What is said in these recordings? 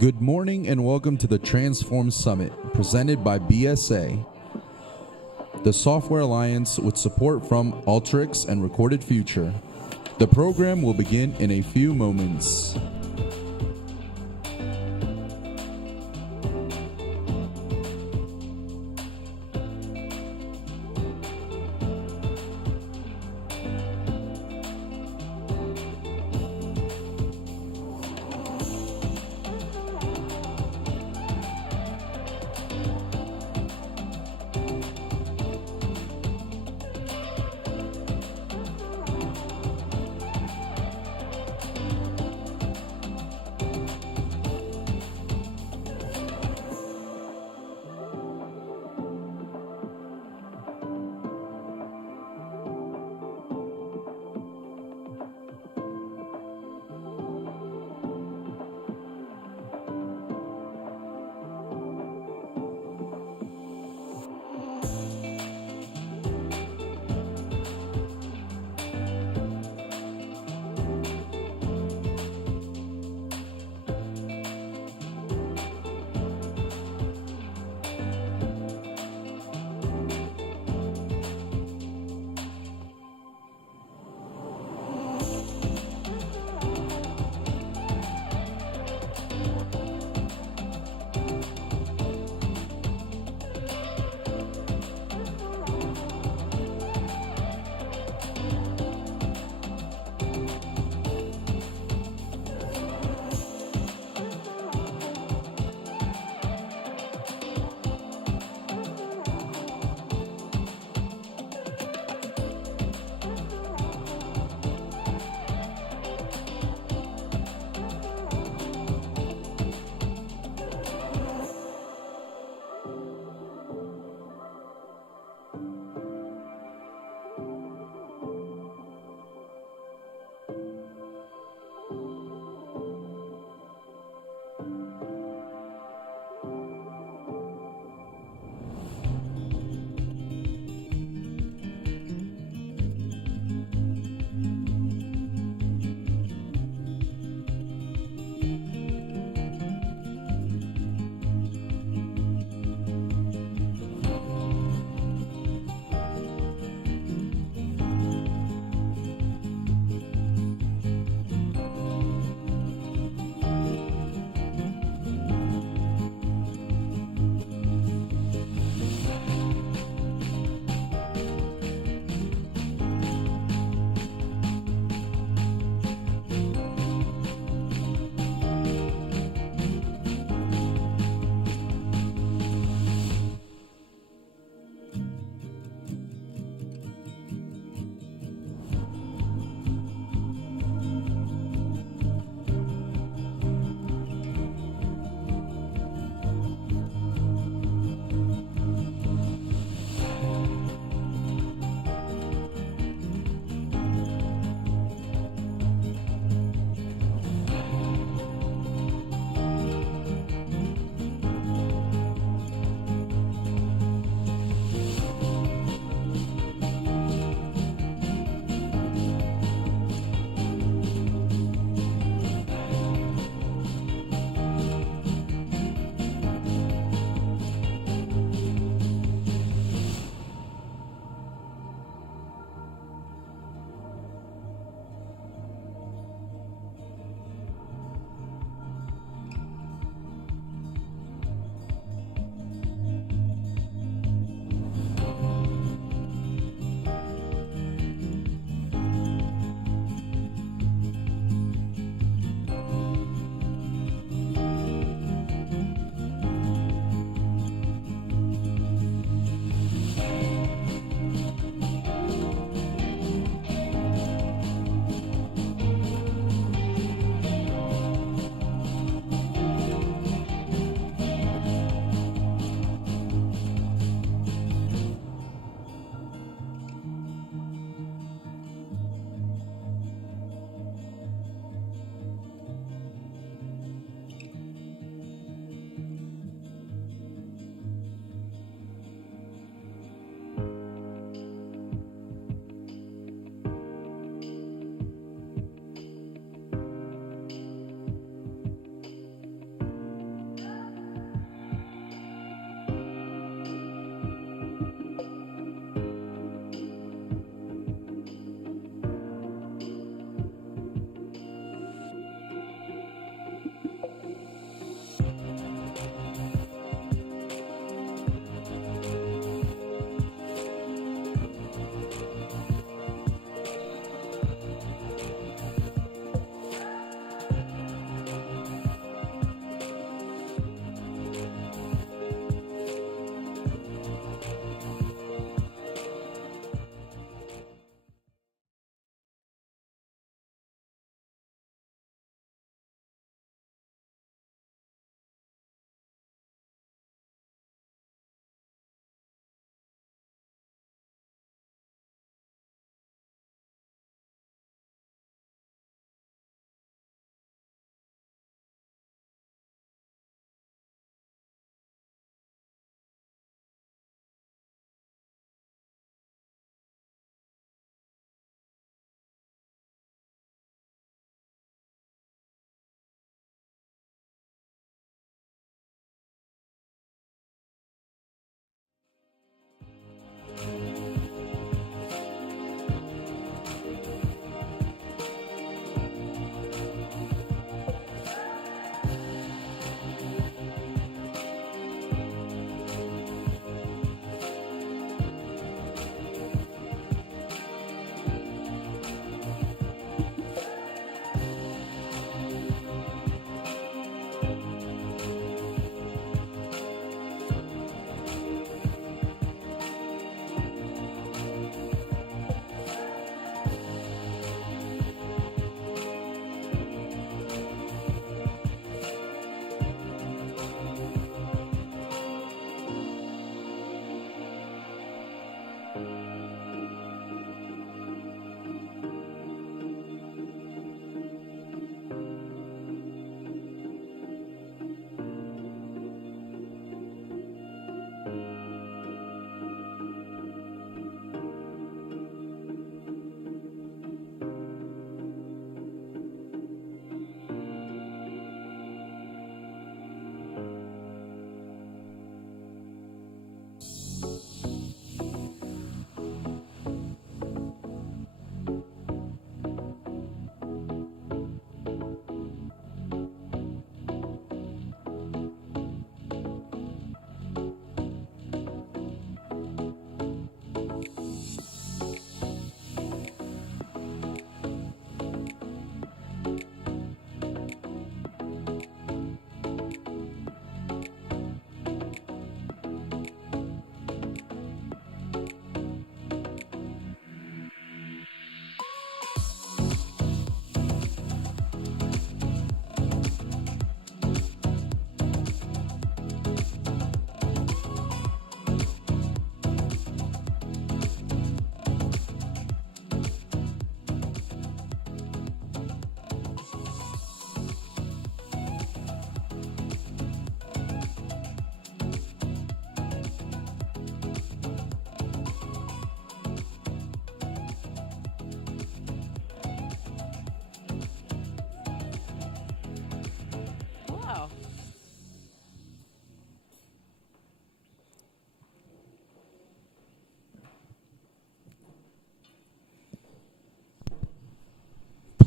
Good morning and welcome to the Transform Summit, presented by BSA, the Software Alliance with support from Alteryx and Recorded Future. The program will begin in a few moments.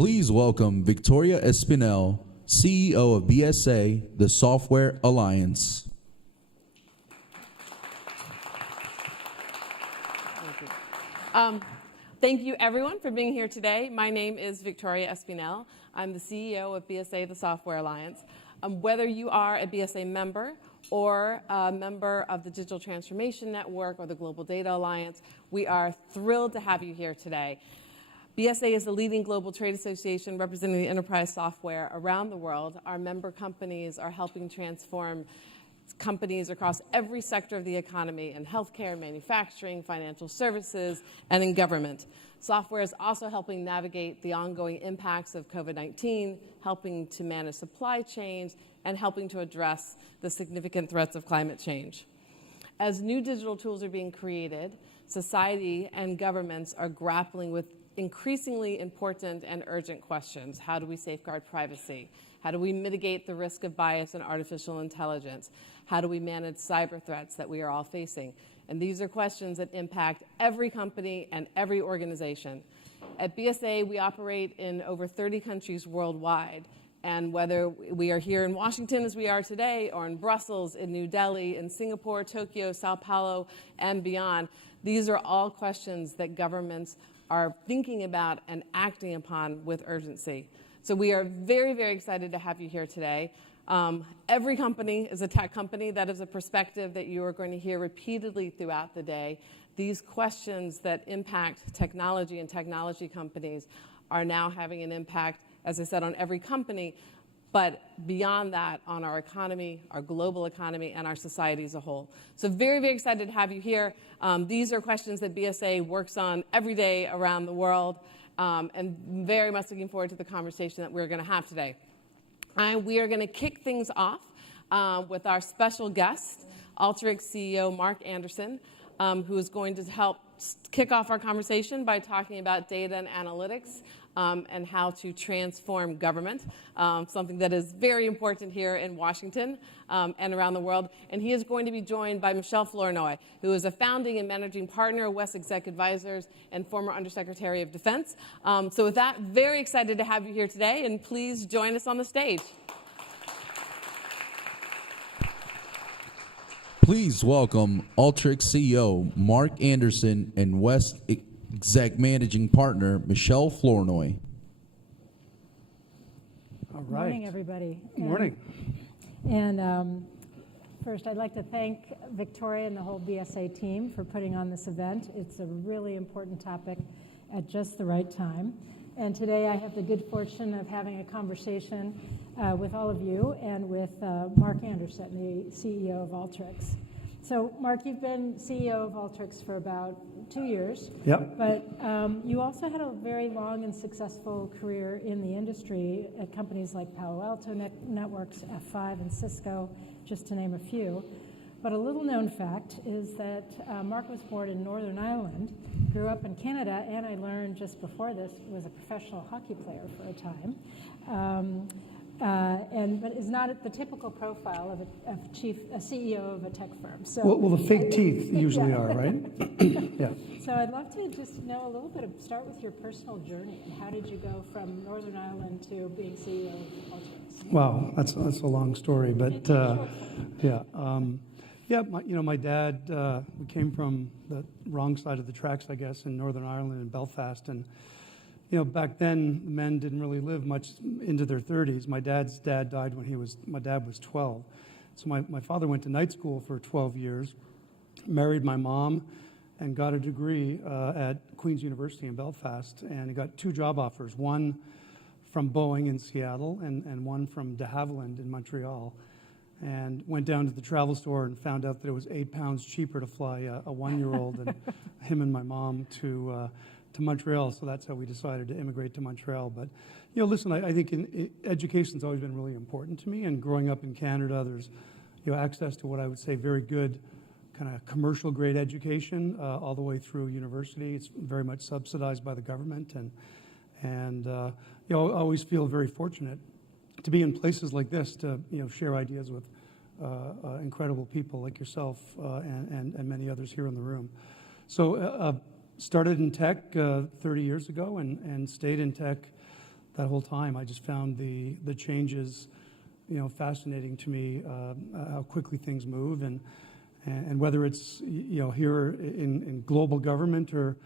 Please welcome Victoria Espinel, CEO of BSA, the Software Alliance. Thank you, everyone, for being here today. My name is Victoria Espinel. I'm the CEO of BSA, the Software Alliance. Whether you are a BSA member or a member of the Digital Transformation Network or the Global Data Alliance, we are thrilled to have you here today. BSA is the leading global trade association representing the enterprise software around the world. Our member companies are helping transform companies across every sector of the economy in healthcare, manufacturing, financial services, and in government. Software is also helping navigate the ongoing impacts of COVID-19, helping to manage supply chains, and helping to address the significant threats of climate change. As new digital tools are being created, society and governments are grappling with increasingly important and urgent questions. How do we safeguard privacy? How do we mitigate the risk of bias in artificial intelligence? How do we manage cyber threats that we are all facing? And these are questions that impact every company and every organization. At BSA, we operate in over 30 countries worldwide. And whether we are here in Washington as we are today, or in Brussels, in New Delhi, in Singapore, Tokyo, Sao Paulo, and beyond, these are all questions that governments are thinking about and acting upon with urgency. So we are very, very excited to have you here today. Every company is a tech company. That is a perspective that you are going to hear repeatedly throughout the day. These questions that impact technology and technology companies are now having an impact, as I said, on every company, but beyond that, on our economy, our global economy, and our society as a whole. So very, very excited to have you here. These are questions that BSA works on every day around the world, and very much looking forward to the conversation that we're going to have today. We are going to kick things off with our special guest, Alteryx CEO Mark Anderson, who is going to help kick off our conversation by talking about data and analytics and how to transform government, something that is very important here in Washington and around the world. And he is going to be joined by Michelle Flournoy, who is a founding and managing partner of West Exec Advisors and former Undersecretary of Defense. So with that, very excited to have you here today, and please join us on the stage. Please welcome Alteryx CEO Mark Anderson and West Exec Managing Partner Michelle Flournoy. All right. Good morning, everybody. Good morning. And first, I'd like to thank Victoria and the whole BSA team for putting on this event. It's a really important topic at just the right time. And today I have the good fortune of having a conversation with all of you and with Mark Anderson, the CEO of Alteryx. So, Mark, you've been CEO of Alteryx for about 2 years. Yep. But you also had a very long and successful career in the industry at companies like Palo Alto Networks, F5, and Cisco, just to name a few. But a little-known fact is that Mark was born in Northern Ireland, grew up in Canada, and I learned just before this was a professional hockey player for a time. But is not the typical profile of a CEO of a tech firm. So, well, the fake teeth usually are, right? Yeah. So I'd love to just know a little bit start with your personal journey. And how did you go from Northern Ireland to being CEO of Alteryx? Wow, that's a long story, but yeah. My dad, we came from the wrong side of the tracks, I guess, in Northern Ireland in Belfast, and back then, men didn't really live much into their 30s. My dad's dad died when my dad was 12. So my father went to night school for 12 years, married my mom, and got a degree at Queen's University in Belfast. And he got 2 job offers, one from Boeing in Seattle and one from de Havilland in Montreal. And went down to the travel store and found out that it was 8 pounds cheaper to fly a 1-year-old and him and my mom to Montreal, so that's how we decided to immigrate to Montreal. But, listen, I think education's always been really important to me, and growing up in Canada, there's, access to what I would say very good kind of commercial-grade education all the way through university. It's very much subsidized by the government, and I always feel very fortunate to be in places like this to, share ideas with incredible people like yourself and many others here in the room. So, started in tech 30 years ago and stayed in tech that whole time. I just found the changes, fascinating to me, how quickly things move, and whether it's here in global government or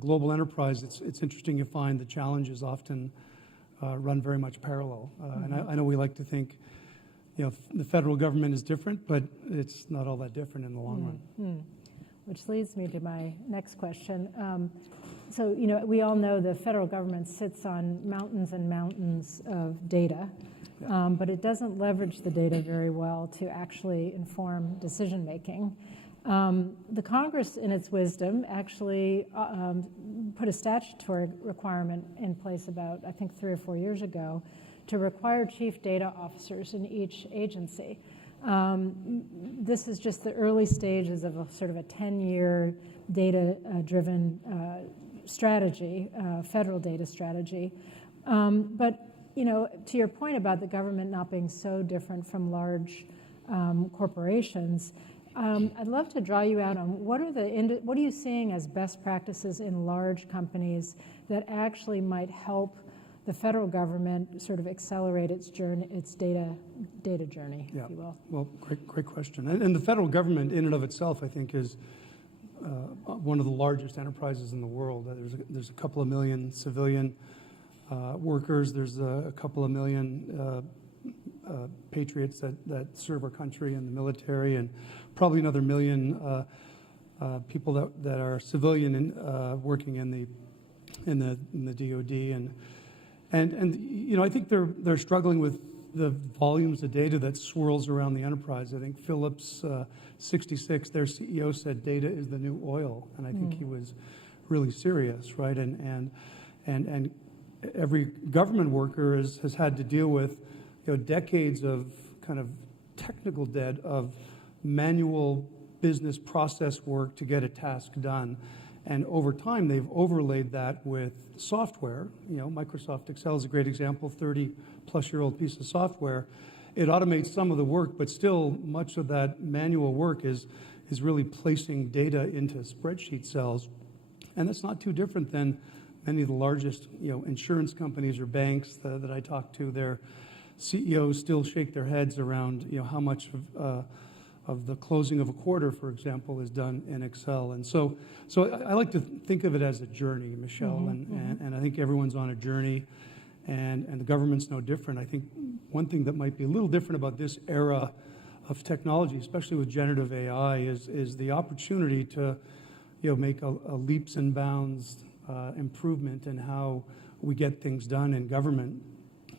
global enterprise, it's interesting to find the challenges often run very much parallel. And I know we like to think, the federal government is different, but it's not all that different in the long run. Which leads me to my next question. So, we all know the federal government sits on mountains and mountains of data, but it doesn't leverage the data very well to actually inform decision making. The Congress, in its wisdom, actually put a statutory requirement in place about, I think, 3 or 4 years ago to require chief data officers in each agency. This is just the early stages of a sort of a 10-year data-driven strategy, federal data strategy. But, to your point about the government not being so different from large corporations, I'd love to draw you out on what are you seeing as best practices in large companies that actually might help the federal government sort of accelerate its journey, its data journey, if you will. Well, great question. And the federal government, in and of itself, I think, is one of the largest enterprises in the world. There's a couple of million civilian workers. There's a couple of million patriots that serve our country in the military, and probably another million people that are civilian and working in the DoD, and I think they're struggling with the volumes of data that swirls around the enterprise. I think Phillips 66, their CEO, said data is the new oil, and I think he was really serious, right? And every government worker has had to deal with decades of kind of technical debt of manual business process work to get a task done. And over time, they've overlaid that with software. Microsoft Excel is a great example, 30-plus-year-old piece of software. It automates some of the work, but still much of that manual work is really placing data into spreadsheet cells. And that's not too different than many of the largest insurance companies or banks that I talk to. Their CEOs still shake their heads around how much of the closing of a quarter, for example, is done in Excel. And so I like to think of it as a journey, Michelle, and I think everyone's on a journey, and the government's no different. I think one thing that might be a little different about this era of technology, especially with generative AI, is the opportunity to make a leaps and bounds improvement in how we get things done in government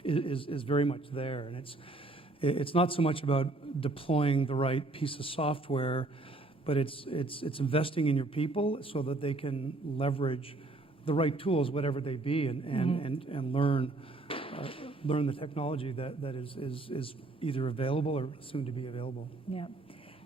is very much there. And it's not so much about deploying the right piece of software, but it's investing in your people so that they can leverage the right tools, whatever they be, and learn the technology that is either available or soon to be available. Yeah.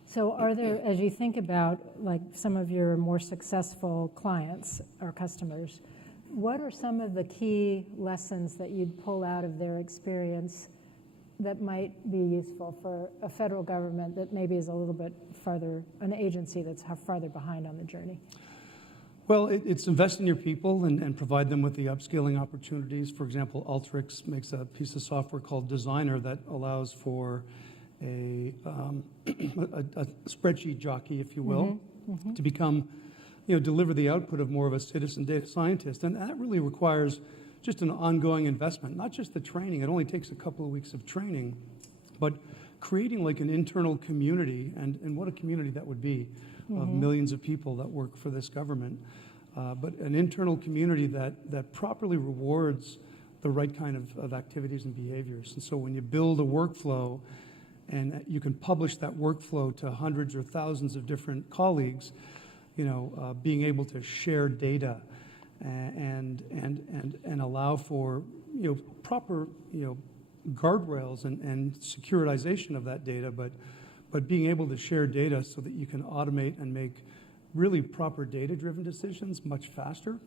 So are there, as you think about like some of your more successful clients or customers, what are some of the key lessons that you'd pull out of their experience that might be useful for a federal government that maybe is a little bit farther, an agency that's farther behind on the journey? Well, it's invest in your people and provide them with the upskilling opportunities. For example, Alteryx makes a piece of software called Designer that allows for a spreadsheet jockey, if you will, to become, deliver the output of more of a citizen data scientist. And that really requires just an ongoing investment, not just the training. It only takes a couple of weeks of training, but creating like an internal community, and what a community that would be, of millions of people that work for this government, but an internal community that properly rewards the right kind of activities and behaviors. And so when you build a workflow and you can publish that workflow to hundreds or thousands of different colleagues, being able to share data and allow for proper guardrails and securitization of that data, but being able to share data so that you can automate and make really proper data-driven decisions much faster.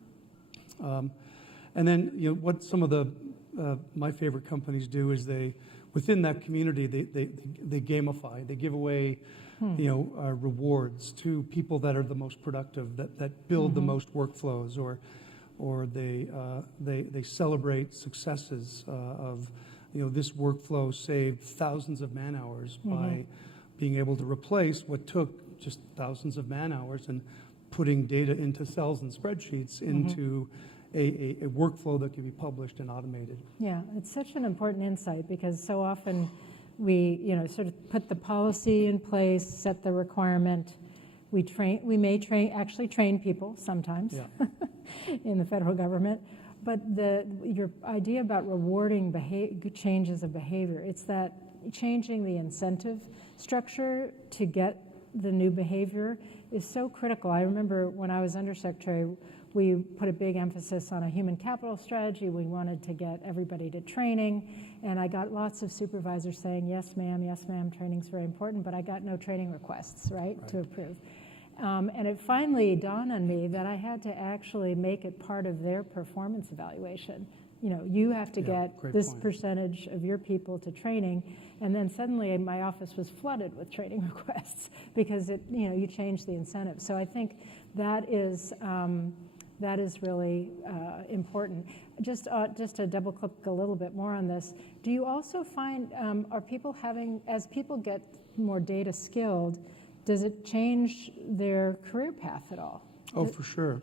And then what some of the my favorite companies do is within that community they gamify. They give away rewards to people that are the most productive, that build the most workflows, or they celebrate successes of, this workflow saved thousands of man hours by being able to replace what took just thousands of man hours and putting data into cells and spreadsheets into a workflow that can be published and automated. Yeah, it's such an important insight because so often we, sort of put the policy in place, set the requirement. We may actually train people sometimes in the federal government, but your idea about rewarding changes of behavior, it's that changing the incentive structure to get the new behavior is so critical. I remember when I was undersecretary, we put a big emphasis on a human capital strategy. We wanted to get everybody to training, and I got lots of supervisors saying, yes, ma'am, training's very important, but I got no training requests, right. to approve. And it finally dawned on me that I had to actually make it part of their performance evaluation. You have to get this percentage of your people to training, and then suddenly my office was flooded with training requests because you changed the incentive. So I think that is really important. Just to double click a little bit more on this, do you also find are people as people get more data skilled, does it change their career path at all? Oh, for sure.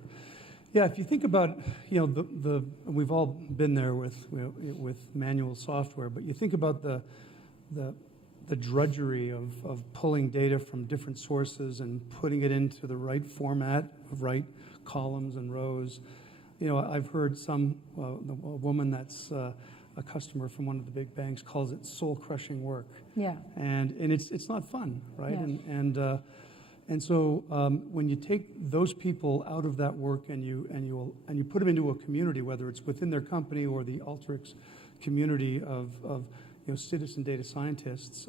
Yeah, if you think about, we've all been there with manual software, but you think about the drudgery of pulling data from different sources and putting it into the right format, right columns and rows. I've heard a woman that's a customer from one of the big banks calls it soul-crushing work. Yeah. And it's not fun, right? Yeah. And so when you take those people out of that work and you put them into a community, whether it's within their company or the Alteryx community of citizen data scientists,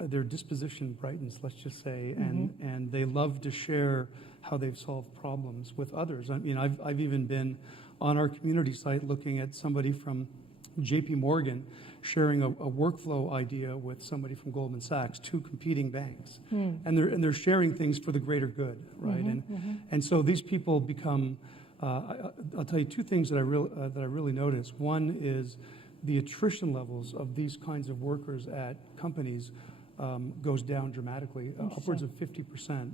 their disposition brightens, let's just say, and they love to share how they've solved problems with others. I mean, I've even been on our community site looking at somebody from JP Morgan sharing a workflow idea with somebody from Goldman Sachs, two competing banks, and they're sharing things for the greater good, right? And so these people become. I'll tell you two things that I really notice. One is the attrition levels of these kinds of workers at companies goes down dramatically, upwards of 50%.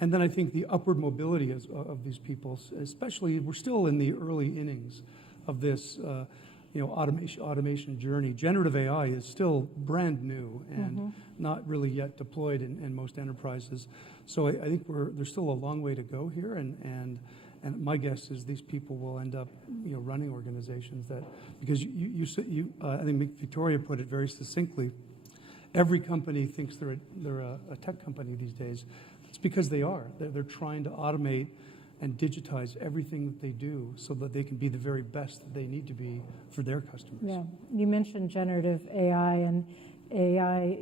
And then I think the upward mobility of these people, especially, we're still in the early innings of this automation journey. Generative AI is still brand new and not really yet deployed in most enterprises. So I think there's still a long way to go here, and my guess is these people will end up running organizations that, because I think Victoria put it very succinctly, every company thinks they're a tech company these days. It's because they are. They're trying to automate and digitize everything that they do so that they can be the very best that they need to be for their customers. Yeah, you mentioned generative AI, and AI,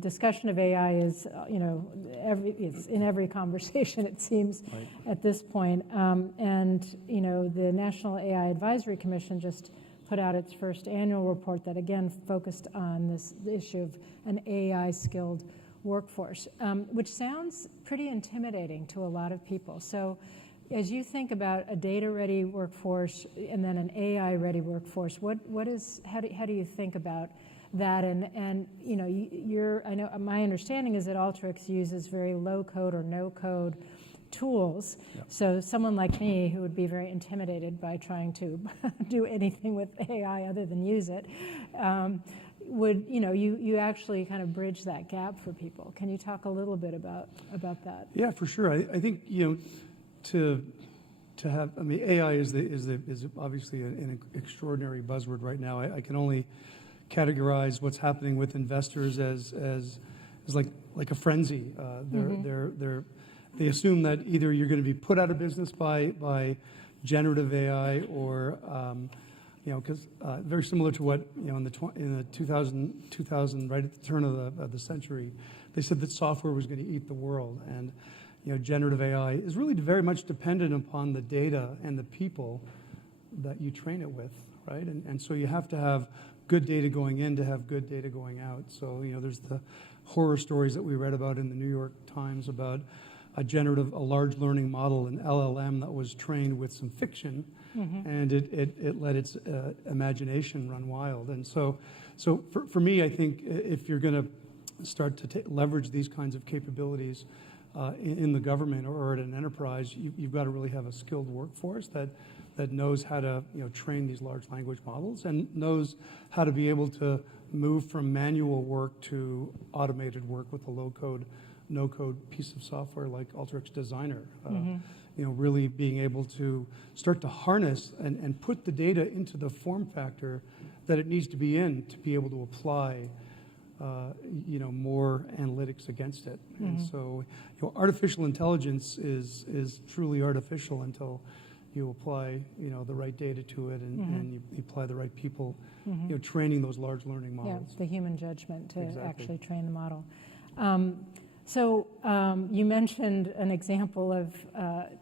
discussion of AI is, it's in every conversation, it seems, at this point. And the National AI Advisory Commission just put out its first annual report that, again, focused on the issue of an AI-skilled workforce, which sounds pretty intimidating to a lot of people. So as you think about a data-ready workforce and then an AI-ready workforce, how do you think about that? And I know my understanding is that Alteryx uses very low-code or no-code tools. Yep. So someone like me who would be very intimidated by trying to do anything with AI other than use it, you actually kind of bridge that gap for people. Can you talk a little bit about that? Yeah, for sure. I think to have, I mean, AI is obviously an extraordinary buzzword right now. I can only categorize what's happening with investors as like a frenzy. They assume that either you're going to be put out of business by generative AI or because very similar to what in the 2000 right at the turn of the century, they said that software was going to eat the world, and generative AI is really very much dependent upon the data and the people that you train it with, right? And so you have to have good data going in to have good data going out. So there's the horror stories that we read about in the New York Times about a large learning model, an LLM that was trained with some fiction, and it let its imagination run wild. And so for me, I think if you're going to start to leverage these kinds of capabilities in the government or at an enterprise, you've got to really have a skilled workforce that knows how to train these large language models and knows how to be able to move from manual work to automated work with a low-code, no-code piece of software like Alteryx Designer. Really being able to start to harness and put the data into the form factor that it needs to be in to be able to apply more analytics against it. And so artificial intelligence is truly artificial until you apply the right data to it and you apply the right people training those large learning models. Yeah, the human judgment to Exactly. actually train the model. So you mentioned an example of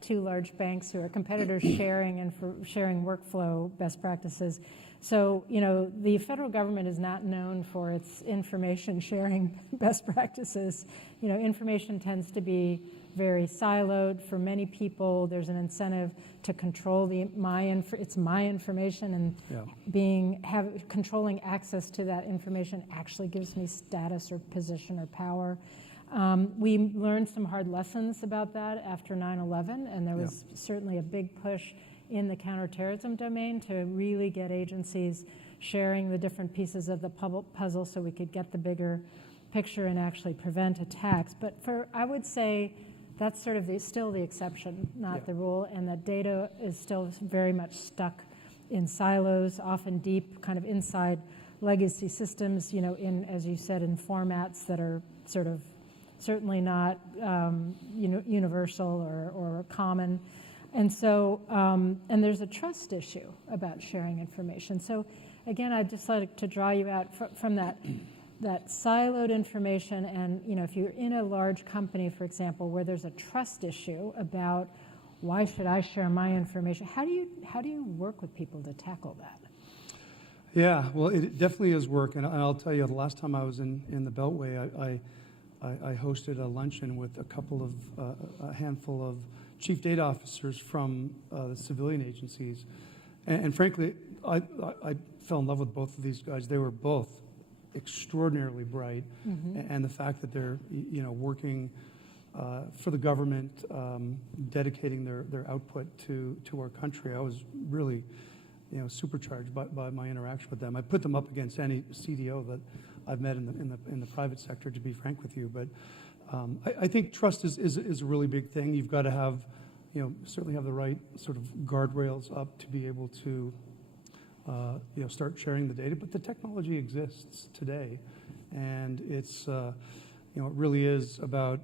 two large banks who are competitors sharing workflow best practices. So, the federal government is not known for its information sharing best practices. Information tends to be very siloed. For many people, there's an incentive to control it's my information, and controlling access to that information actually gives me status or position or power. We learned some hard lessons about that after 9/11, and there was certainly a big push in the counterterrorism domain to really get agencies sharing the different pieces of the puzzle so we could get the bigger picture and actually prevent attacks. But I would say that's sort of still the exception, not the rule, and that data is still very much stuck in silos, often deep kind of inside legacy systems, as you said, in formats that are sort of certainly not universal or common. And so, and there's a trust issue about sharing information. So again, I'd just like to draw you out from that siloed information. And, if you're in a large company, for example, where there's a trust issue about why should I share my information, how do you work with people to tackle that? Yeah, well, it definitely is work. And I'll tell you, the last time I was in the Beltway, I hosted a luncheon with a handful of chief data officers from the civilian agencies. And frankly, I fell in love with both of these guys. They were both extraordinarily bright. And the fact that they're, working for the government, dedicating their output to our country, I was really, supercharged by my interaction with them. I put them up against any CDO that I've met in the private sector, to be frank with you. But I think trust is a really big thing. You've got to have, certainly have the right sort of guardrails up to be able to, start sharing the data. But the technology exists today, and it's, it really is about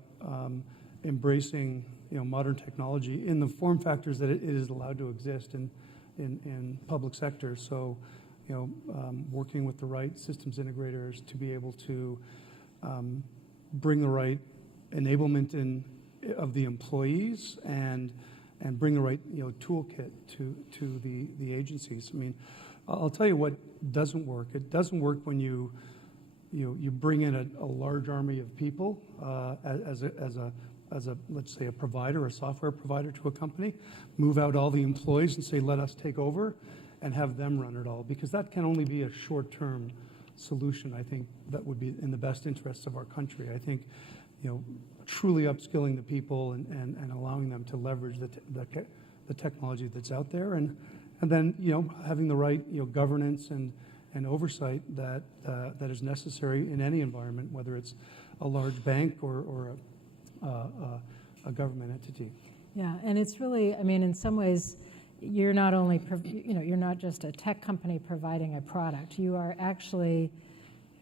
embracing, modern technology in the form factors that it is allowed to exist in public sector. So, working with the right systems integrators to be able to bring the right enablement of the employees and bring the right toolkit to the agencies. I mean, I'll tell you what doesn't work. It doesn't work when you bring in a large army of people as a let's say a provider, a software provider to a company, move out all the employees and say, let us take over and have them run it all, because that can only be a short-term solution. I think that would be in the best interests of our country. I think, truly upskilling the people and allowing them to leverage the technology that's out there, and then, having the right, governance and oversight that is necessary in any environment, whether it's a large bank or a government entity. Yeah, and it's really, in some ways, you're not only, you're not just a tech company providing a product. You are actually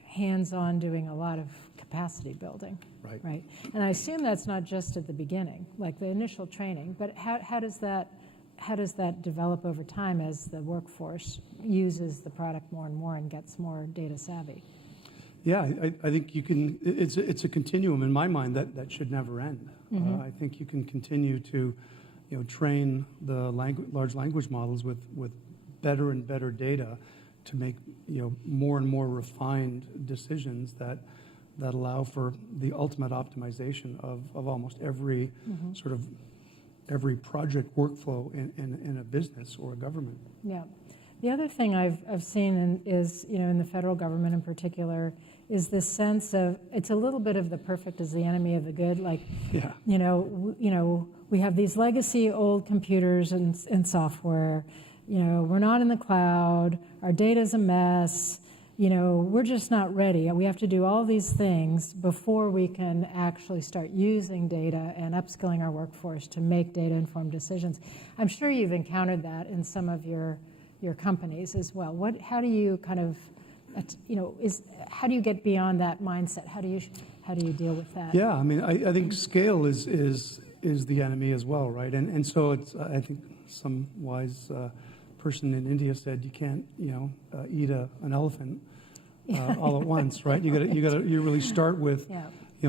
hands-on doing a lot of capacity building. Right. And I assume that's not just at the beginning, like the initial training, but how does that develop over time as the workforce uses the product more and more and gets more data savvy? Yeah, I think you can. It's a continuum in my mind that should never end. I think you can continue to, train the large language models with better and better data to make more and more refined decisions that that allow for the ultimate optimization of almost every sort of every project workflow in a business or a government. Yeah. The other thing I've seen is, in the federal government in particular, is this sense of, it's a little bit of the perfect is the enemy of the good. Like, Yeah. We have these legacy old computers and software. We're not in the cloud. Our data's a mess. We're just not ready. We have to do all these things before we can actually start using data and upskilling our workforce to make data-informed decisions. I'm sure you've encountered that in some of your companies as well. How do you kind of, how do you get beyond that mindset? How do you deal with that? Yeah, I mean, I think scale is the enemy as well, right? And so it's, I think some wise person in India said you can't, eat an elephant all at once, right? You really start with,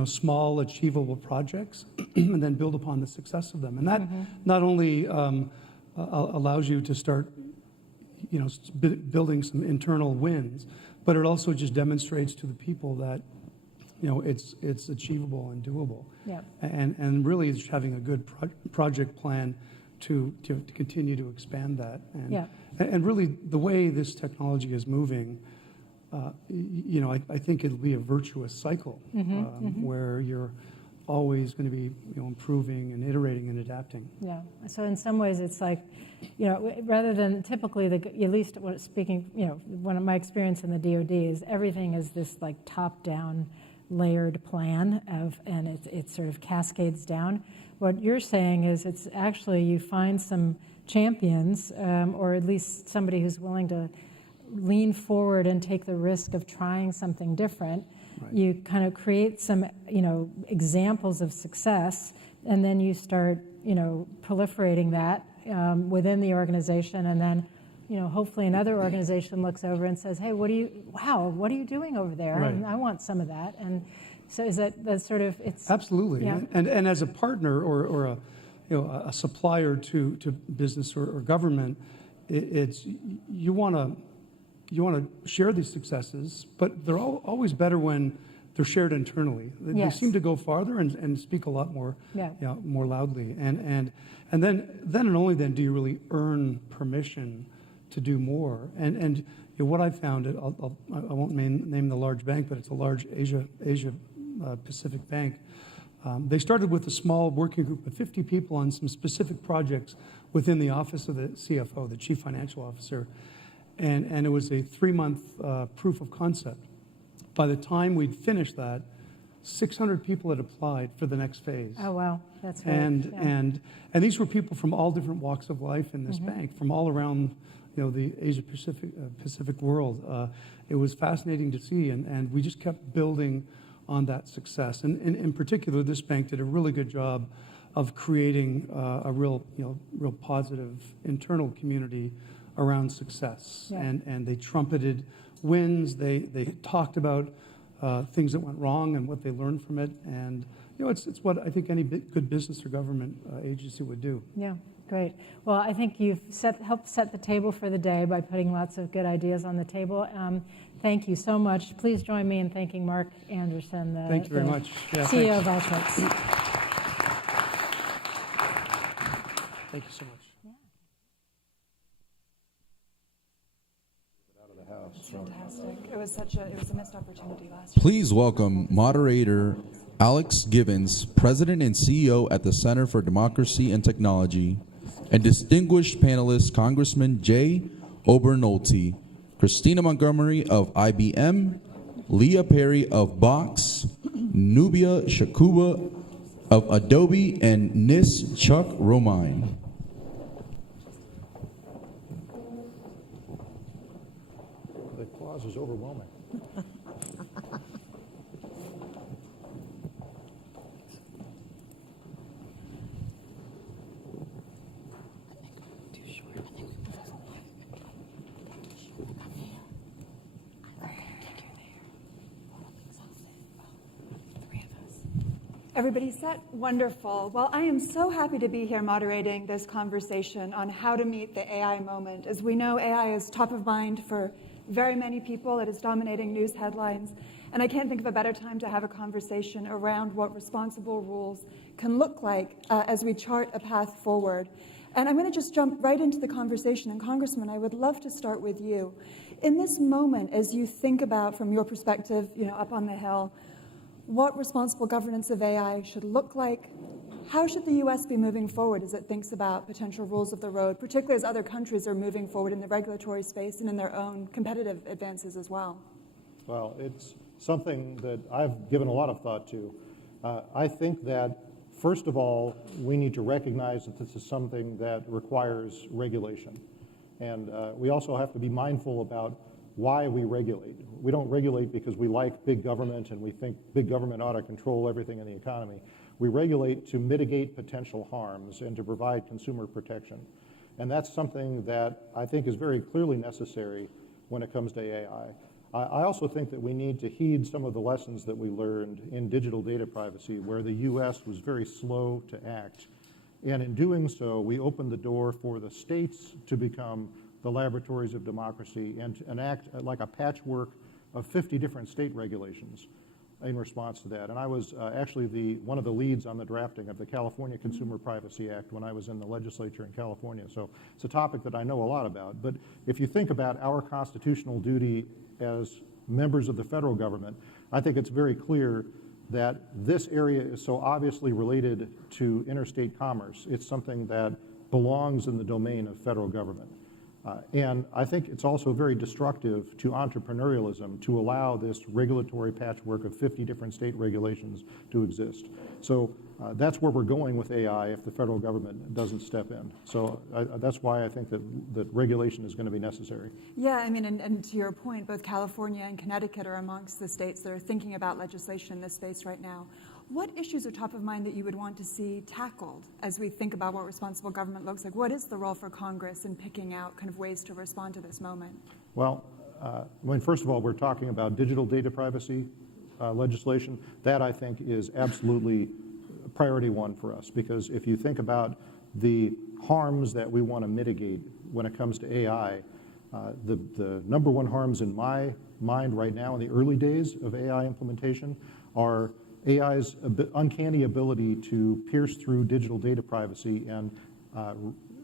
small achievable projects and then build upon the success of them. And that not only allows you to start, building some internal wins, but it also just demonstrates to the people that, it's achievable and doable. Yeah. And really just having a good project plan to continue to expand that. And really the way this technology is moving, I think it'll be a virtuous cycle where you're always going to be improving and iterating and adapting. Yeah. So in some ways it's like, rather than typically, at least speaking, one of my experience in the DoD is everything is this like top-down layered plan and it sort of cascades down. What you're saying is it's actually you find some champions or at least somebody who's willing to lean forward and take the risk of trying something different. Right. You kind of create some, examples of success, and then you start, proliferating that within the organization, and then, hopefully another organization looks over and says, "Hey, what are you doing over there? Right. And I want some of that." And so is that sort of it's absolutely, yeah. and as a partner or a supplier to business or government, it's you want to share these successes, but they're always better when they're shared internally. They seem to go farther and speak a lot more, more loudly. And then and only then do you really earn permission to do more. And what I found, I won't name the large bank, but it's a large Asia Pacific bank. They started with a small working group of 50 people on some specific projects within the office of the CFO, the Chief Financial Officer. And it was a 3-month proof of concept. By the time we'd finished that, 600 people had applied for the next phase. Oh, wow. That's great. And these were people from all different walks of life in this bank, from all around the Asia Pacific world. It was fascinating to see, and we just kept building on that success. And in particular, this bank did a really good job of creating a real positive internal community around success. Yeah. And they trumpeted wins. They talked about things that went wrong and what they learned from it. And it's what I think any good business or government agency would do. Yeah, great. Well, I think you've helped set the table for the day by putting lots of good ideas on the table. Thank you so much. Please join me in thanking Mark Anderson, Thank you very much. Yeah, CEO of Alteryx. Thank you so much. Fantastic. It was a missed opportunity last year. Please welcome moderator Alex Givens, President and CEO at the Center for Democracy and Technology, and distinguished panelist Congressman Jay Obernolte, Christina Montgomery of IBM, Leah Perry of Box, Nubia Shakuba of Adobe, and Nis Chuck Romine. The applause is overwhelming. Everybody set? Wonderful. Well, I am so happy to be here moderating this conversation on how to meet the AI moment. As we know, AI is top of mind for very many people. It is dominating news headlines. And I can't think of a better time to have a conversation around what responsible rules can look like as we chart a path forward. And I'm going to just jump right into the conversation. And Congressman, I would love to start with you. In this moment, as you think about, from your perspective, up on the Hill, what responsible governance of AI should look like, how should the U.S. be moving forward as it thinks about potential rules of the road, particularly as other countries are moving forward in the regulatory space and in their own competitive advances as well? Well, it's something that I've given a lot of thought to. I think that, first of all, we need to recognize that this is something that requires regulation. And we also have to be mindful about why we regulate. We don't regulate because we like big government and we think big government ought to control everything in the economy. We regulate to mitigate potential harms and to provide consumer protection. And that's something that I think is very clearly necessary when it comes to AI. I also think that we need to heed some of the lessons that we learned in digital data privacy, where the US was very slow to act. And in doing so, we opened the door for the states to become the laboratories of democracy and enact like a patchwork of 50 different state regulations in response to that. And I was actually one of the leads on the drafting of the California Consumer Privacy Act when I was in the legislature in California. So it's a topic that I know a lot about. But if you think about our constitutional duty as members of the federal government, I think it's very clear that this area is so obviously related to interstate commerce. It's something that belongs in the domain of federal government. And I think it's also very destructive to entrepreneurialism to allow this regulatory patchwork of 50 different state regulations to exist. So that's where we're going with AI if the federal government doesn't step in. So that's why I think that regulation is going to be necessary. Yeah, I mean, and to your point, both California and Connecticut are amongst the states that are thinking about legislation in this space right now. What issues are top of mind that you would want to see tackled as we think about what responsible government looks like? What is the role for Congress in picking out kind of ways to respond to this moment? Well, first of all, we're talking about digital data privacy legislation. That, I think, is absolutely priority one for us, because if you think about the harms that we want to mitigate when it comes to AI, the number one harms in my mind right now in the early days of AI implementation are AI's uncanny ability to pierce through digital data privacy and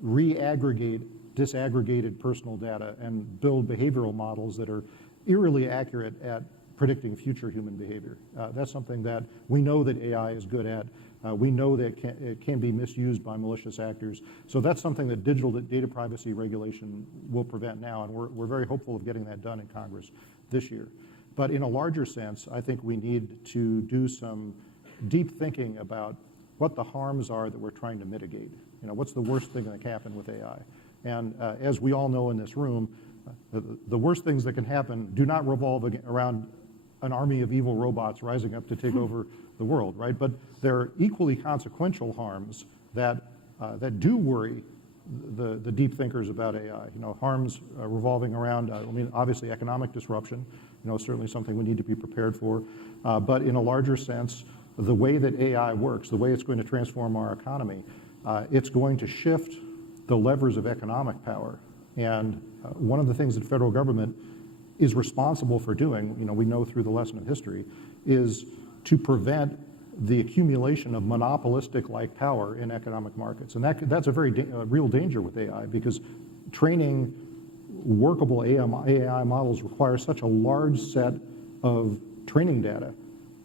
re-aggregate disaggregated personal data and build behavioral models that are eerily accurate at predicting future human behavior. That's something that we know that AI is good at. We know that it can be misused by malicious actors. So that's something that digital data privacy regulation will prevent now, and we're very hopeful of getting that done in Congress this year. But in a larger sense, I think we need to do some deep thinking about what the harms are that we're trying to mitigate. What's the worst thing that can happen with AI? And as we all know in this room, the worst things that can happen do not revolve around an army of evil robots rising up to take over the world, right? But there are equally consequential harms that do worry the deep thinkers about AI. Harms revolving around, obviously economic disruption, certainly something we need to be prepared for. But in a larger sense, the way that AI works, the way it's going to transform our economy, it's going to shift the levers of economic power. And one of the things that federal government is responsible for doing, we know through the lesson of history, is to prevent the accumulation of monopolistic-like power in economic markets. And that's a very real danger with AI, because training workable AI models requires such a large set of training data,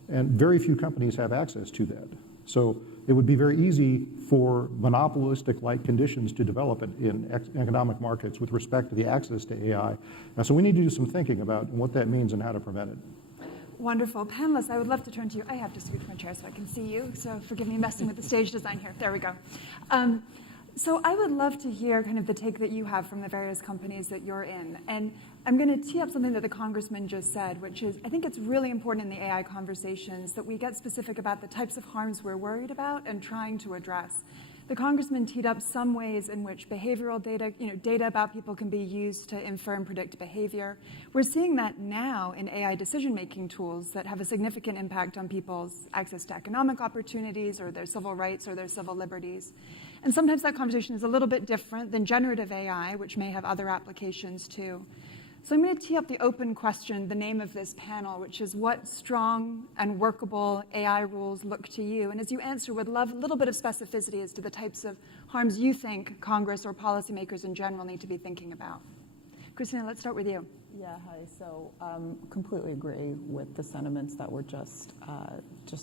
and very few companies have access to that. So it would be very easy for monopolistic-like conditions to develop in economic markets with respect to the access to AI. So we need to do some thinking about what that means and how to prevent it. Wonderful. Panelists, I would love to turn to you. I have to scoot my chair so I can see you, so forgive me messing with the stage design here. There we go. So I would love to hear kind of the take that you have from the various companies that you're in. And I'm going to tee up something that the Congressman just said, which is I think it's really important in the AI conversations that we get specific about the types of harms we're worried about and trying to address. The Congressman teed up some ways in which behavioral data, data about people can be used to infer and predict behavior. We're seeing that now in AI decision-making tools that have a significant impact on people's access to economic opportunities or their civil rights or their civil liberties. And sometimes that conversation is a little bit different than generative AI, which may have other applications too. So I'm going to tee up the open question, the name of this panel, which is what strong and workable AI rules look to you? And as you answer, would love a little bit of specificity as to the types of harms you think Congress or policymakers in general need to be thinking about. Christina, let's start with you. Yeah, hi. So completely agree with the sentiments that were just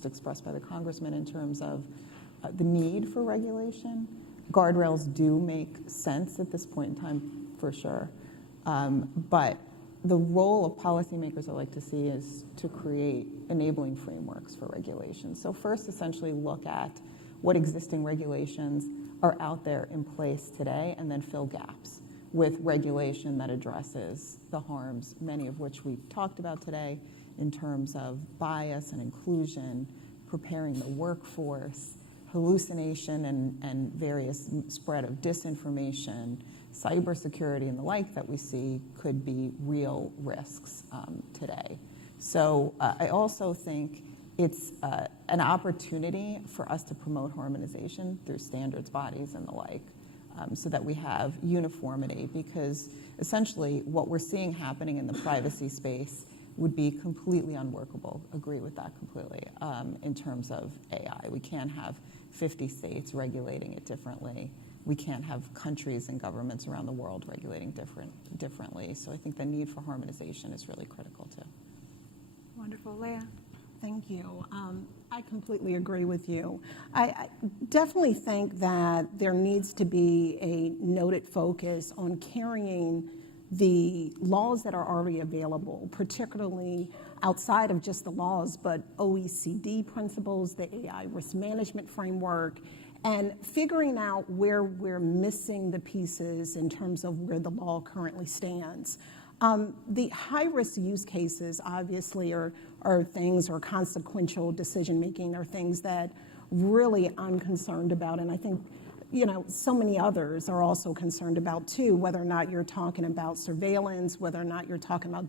expressed by the congressman in terms of the need for regulation. Guardrails do make sense at this point in time, for sure. But the role of policymakers, I like to see, is to create enabling frameworks for regulation. So first, essentially look at what existing regulations are out there in place today, and then fill gaps with regulation that addresses the harms, many of which we've talked about today, in terms of bias and inclusion, preparing the workforce, hallucination and various spread of disinformation, cybersecurity and the like that we see could be real risks today. So I also think it's an opportunity for us to promote harmonization through standards bodies and the like, so that we have uniformity, because essentially what we're seeing happening in the privacy space would be completely unworkable. Agree with that completely. In terms of AI, we can't have 50 states regulating it differently. We can't have countries and governments around the world regulating differently. So I think the need for harmonization is really critical too. Wonderful. Leah? Thank you. I completely agree with you. I definitely think that there needs to be a noted focus on carrying the laws that are already available, particularly outside of just the laws, but OECD principles, the AI risk management framework, and figuring out where we're missing the pieces in terms of where the law currently stands. The high-risk use cases, obviously, are things, or consequential decision-making are things that really I'm concerned about, and I think so many others are also concerned about too, whether or not you're talking about surveillance, whether or not you're talking about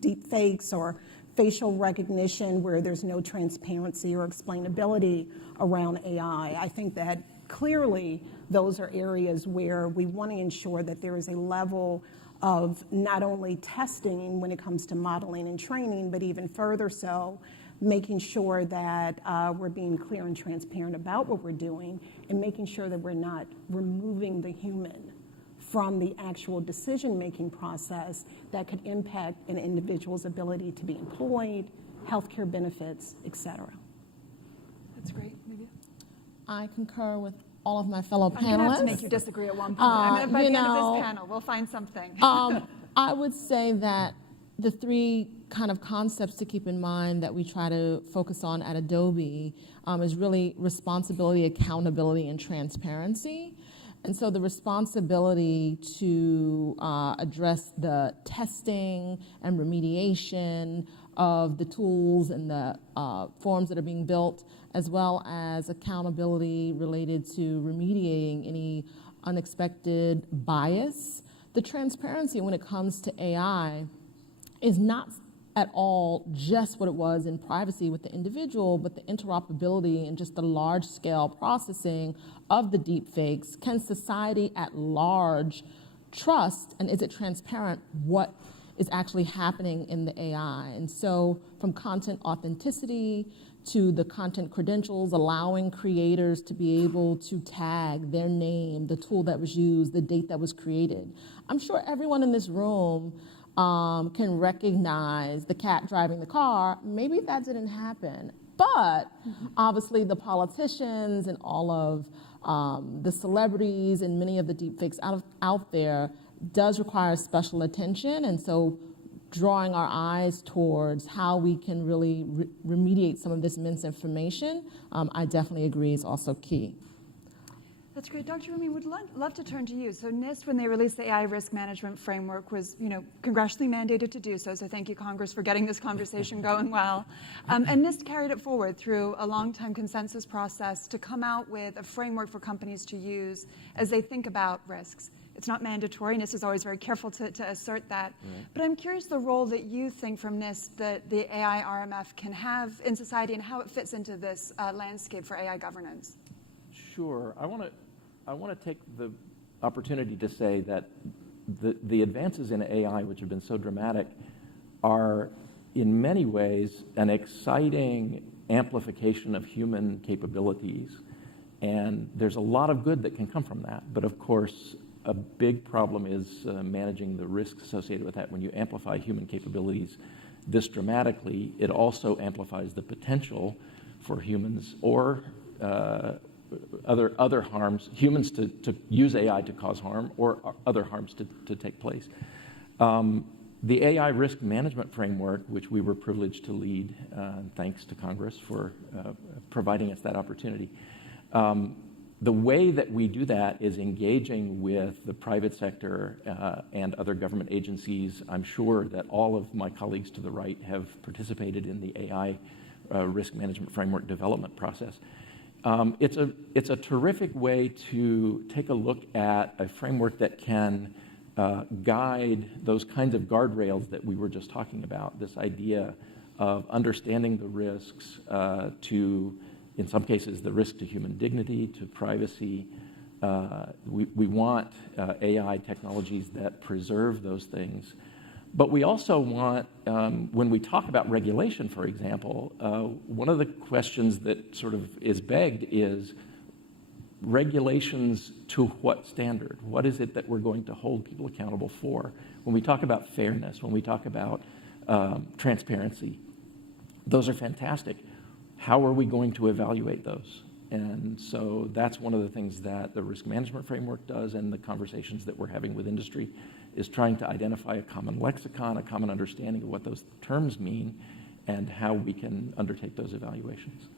deep fakes or facial recognition where there's no transparency or explainability around AI. I think that clearly those are areas where we want to ensure that there is a level of not only testing when it comes to modeling and training, but even further so, making sure that we're being clear and transparent about what we're doing, and making sure that we're not removing the human from the actual decision-making process that could impact an individual's ability to be employed, healthcare benefits, et cetera. That's great. Maybe. I concur with all of my fellow panelists. I'm going to have to make you disagree at one point. By the end of this panel, we'll find something. I would say that the three kind of concepts to keep in mind that we try to focus on at Adobe is really responsibility, accountability, and transparency. And so the responsibility to address the testing and remediation of the tools and the forms that are being built, as well as accountability related to remediating any unexpected bias. The transparency when it comes to AI is not at all just what it was in privacy with the individual, but the interoperability and just the large-scale processing of the deepfakes. Can society at large trust, and is it transparent, what is actually happening in the AI? And so from content authenticity to the content credentials, allowing creators to be able to tag their name, the tool that was used, the date that was created. I'm sure everyone in this room can recognize the cat driving the car. Maybe that didn't happen. But obviously the politicians and all of the celebrities and many of the deepfakes out there does require special attention. And so drawing our eyes towards how we can really remediate some of this misinformation, I definitely agree is also key. That's great. Dr. Rumi, would love to turn to you. So NIST, when they released the AI risk management framework, was congressionally mandated to do so. So thank you, Congress, for getting this conversation going well. And NIST carried it forward through a long-time consensus process to come out with a framework for companies to use as they think about risks. It's not mandatory. NIST is always very careful to assert that. Right. But I'm curious the role that you think from NIST that the AI RMF can have in society and how it fits into this landscape for AI governance. Sure. I want to take the opportunity to say that the advances in AI, which have been so dramatic, are in many ways an exciting amplification of human capabilities. And there's a lot of good that can come from that. But of course, a big problem is managing the risks associated with that. When you amplify human capabilities this dramatically, it also amplifies the potential for humans or other harms, humans to use AI to cause harm or other harms to take place. The AI risk management framework, which we were privileged to lead, thanks to Congress for providing us that opportunity. The way that we do that is engaging with the private sector and other government agencies. I'm sure that all of my colleagues to the right have participated in the AI risk management framework development process. It's a terrific way to take a look at a framework that can guide those kinds of guardrails that we were just talking about, this idea of understanding the risks to, in some cases, the risk to human dignity, to privacy. We want AI technologies that preserve those things. But we also want, when we talk about regulation, for example, one of the questions that sort of is begged is regulations to what standard? What is it that we're going to hold people accountable for? When we talk about fairness, when we talk about transparency, those are fantastic. How are we going to evaluate those? And so that's one of the things that the risk management framework does, and the conversations that we're having with industry is trying to identify a common lexicon, a common understanding of what those terms mean, and how we can undertake those evaluations.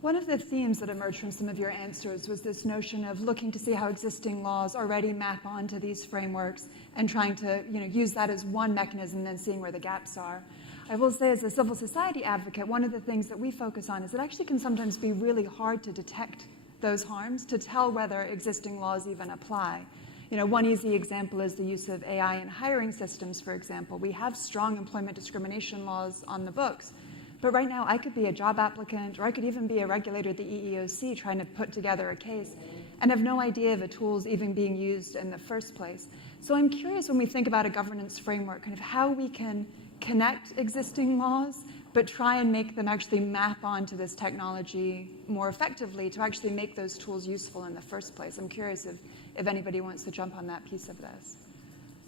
One of the themes that emerged from some of your answers was this notion of looking to see how existing laws already map onto these frameworks and trying to use that as one mechanism and then seeing where the gaps are. I will say, as a civil society advocate, one of the things that we focus on is it actually can sometimes be really hard to detect those harms, to tell whether existing laws even apply. One easy example is the use of AI in hiring systems, for example. We have strong employment discrimination laws on the books. But right now, I could be a job applicant, or I could even be a regulator at the EEOC trying to put together a case and have no idea of a tool's even being used in the first place. So I'm curious, when we think about a governance framework, kind of how we can connect existing laws, but try and make them actually map onto this technology more effectively to actually make those tools useful in the first place. I'm curious if anybody wants to jump on that piece of this.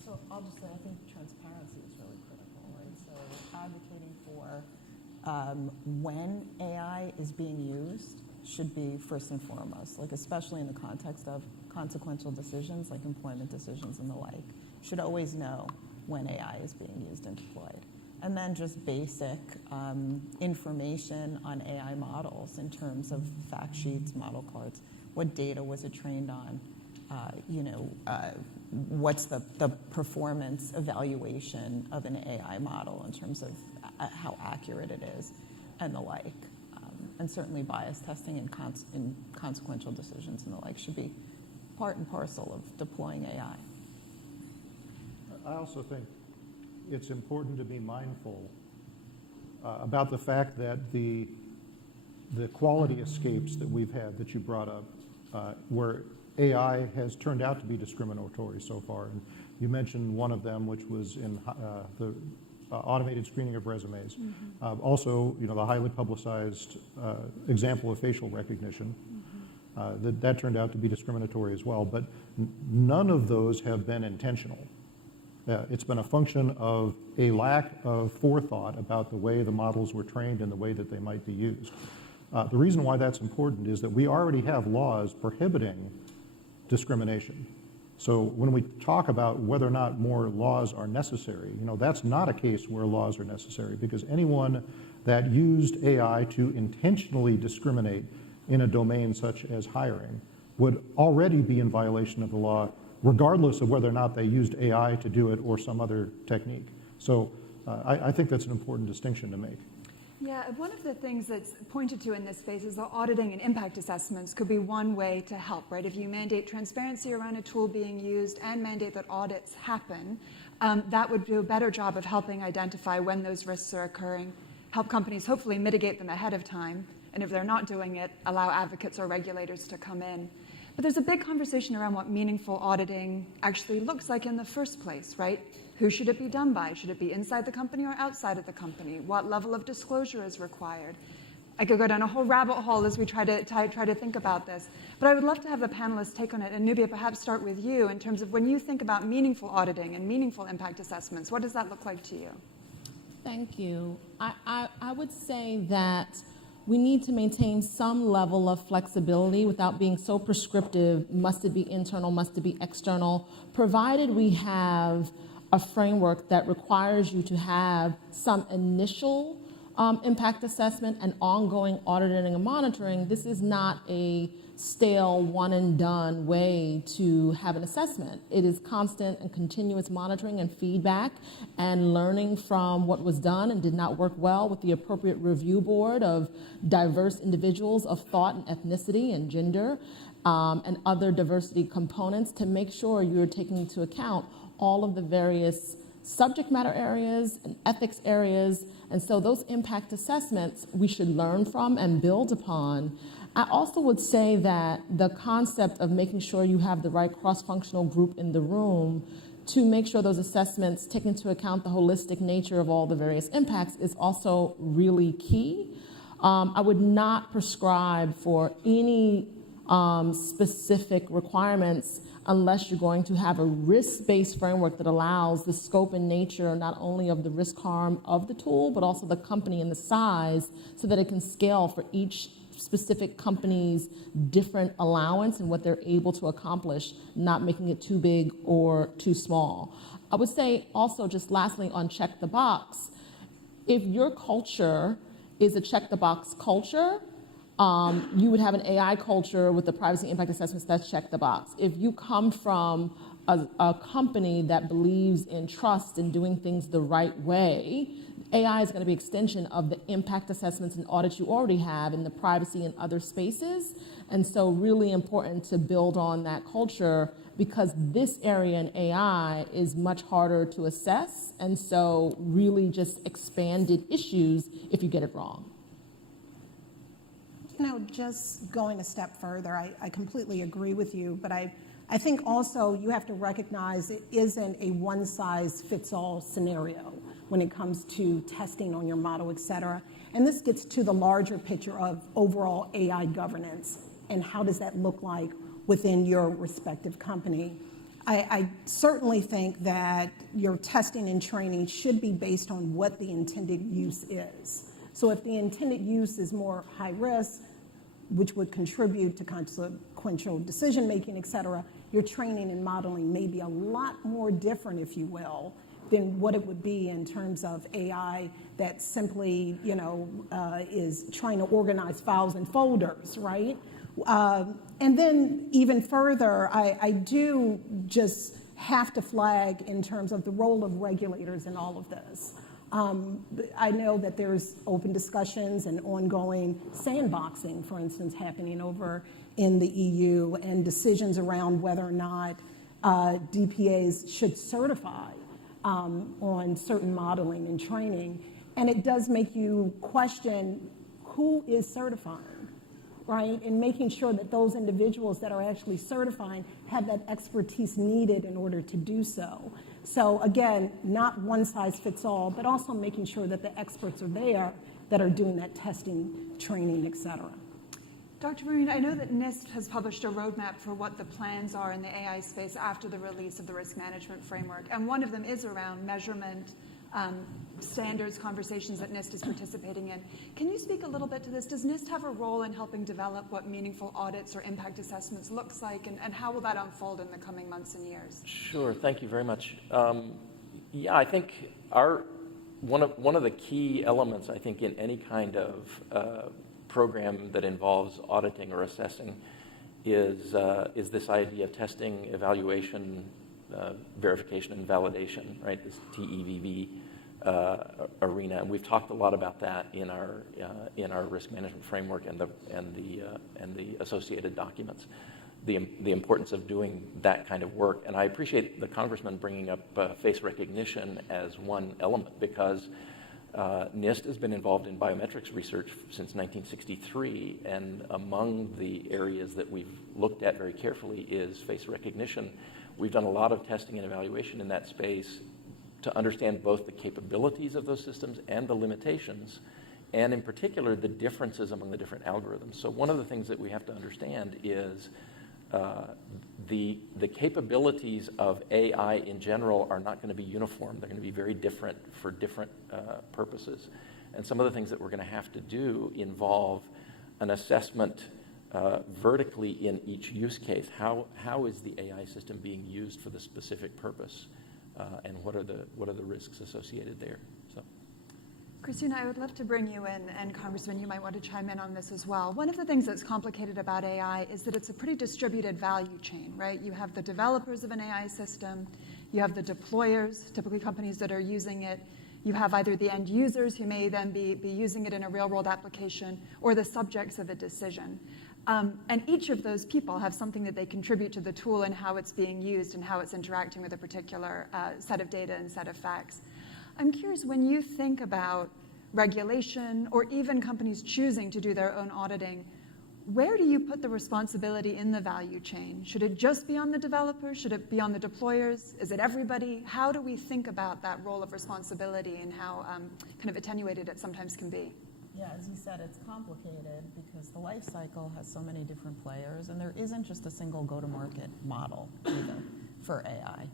So I'll just say I think transparency is really critical, right? So advocating for when AI is being used should be first and foremost, like especially in the context of consequential decisions like employment decisions and the like. Should always know when AI is being used and deployed. And then just basic information on AI models in terms of fact sheets, model cards. What data was it trained on? What's the performance evaluation of an AI model in terms of how accurate it is and the like. And certainly bias testing and consequential decisions and the like should be part and parcel of deploying AI. I also think it's important to be mindful about the fact that the quality escapes that we've had that you brought up, where AI has turned out to be discriminatory so far. And you mentioned one of them, which was in the automated screening of resumes. Mm-hmm. Also, the highly publicized example of facial recognition. Mm-hmm. That turned out to be discriminatory as well. But none of those have been intentional. It's been a function of a lack of forethought about the way the models were trained and the way that they might be used. The reason why that's important is that we already have laws prohibiting discrimination. So when we talk about whether or not more laws are necessary, that's not a case where laws are necessary, because anyone that used AI to intentionally discriminate in a domain such as hiring would already be in violation of the law, regardless of whether or not they used AI to do it or some other technique. So I think that's an important distinction to make. Yeah, one of the things that's pointed to in this space is that auditing and impact assessments could be one way to help, right? If you mandate transparency around a tool being used and mandate that audits happen, that would do a better job of helping identify when those risks are occurring, help companies hopefully mitigate them ahead of time, and if they're not doing it, allow advocates or regulators to come in. But there's a big conversation around what meaningful auditing actually looks like in the first place, right? Who should it be done by? Should it be inside the company or outside of the company? What level of disclosure is required? I could go down a whole rabbit hole as we try to think about this. But I would love to have the panelists take on it. And Nubia, perhaps start with you in terms of when you think about meaningful auditing and meaningful impact assessments, what does that look like to you? Thank you. I would say that we need to maintain some level of flexibility without being so prescriptive. Must it be internal? Must it be external? Provided we have a framework that requires you to have some initial impact assessment and ongoing auditing and monitoring, this is not a stale one and done way to have an assessment. It is constant and continuous monitoring and feedback and learning from what was done and did not work well with the appropriate review board of diverse individuals of thought and ethnicity and gender and other diversity components to make sure you're taking into account all of the various subject matter areas and ethics areas. And so those impact assessments we should learn from and build upon. I also would say that the concept of making sure you have the right cross-functional group in the room to make sure those assessments take into account the holistic nature of all the various impacts is also really key. I would not prescribe for any specific requirements unless you're going to have a risk-based framework that allows the scope and nature not only of the risk harm of the tool, but also the company and the size so that it can scale for each specific company's different allowance and what they're able to accomplish, not making it too big or too small. I would say also just lastly on check the box, if your culture is a check the box culture, you would have an AI culture with the privacy impact assessments that check the box. If you come from a company that believes in trust and doing things the right way, AI is going to be an extension of the impact assessments and audits you already have in the privacy and other spaces. And so really important to build on that culture because this area in AI is much harder to assess. And so really just expanded issues if you get it wrong. You know, just going a step further, I completely agree with you, but I think also you have to recognize it isn't a one-size-fits-all scenario when it comes to testing on your model, et cetera. And this gets to the larger picture of overall AI governance and how does that look like within your respective company. I certainly think that your testing and training should be based on what the intended use is. So if the intended use is more high risk, which would contribute to consequential decision-making, et cetera, your training and modeling may be a lot more different, if you will, than what it would be in terms of AI that simply, is trying to organize files and folders, right? And then even further, I do just have to flag in terms of the role of regulators in all of this. I know that there's open discussions and ongoing sandboxing, for instance, happening over in the EU and decisions around whether or not DPAs should certify on certain modeling and training. And it does make you question who is certifying, right? And making sure that those individuals that are actually certifying have that expertise needed in order to do so. So again, not one size fits all, but also making sure that the experts are there that are doing that testing, training, et cetera. Dr. Marine, I know that NIST has published a roadmap for what the plans are in the AI space after the release of the risk management framework. And one of them is around measurement standards, conversations that NIST is participating in. Can you speak a little bit to this? Does NIST have a role in helping develop what meaningful audits or impact assessments looks like, and how will that unfold in the coming months and years? Sure, thank you very much. Yeah, I think one of the key elements, I think, in any kind of program that involves auditing or assessing is this idea of testing, evaluation, verification, and validation, right? This TEVV arena, and we've talked a lot about that in our risk management framework and the associated documents. The importance of doing that kind of work, and I appreciate the congressman bringing up face recognition as one element because NIST has been involved in biometrics research since 1963, and among the areas that we've looked at very carefully is face recognition. We've done a lot of testing and evaluation in that space to understand both the capabilities of those systems and the limitations, and in particular, the differences among the different algorithms. So one of the things that we have to understand is the capabilities of AI in general are not going to be uniform. They're going to be very different for different purposes. And some of the things that we're going to have to do involve an assessment vertically in each use case. How is the AI system being used for the specific purpose, and what are the risks associated there? So. Christina, I would love to bring you in, and Congressman, you might want to chime in on this as well. One of the things that's complicated about AI is that it's a pretty distributed value chain, right? You have the developers of an AI system, you have the deployers, typically companies that are using it, you have either the end users who may then be using it in a real-world application, or the subjects of a decision. And each of those people have something that they contribute to the tool and how it's being used and how it's interacting with a particular set of data and set of facts. I'm curious, when you think about regulation or even companies choosing to do their own auditing, where do you put the responsibility in the value chain? Should it just be on the developers? Should it be on the deployers? Is it everybody? How do we think about that role of responsibility and how kind of attenuated it sometimes can be? Yeah, as you said, it's complicated because the life cycle has so many different players, and there isn't just a single go-to-market model either for AI.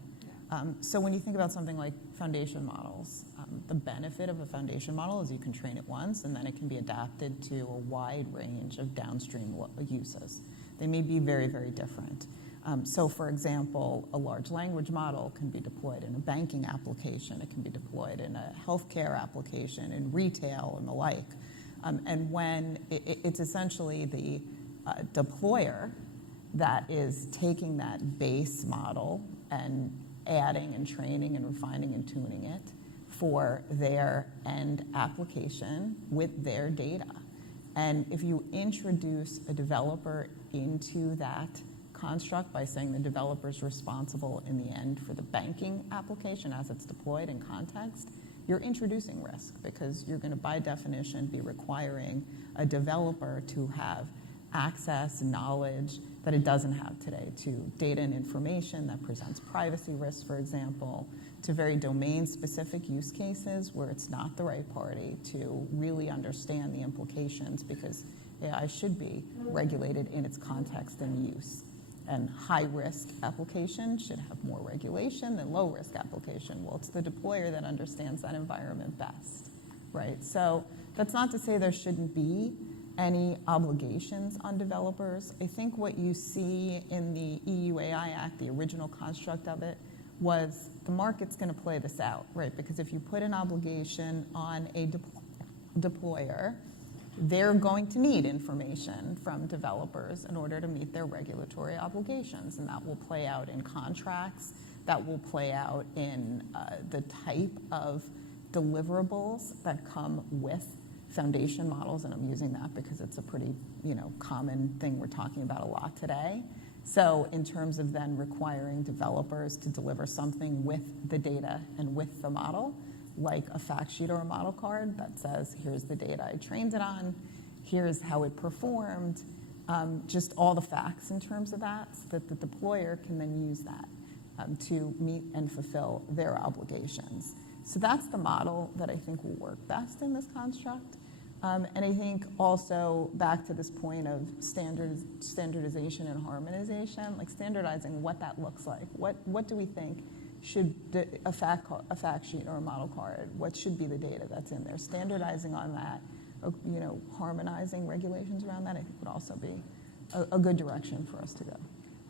So when you think about something like foundation models, the benefit of a foundation model is you can train it once, and then it can be adapted to a wide range of downstream uses. They may be very, very different. So for example, a large language model can be deployed in a banking application. It can be deployed in a healthcare application, in retail, and the like. And when it's essentially the deployer that is taking that base model and adding and training and refining and tuning it for their end application with their data. And if you introduce a developer into that construct by saying the developer is responsible in the end for the banking application as it's deployed in context, you're introducing risk because you're going to, by definition, be requiring a developer to have access, knowledge that it doesn't have today to data and information that presents privacy risks, for example, to very domain-specific use cases where it's not the right party to really understand the implications because AI should be regulated in its context and use. And high-risk application should have more regulation than low-risk application. Well, it's the deployer that understands that environment best, right? So that's not to say there shouldn't be any obligations on developers. I think what you see in the EU AI Act, the original construct of it, was the market's going to play this out, right? Because if you put an obligation on a deployer, they're going to need information from developers in order to meet their regulatory obligations, and that will play out in contracts, that will play out in the type of deliverables that come with foundation models, and I'm using that because it's a pretty, common thing we're talking about a lot today. So in terms of then requiring developers to deliver something with the data and with the model, like a fact sheet or a model card that says, here's the data I trained it on, here's how it performed, just all the facts in terms of that, so that the deployer can then use that to meet and fulfill their obligations. So that's the model that I think will work best in this construct. And I think also back to this point of standardization and harmonization, like standardizing what that looks like. What do we think should a fact sheet or a model card, what should be the data that's in there? Standardizing on that, harmonizing regulations around that, I think would also be a good direction for us to go.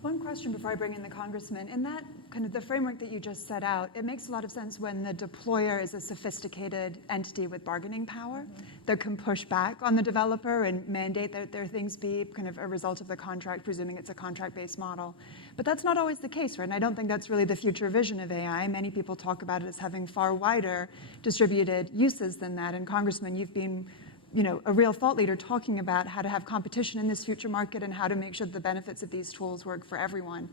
One question before I bring in the congressman. In that kind of the framework that you just set out, it makes a lot of sense when the deployer is a sophisticated entity with bargaining power that can push back on the developer and mandate that their things be kind of a result of the contract, presuming it's a contract-based model. But that's not always the case, right? And I don't think that's really the future vision of AI. Many people talk about it as having far wider distributed uses than that. And Congressman, you've been a real thought leader talking about how to have competition in this future market and how to make sure that the benefits of these tools work for everyone.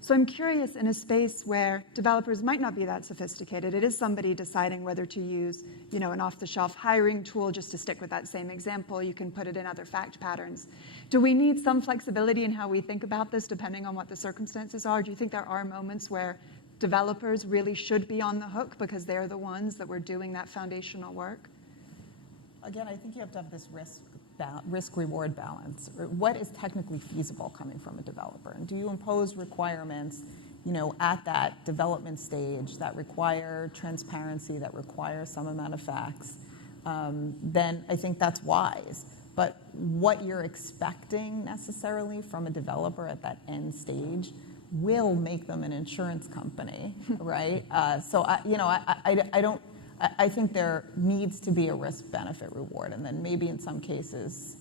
So I'm curious, in a space where developers might not be that sophisticated, it is somebody deciding whether to use, an off-the-shelf hiring tool. Just to stick with that same example, you can put it in other fact patterns. Do we need some flexibility in how we think about this, depending on what the circumstances are? Do you think there are moments where developers really should be on the hook because they're the ones that were doing that foundational work? Again, I think you have to have this risk-reward balance. What is technically feasible coming from a developer? And do you impose requirements, at that development stage that require transparency, that require some amount of facts? Then I think that's wise. But what you're expecting necessarily from a developer at that end stage will make them an insurance company, right? So I think there needs to be a risk-benefit reward, and then maybe in some cases,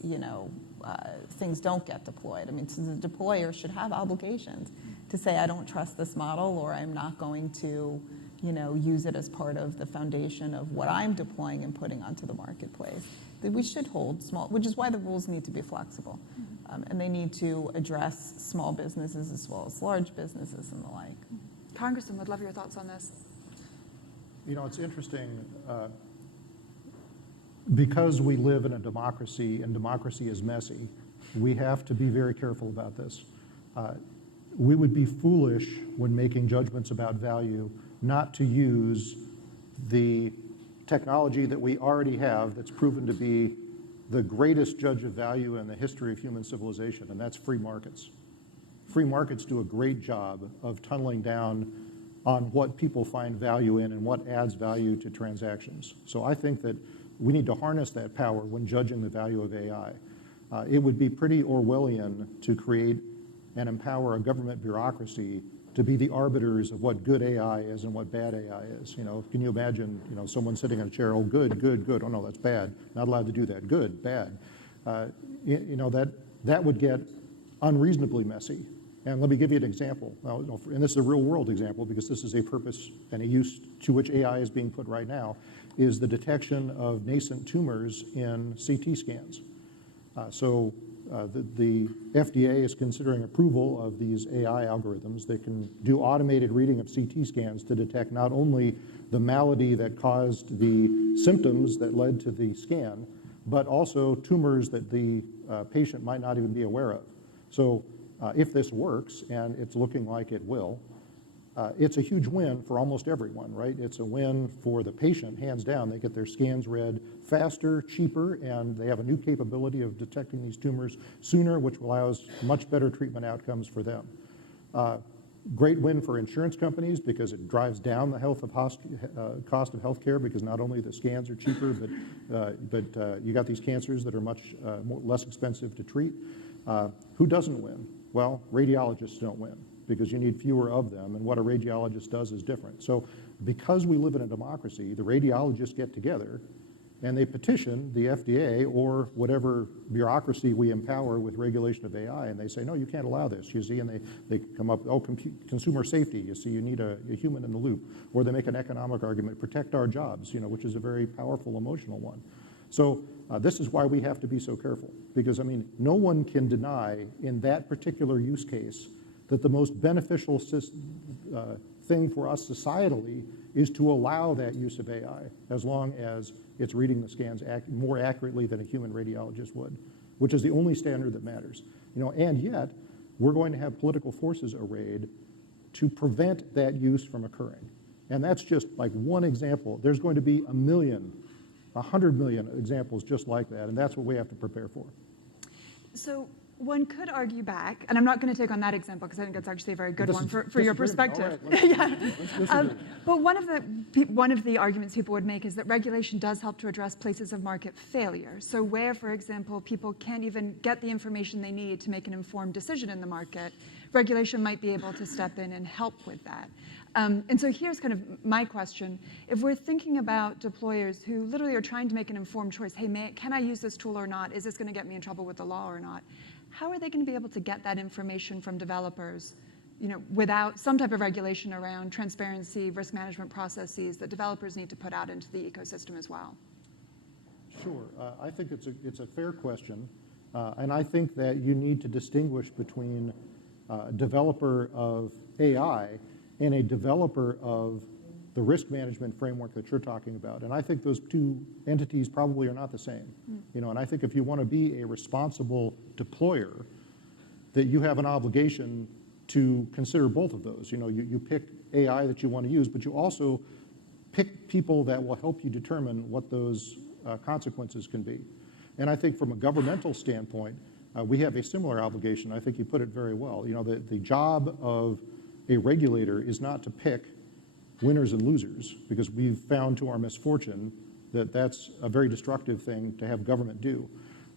things don't get deployed. I mean, so the deployer should have obligations to say, I don't trust this model, or I'm not going to, use it as part of the foundation of what I'm deploying and putting onto the marketplace. That we should hold small, which is why the rules need to be flexible, and they need to address small businesses as well as large businesses and the like. Congressman, would love your thoughts on this. It's interesting, because we live in a democracy and democracy is messy, we have to be very careful about this. We would be foolish when making judgments about value not to use the technology that we already have that's proven to be the greatest judge of value in the history of human civilization, and that's free markets. Free markets do a great job of tunneling down on what people find value in and what adds value to transactions. So I think that we need to harness that power when judging the value of AI. It would be pretty Orwellian to create and empower a government bureaucracy to be the arbiters of what good AI is and what bad AI is. Can you imagine, someone sitting in a chair, oh, good, good, good, oh no, that's bad, not allowed to do that, good, bad. That would get unreasonably messy. And let me give you an example. And this is a real world example because this is a purpose and a use to which AI is being put right now, is the detection of nascent tumors in CT scans. The FDA is considering approval of these AI algorithms that can do automated reading of CT scans to detect not only the malady that caused the symptoms that led to the scan, but also tumors that the patient might not even be aware of. So if this works, and it's looking like it will, it's a huge win for almost everyone, right? It's a win for the patient, hands down. They get their scans read faster, cheaper, and they have a new capability of detecting these tumors sooner, which allows much better treatment outcomes for them. Great win for insurance companies because it drives down the cost of health care, because not only the scans are cheaper, but you got these cancers that are much less expensive to treat. Who doesn't win? Well, radiologists don't win because you need fewer of them, and what a radiologist does is different. So because we live in a democracy, the radiologists get together and they petition the FDA or whatever bureaucracy we empower with regulation of AI, and they say, no, you can't allow this, you see, and they come up, oh, consumer safety, you see, you need a human in the loop. Or they make an economic argument, protect our jobs, which is a very powerful emotional one. So this is why we have to be so careful, because, no one can deny in that particular use case that the most beneficial thing for us societally is to allow that use of AI, as long as it's reading the scans more accurately than a human radiologist would, which is the only standard that matters. And yet, we're going to have political forces arrayed to prevent that use from occurring. And that's just like one example. There's going to be 1 million, 100 million examples just like that, and that's what we have to prepare for. So one could argue back, and I'm not going to take on that example because I think that's actually a very good one for your perspective. Right, but one of the arguments people would make is that regulation does help to address places of market failure. So where, for example, people can't even get the information they need to make an informed decision in the market, regulation might be able to step in and help with that. And so here's kind of my question. If we're thinking about deployers who literally are trying to make an informed choice, hey, can I use this tool or not? Is this going to get me in trouble with the law or not? How are they going to be able to get that information from developers, without some type of regulation around transparency, risk management processes that developers need to put out into the ecosystem as well? Sure. I think it's a fair question. And I think that you need to distinguish between a developer of AI and a developer of the risk management framework that you're talking about. And I think those two entities probably are not the same. You know, and I think if you want to be a responsible deployer, that you have an obligation to consider both of those. You know, you pick AI that you want to use, but you also pick people that will help you determine what those consequences can be. And I think from a governmental standpoint, we have a similar obligation. I think you put it very well. You know, the job of a regulator is not to pick winners and losers, because we've found to our misfortune that that's a very destructive thing to have government do.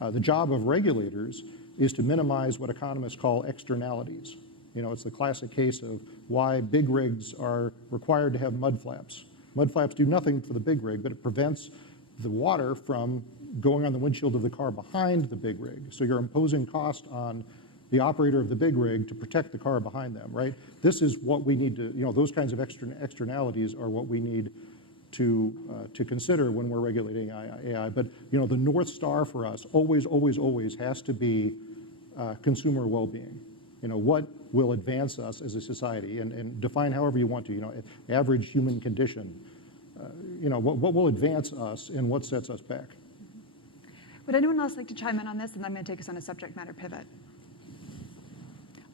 The job of regulators is to minimize what economists call externalities. You know, it's the classic case of why big rigs are required to have mud flaps. Mud flaps do nothing for the big rig, but it prevents the water from going on the windshield of the car behind the big rig. So you're imposing cost on the operator of the big rig to protect the car behind them, right? This is what we need to, you know, those kinds of externalities are what we need to consider when we're regulating AI. But, you know, the North Star for us always, always, always has to be consumer well-being. You know, what will advance us as a society, and define however you want to, you know, average human condition. You know, what will advance us and what sets us back. Would anyone else like to chime in on this? And I'm going to take us on a subject matter pivot.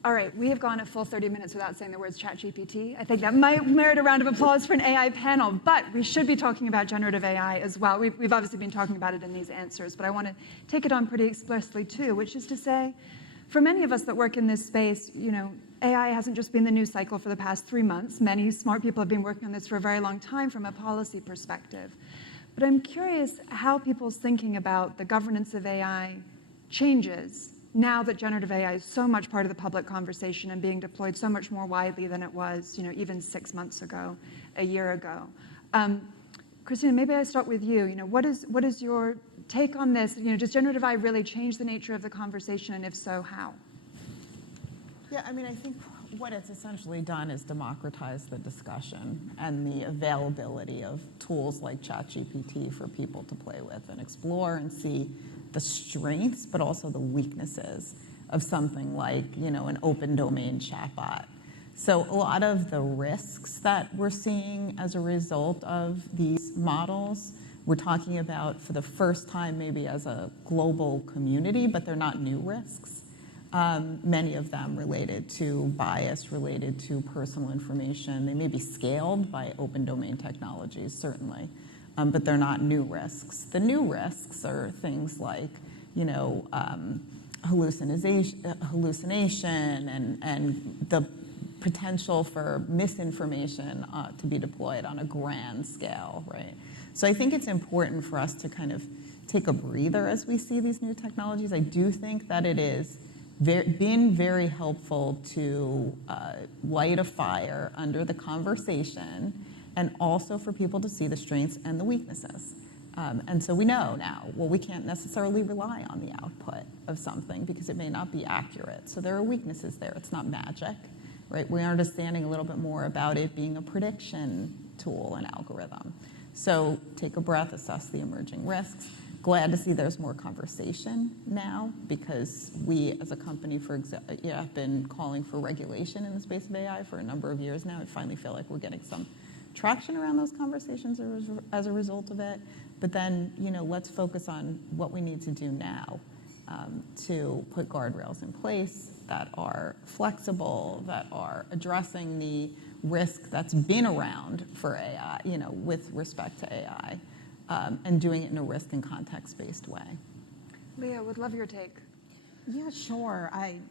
All right, we have gone a full 30 minutes without saying the words ChatGPT. I think that might merit a round of applause for an AI panel, but we should be talking about generative AI as well. We've obviously been talking about it in these answers, but I want to take it on pretty explicitly too, which is to say, for many of us that work in this space, you know, AI hasn't just been the news cycle for the past 3 months. Many smart people have been working on this for a very long time from a policy perspective. But I'm curious how people's thinking about the governance of AI changes now that generative AI is so much part of the public conversation and being deployed so much more widely than it was, you know, even 6 months ago, a year ago. Christina, maybe I start with you. You know, what is your take on this? You know, does generative AI really change the nature of the conversation, and if so, how? Yeah, I mean, I think what it's essentially done is democratize the discussion and the availability of tools like ChatGPT for people to play with and explore and see the strengths, but also the weaknesses of something like, you know, an open domain chatbot. So a lot of the risks that we're seeing as a result of these models, we're talking about for the first time maybe as a global community, but they're not new risks. Many of them related to bias, related to personal information. They may be scaled by open domain technologies, certainly, but they're not new risks. The new risks are things like, you know, hallucination and the potential for misinformation to be deployed on a grand scale, right? So I think it's important for us to kind of take a breather as we see these new technologies. I do think that it is been very helpful to light a fire under the conversation, and also for people to see the strengths and the weaknesses. And so we know now, well, we can't necessarily rely on the output of something because it may not be accurate. So there are weaknesses there. It's not magic, right? We are understanding a little bit more about it being a prediction tool and algorithm. So take a breath, assess the emerging risks. Glad to see there's more conversation now, because we as a company, for example, have been calling for regulation in the space of AI for a number of years now. I finally feel like we're getting some traction around those conversations as a result of it. But then, you know, let's focus on what we need to do now to put guardrails in place that are flexible, that are addressing the risk that's been around for AI, you know, with respect to AI. And doing it in a risk and context-based way. Leah, would love your take. Yeah, sure. I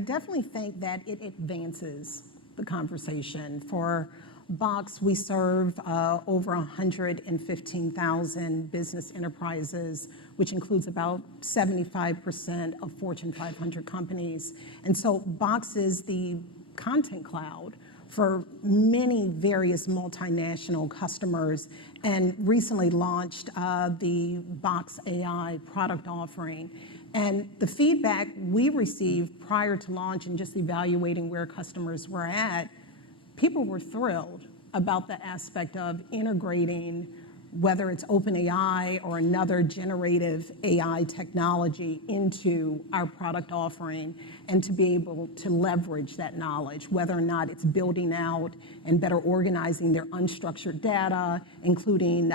definitely think that it advances the conversation. For Box, we serve over 115,000 business enterprises, which includes about 75% of Fortune 500 companies. And so Box is the content cloud for many various multinational customers, and recently launched the Box AI product offering. And the feedback we received prior to launch and just evaluating where customers were at, people were thrilled about the aspect of integrating whether it's OpenAI or another generative AI technology, into our product offering, and to be able to leverage that knowledge, whether or not it's building out and better organizing their unstructured data, including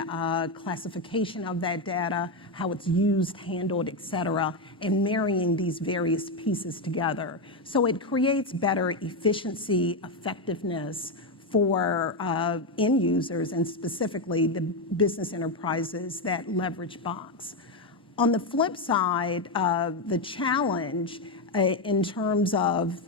classification of that data, how it's used, handled, et cetera, and marrying these various pieces together. So it creates better efficiency, effectiveness for end users, and specifically the business enterprises that leverage Box. On the flip side, the challenge in terms of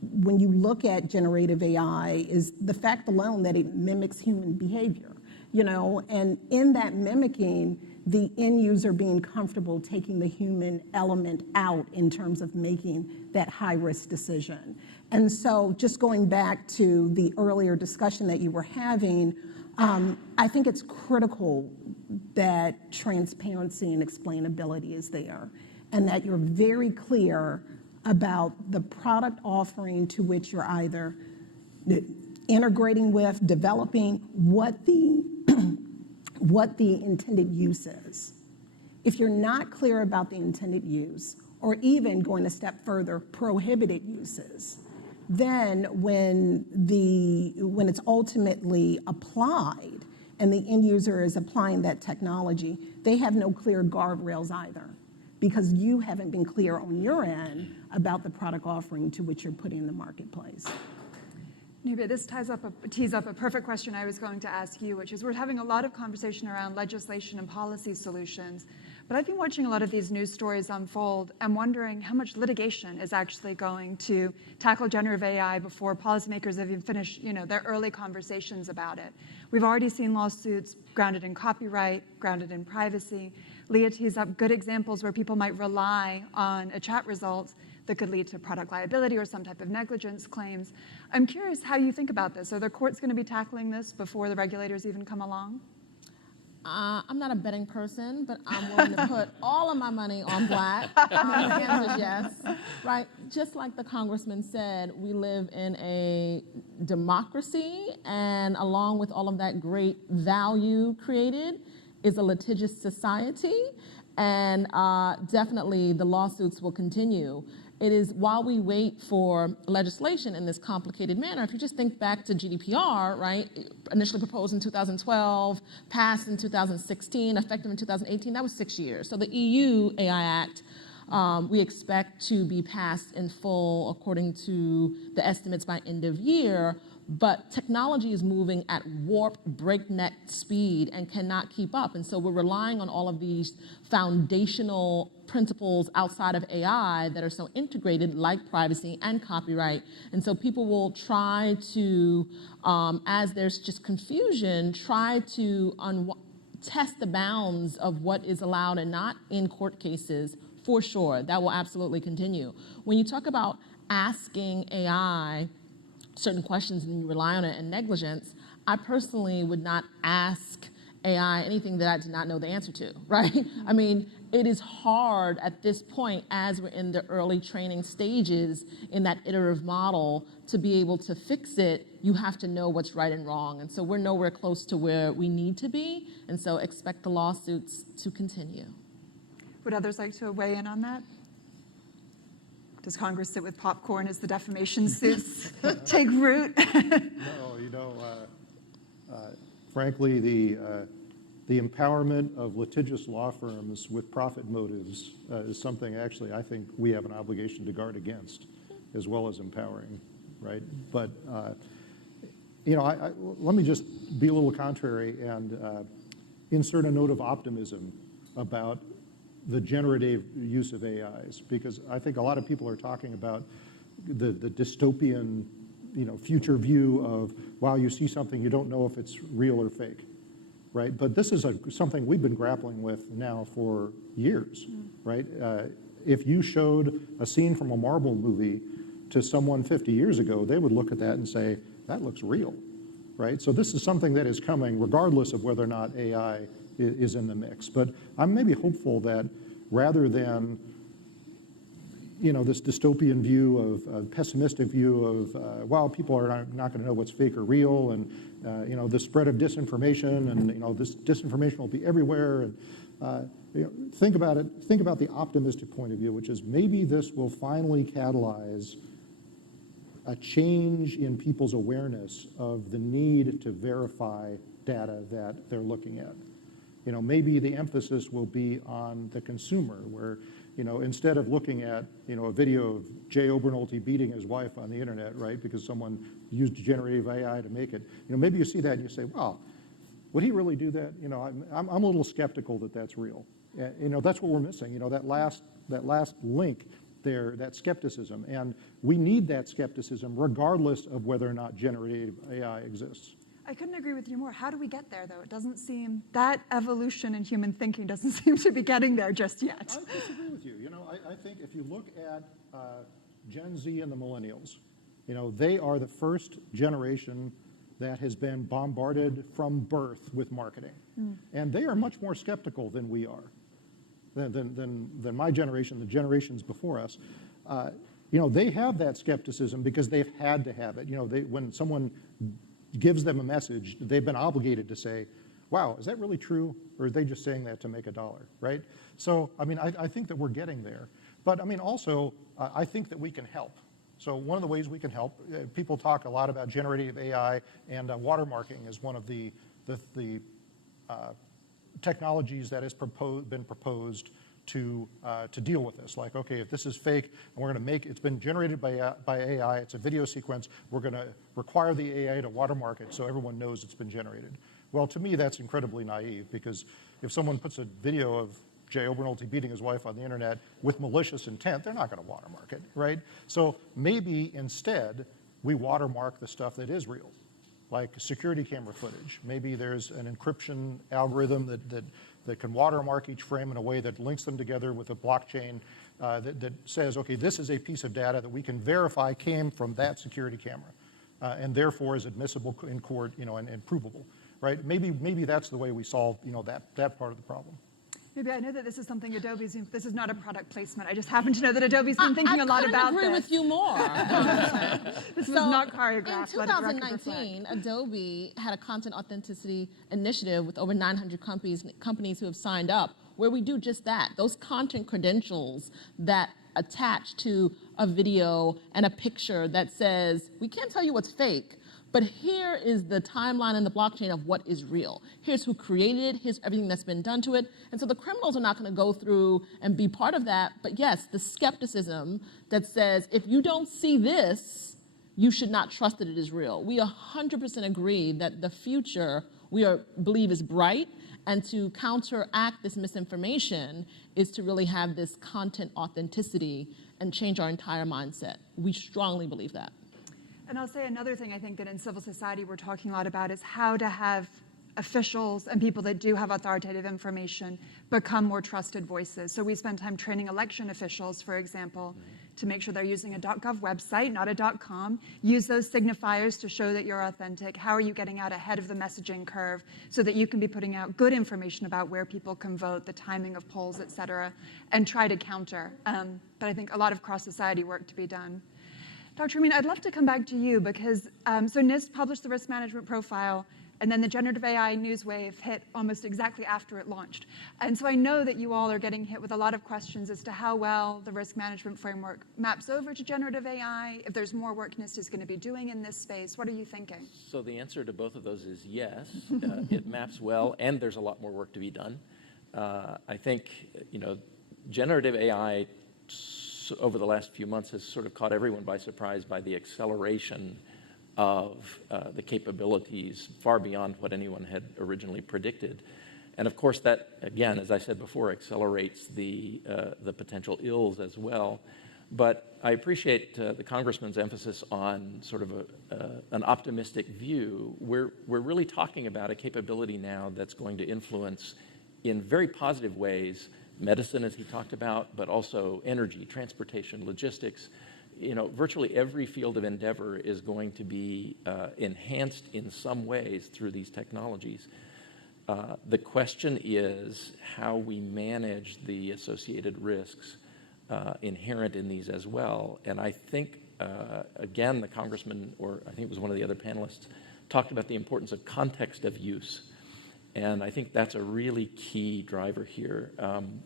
when you look at generative AI is the fact alone that it mimics human behavior, and in that mimicking, the end user being comfortable taking the human element out in terms of making that high-risk decision. And so just going back to the earlier discussion that you were having, I think it's critical that transparency and explainability is there, and that you're very clear about the product offering to which you're either integrating with, developing, what the intended use is. If you're not clear about the intended use, or even going a step further, prohibited uses, then when it's ultimately applied and the end user is applying that technology, they have no clear guardrails either, because you haven't been clear on your end about the product offering to which you're putting in the marketplace. Nubia, this tees up a perfect question I was going to ask you, which is we're having a lot of conversation around legislation and policy solutions, but I've been watching a lot of these news stories unfold and wondering how much litigation is actually going to tackle generative AI before policymakers have even finished, their early conversations about it. We've already seen lawsuits grounded in copyright, grounded in privacy. Leah tees up good examples where people might rely on a chat result that could lead to product liability or some type of negligence claims. I'm curious how you think about this. Are the courts going to be tackling this before the regulators even come along? I'm not a betting person, but I'm willing to put all of my money on black. The answer is yes, right? Just like the congressman said, we live in a democracy, and along with all of that great value created is a litigious society, and definitely the lawsuits will continue. It is while we wait for legislation in this complicated manner. If you just think back to GDPR, right, initially proposed in 2012, passed in 2016, effective in 2018, that was 6 years. So the EU AI Act, we expect to be passed in full according to the estimates by end of year, but technology is moving at warp breakneck speed and cannot keep up. And so we're relying on all of these foundational principles outside of AI that are so integrated, like privacy and copyright. And so people will try to, as there's just confusion, try to test the bounds of what is allowed and not in court cases, for sure. That will absolutely continue. When you talk about asking AI certain questions and you rely on it and negligence, I personally would not ask AI anything that I did not know the answer to, right? I mean, it is hard at this point, as we're in the early training stages in that iterative model, to be able to fix it. You have to know what's right and wrong. And so we're nowhere close to where we need to be. And so expect the lawsuits to continue. Would others like to weigh in on that? Does Congress sit with popcorn as the defamation suits take root? No, frankly, the empowerment of litigious law firms with profit motives is something actually I think we have an obligation to guard against, as well as empowering, right? But let me just be a little contrary and insert a note of optimism about the generative use of AIs, because I think a lot of people are talking about the dystopian, future view of, wow, you see something, you don't know if it's real or fake, right? But this is something we've been grappling with now for years, right? If you showed a scene from a Marvel movie to someone 50 years ago, they would look at that and say, that looks real, right? So this is something that is coming regardless of whether or not AI is in the mix. But I'm maybe hopeful that rather than this dystopian view of pessimistic view of, well, people are not going to know what's fake or real, and the spread of disinformation, and this disinformation will be everywhere. And think about it. Think about the optimistic point of view, which is maybe this will finally catalyze a change in people's awareness of the need to verify data that they're looking at. Maybe the emphasis will be on the consumer, where instead of looking at a video of Jay Obernolte beating his wife on the internet, right, because someone used generative AI to make it, maybe you see that and you say, wow, would he really do that? I'm a little skeptical that that's real. That's what we're missing. That last link there, that skepticism, and we need that skepticism regardless of whether or not generative AI exists. I couldn't agree with you more. How do we get there, though? It doesn't seem, that evolution in human thinking doesn't seem to be getting there just yet. I disagree with you. I think if you look at Gen Z and the millennials, they are the first generation that has been bombarded from birth with marketing. And they are much more skeptical than we are, than my generation, the generations before us. They have that skepticism because they've had to have it. When someone gives them a message, they've been obligated to say, wow, is that really true? Or are they just saying that to make a dollar, right? So, I think that we're getting there. But, also, I think that we can help. So one of the ways we can help, people talk a lot about generative AI, and watermarking is one of the technologies that has been proposed to deal with this. Like, okay, if this is fake, and we're going to it's been generated by AI, it's a video sequence, we're going to require the AI to watermark it so everyone knows it's been generated. Well, to me, that's incredibly naive, because if someone puts a video of Jay Obernolte beating his wife on the internet with malicious intent, they're not going to watermark it, right? So maybe instead, we watermark the stuff that is real, like security camera footage. Maybe there's an encryption algorithm that can watermark each frame in a way that links them together with a blockchain that says, okay, this is a piece of data that we can verify came from that security camera, and therefore is admissible in court, and provable, right? Maybe that's the way we solve, that part of the problem. Maybe I know that this is something this is not a product placement. I just happen to know that Adobe's been thinking a lot about this. I couldn't agree with you more. This was not choreographed. In 2019, Adobe had a content authenticity initiative with over 900 companies who have signed up, where we do just that. Those content credentials that attach to a video and a picture that says, we can't tell you what's fake, but here is the timeline and the blockchain of what is real. Here's who created it, here's everything that's been done to it. And so the criminals are not going to go through and be part of that. But yes, the skepticism that says, if you don't see this, you should not trust that it is real. We 100% agree that the future believe is bright, and to counteract this misinformation is to really have this content authenticity and change our entire mindset. We strongly believe that. And I'll say another thing I think that in civil society we're talking a lot about is how to have officials and people that do have authoritative information become more trusted voices. So we spend time training election officials, for example, to make sure they're using a .gov website, not a .com. Use those signifiers to show that you're authentic. How are you getting out ahead of the messaging curve so that you can be putting out good information about where people can vote, the timing of polls, et cetera, and try to counter. But I think a lot of cross-society work to be done. Dr. Amin, I'd love to come back to you because, so NIST published the risk management profile, and then the generative AI news wave hit almost exactly after it launched. And so I know that you all are getting hit with a lot of questions as to how well the risk management framework maps over to generative AI, if there's more work NIST is going to be doing in this space. What are you thinking? So the answer to both of those is yes. It maps well, and there's a lot more work to be done. I think, generative AI over the last few months has sort of caught everyone by surprise by the acceleration of the capabilities far beyond what anyone had originally predicted. And of course that, again, as I said before, accelerates the potential ills as well. But I appreciate the Congressman's emphasis on sort of an optimistic view. We're really talking about a capability now that's going to influence in very positive ways medicine, as he talked about, but also energy, transportation, logistics. Virtually every field of endeavor is going to be enhanced in some ways through these technologies. The question is how we manage the associated risks inherent in these as well. And I think, again, the congressman, or I think it was one of the other panelists, talked about the importance of context of use. And I think that's a really key driver here.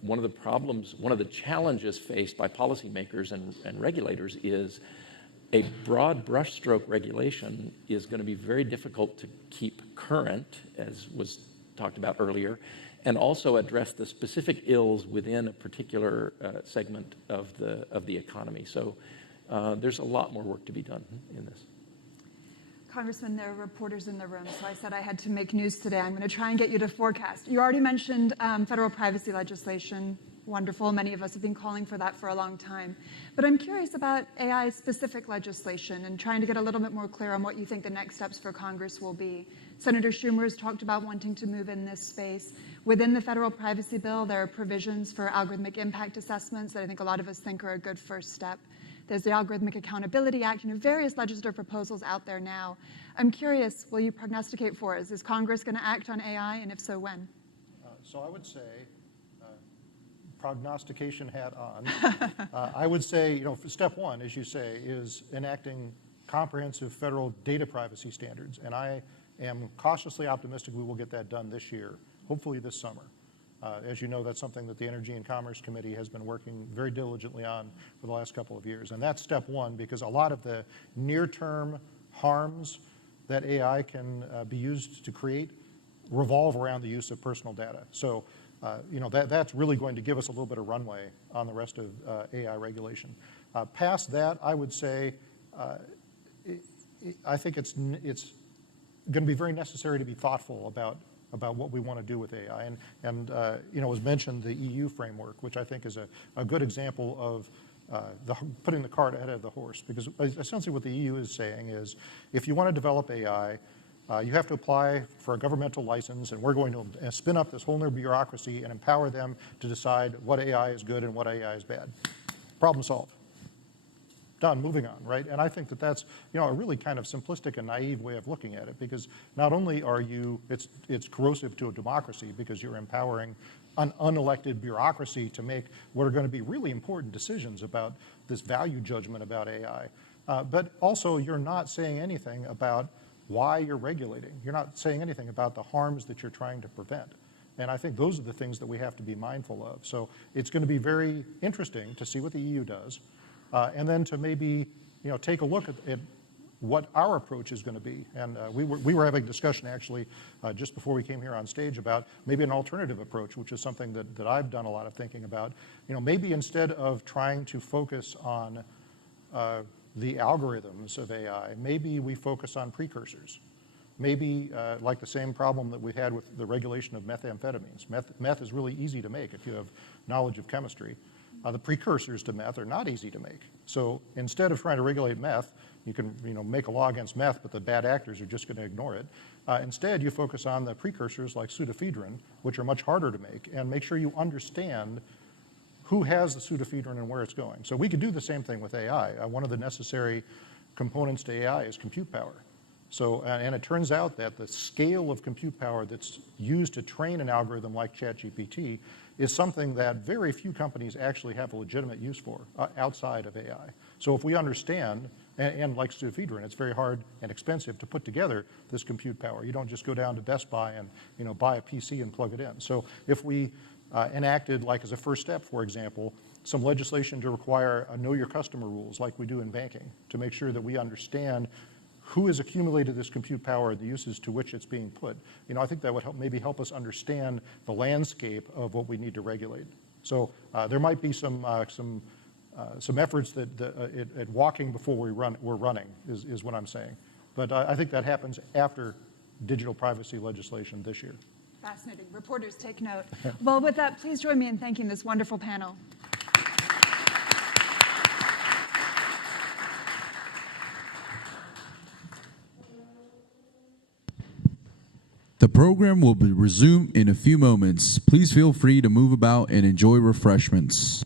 One of the problems, one of the challenges faced by policymakers and regulators is a broad brushstroke regulation is going to be very difficult to keep current, as was talked about earlier, and also address the specific ills within a particular segment of the economy. So there's a lot more work to be done in this. Congressman, there are reporters in the room, so I said I had to make news today. I'm going to try and get you to forecast. You already mentioned federal privacy legislation. Wonderful. Many of us have been calling for that for a long time. But I'm curious about AI-specific legislation and trying to get a little bit more clear on what you think the next steps for Congress will be. Senator Schumer has talked about wanting to move in this space. Within the federal privacy bill, there are provisions for algorithmic impact assessments that I think a lot of us think are a good first step. There's the Algorithmic Accountability Act, various legislative proposals out there now. I'm curious, will you prognosticate for us? Is Congress going to act on AI, and if so, when? So I would say, prognostication hat on, I would say, step one, as you say, is enacting comprehensive federal data privacy standards. And I am cautiously optimistic we will get that done this year, hopefully this summer. As you know, that's something that the Energy and Commerce Committee has been working very diligently on for the last couple of years. And that's step one, because a lot of the near-term harms that AI can be used to create revolve around the use of personal data. So, that's really going to give us a little bit of runway on the rest of AI regulation. Past that, I would say, I think it's going to be very necessary to be thoughtful about what we want to do with AI. And as mentioned, the EU framework, which I think is a good example of putting the cart ahead of the horse. Because essentially what the EU is saying is, if you want to develop AI, you have to apply for a governmental license, and we're going to spin up this whole new bureaucracy and empower them to decide what AI is good and what AI is bad. Problem solved. Done, moving on, right? And I think that that's, a really kind of simplistic and naive way of looking at it, because not only are it's corrosive to a democracy because you're empowering an unelected bureaucracy to make what are going to be really important decisions about this value judgment about AI, but also you're not saying anything about why you're regulating. You're not saying anything about the harms that you're trying to prevent. And I think those are the things that we have to be mindful of. So it's going to be very interesting to see what the EU does. And then to maybe, take a look at what our approach is going to be. And we were having a discussion actually just before we came here on stage about maybe an alternative approach, which is something that I've done a lot of thinking about. Maybe instead of trying to focus on the algorithms of AI, maybe we focus on precursors. Maybe like the same problem that we had with the regulation of methamphetamines. Meth is really easy to make if you have knowledge of chemistry. The precursors to meth are not easy to make. So instead of trying to regulate meth, you can make a law against meth, but the bad actors are just going to ignore it. Instead, you focus on the precursors like pseudoephedrine, which are much harder to make, and make sure you understand who has the pseudoephedrine and where it's going. So we could do the same thing with AI. One of the necessary components to AI is compute power. So, and it turns out that the scale of compute power that's used to train an algorithm like ChatGPT is something that very few companies actually have a legitimate use for outside of AI. So if we understand, and like pseudoephedrine, it's very hard and expensive to put together this compute power. You don't just go down to Best Buy and buy a PC and plug it in. So if we enacted, like as a first step, for example, some legislation to require know your customer rules like we do in banking to make sure that we understand who has accumulated this compute power, the uses to which it's being put. I think that would maybe help us understand the landscape of what we need to regulate. So there might be some efforts at walking before we're running is what I'm saying. But I think that happens after digital privacy legislation this year. Fascinating. Reporters, take note. Well, with that, please join me in thanking this wonderful panel. The program will be resumed in a few moments. Please feel free to move about and enjoy refreshments.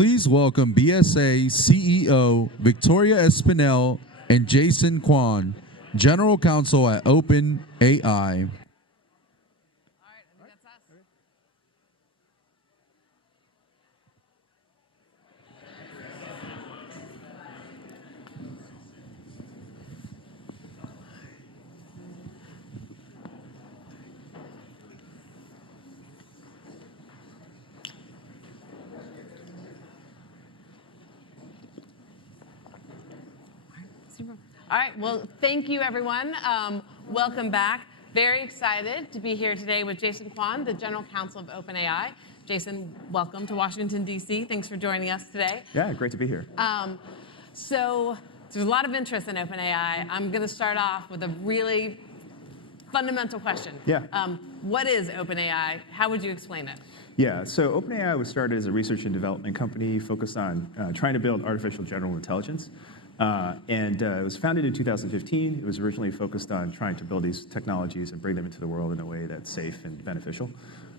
Please welcome BSA CEO Victoria Espinel and Jason Kwan, General Counsel at OpenAI. All right, well, thank you, everyone. Welcome back. Very excited to be here today with Jason Kwan, the General Counsel of OpenAI. Jason, welcome to Washington, D.C. Thanks for joining us today. Yeah, great to be here. So there's a lot of interest in OpenAI. I'm going to start off with a really fundamental question. Yeah. What is OpenAI? How would you explain it? Yeah, so OpenAI was started as a research and development company focused on trying to build artificial general intelligence. And it was founded in 2015. It was originally focused on trying to build these technologies and bring them into the world in a way that's safe and beneficial.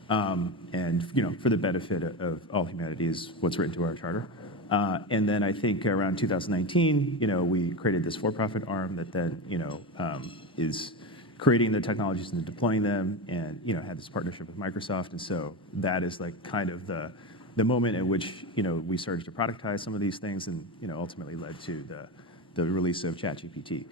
And for the benefit of all humanity is what's written to our charter. And then I think around 2019, we created this for-profit arm that then, is creating the technologies and deploying them, and had this partnership with Microsoft. And so that is like kind of the moment in which we started to productize some of these things, and ultimately led to the release of ChatGPT.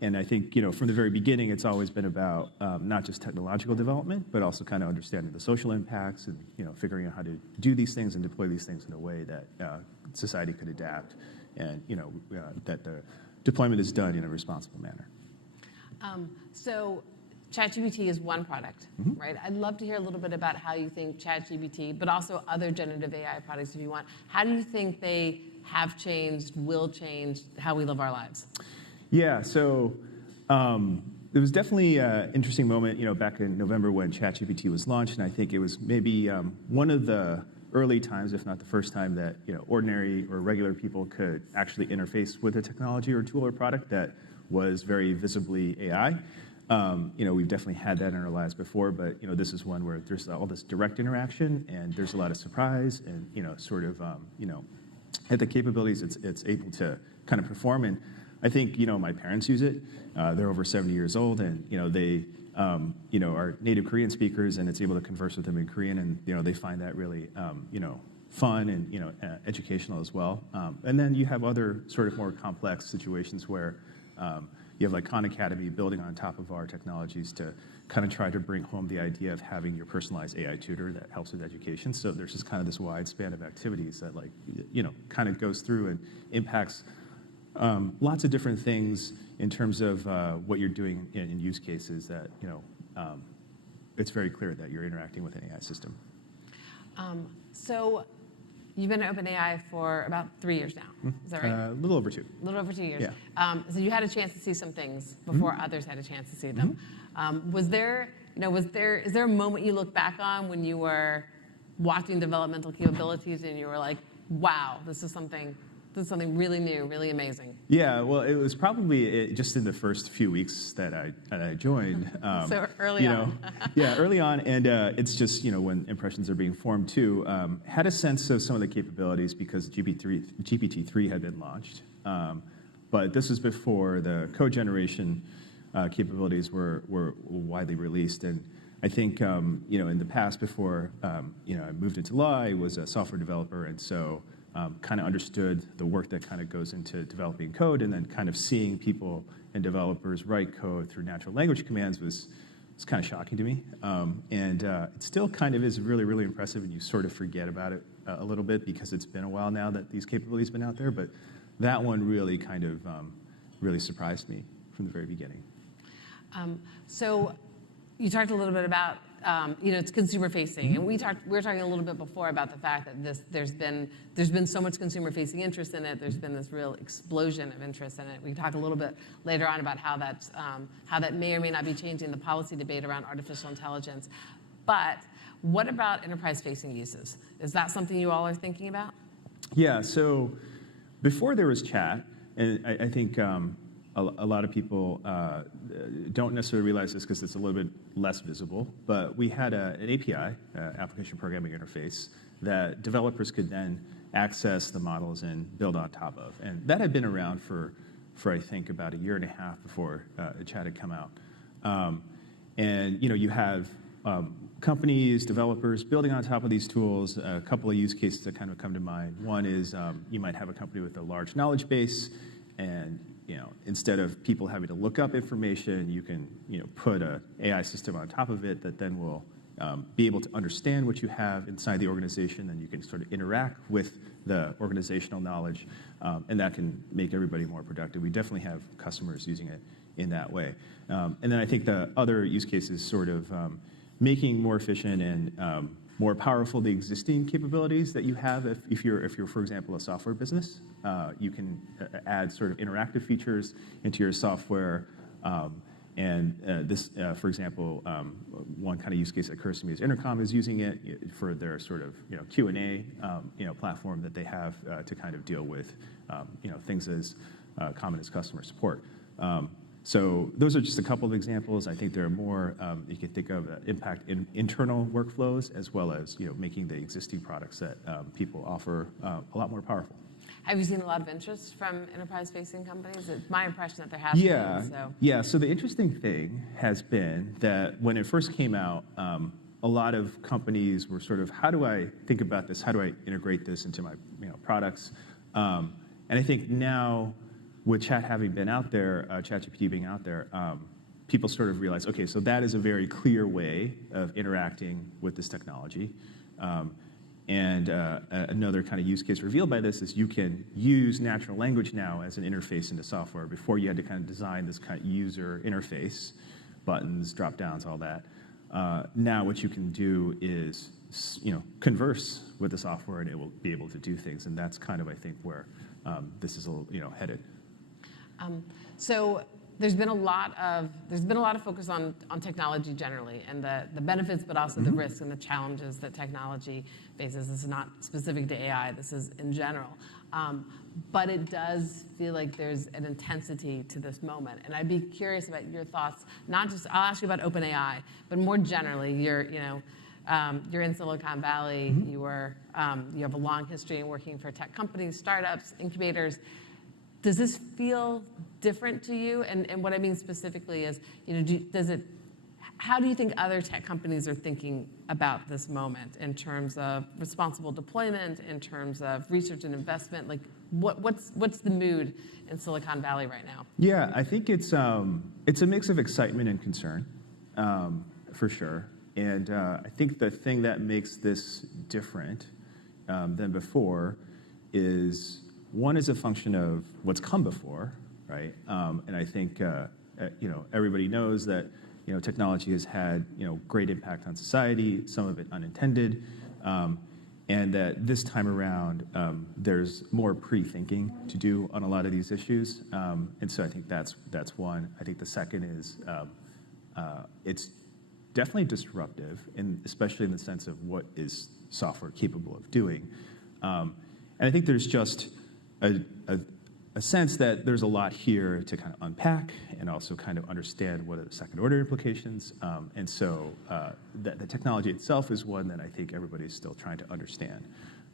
And I think from the very beginning, it's always been about not just technological development, but also kind of understanding the social impacts and figuring out how to do these things and deploy these things in a way that society could adapt, and that the deployment is done in a responsible manner. So ChatGPT is one product, right? I'd love to hear a little bit about how you think ChatGPT, but also other generative AI products if you want, how do you think they have changed, will change how we live our lives? Yeah, so it was definitely an interesting moment, back in November when ChatGPT was launched, and I think it was maybe one of the early times, if not the first time, that ordinary or regular people could actually interface with a technology or tool or product that was very visibly AI. We've definitely had that in our lives before, but this is one where there's all this direct interaction, and there's a lot of surprise, and at the capabilities it's able to kind of perform. And I think my parents use it. They're over 70 years old, and they are native Korean speakers, and it's able to converse with them in Korean, and they find that really fun and educational as well. And then you have other sort of more complex situations where you have like Khan Academy building on top of our technologies to kind of try to bring home the idea of having your personalized AI tutor that helps with education. So there's just kind of this wide span of activities that kind of goes through and impacts lots of different things in terms of what you're doing in use cases that, it's very clear that you're interacting with an AI system. So you've been at OpenAI for about 3 years now, is that right? A little over 2. A little over 2 years. Yeah. So you had a chance to see some things before others had a chance to see them. Is there a moment you look back on when you were watching developmental capabilities and you were like, wow, this is something really new, really amazing? Yeah, well, it was probably just in the first few weeks that I joined. So early on. Yeah, early on, and it's just when impressions are being formed too. Had a sense of some of the capabilities because GPT-3 had been launched, but this was before the code generation capabilities were widely released. And I think in the past, before I moved into law, I was a software developer, and so kind of understood the work that kind of goes into developing code, and then kind of seeing people and developers write code through natural language commands was kind of shocking to me. And it still kind of is really, really impressive, and you sort of forget about it a little bit because it's been a while now that these capabilities have been out there. But that one really kind of really surprised me from the very beginning. So you talked a little bit about it's consumer-facing, and we were talking a little bit before about the fact that there's been so much consumer-facing interest in it. There's been this real explosion of interest in it. We can talk a little bit later on about how that may or may not be changing the policy debate around artificial intelligence. But what about enterprise-facing uses? Is that something you all are thinking about? Yeah. So before there was chat, and I think a lot of people don't necessarily realize this because it's a little bit less visible, but we had an API, application programming interface, that developers could then access the models and build on top of. And that had been around for I think, about 1.5 years before chat had come out. And you have companies, developers building on top of these tools. A couple of use cases that kind of come to mind. One is you might have a company with a large knowledge base, and instead of people having to look up information, you can put an AI system on top of it that then will be able to understand what you have inside the organization, and you can sort of interact with the organizational knowledge, and that can make everybody more productive. We definitely have customers using it in that way. And then I think the other use case is sort of making more efficient and more powerful the existing capabilities that you have. If you're, for example, a software business, you can add sort of interactive features into your software. This, for example, one kind of use case that occurs to me is Intercom is using it for their sort of Q&A platform that they have to kind of deal with things as common as customer support. So those are just a couple of examples. I think there are more you can think of that impact in internal workflows, as well as making the existing products that people offer a lot more powerful. Have you seen a lot of interest from enterprise-facing companies? It's my impression that there has been. So. Yeah. So the interesting thing has been that when it first came out, a lot of companies were sort of, how do I think about this? How do I integrate this into my products? And I think now, with chat having been out there, ChatGPT being out there, people sort of realize, okay, so that is a very clear way of interacting with this technology. And another kind of use case revealed by this is you can use natural language now as an interface into software. Before, you had to kind of design this kind of user interface, buttons, drop downs, all that. Now what you can do is converse with the software, and it will be able to do things. And that's kind of, I think, where this is headed. So there's been a lot of focus on technology generally, and the benefits, but also the risks and the challenges that technology faces. This is not specific to AI. This is in general. But it does feel like there's an intensity to this moment, and I'd be curious about your thoughts. Not just, I'll ask you about OpenAI, but more generally, you're in Silicon Valley. You have a long history in working for tech companies, startups, incubators. Does this feel different to you? And what I mean specifically is, how do you think other tech companies are thinking about this moment in terms of responsible deployment, in terms of research and investment? Like, what's the mood in Silicon Valley right now? Yeah, I think it's a mix of excitement and concern, for sure. And I think the thing that makes this different than before is, one is a function of what's come before, right? And I think everybody knows that technology has had great impact on society, some of it unintended, and that this time around there's more pre-thinking to do on a lot of these issues. And so I think that's one. I think the second is it's definitely disruptive, especially in the sense of what is software capable of doing. And I think there's just a sense that there's a lot here to kind of unpack and also kind of understand what are the second-order implications. And so the technology itself is one that I think everybody's still trying to understand.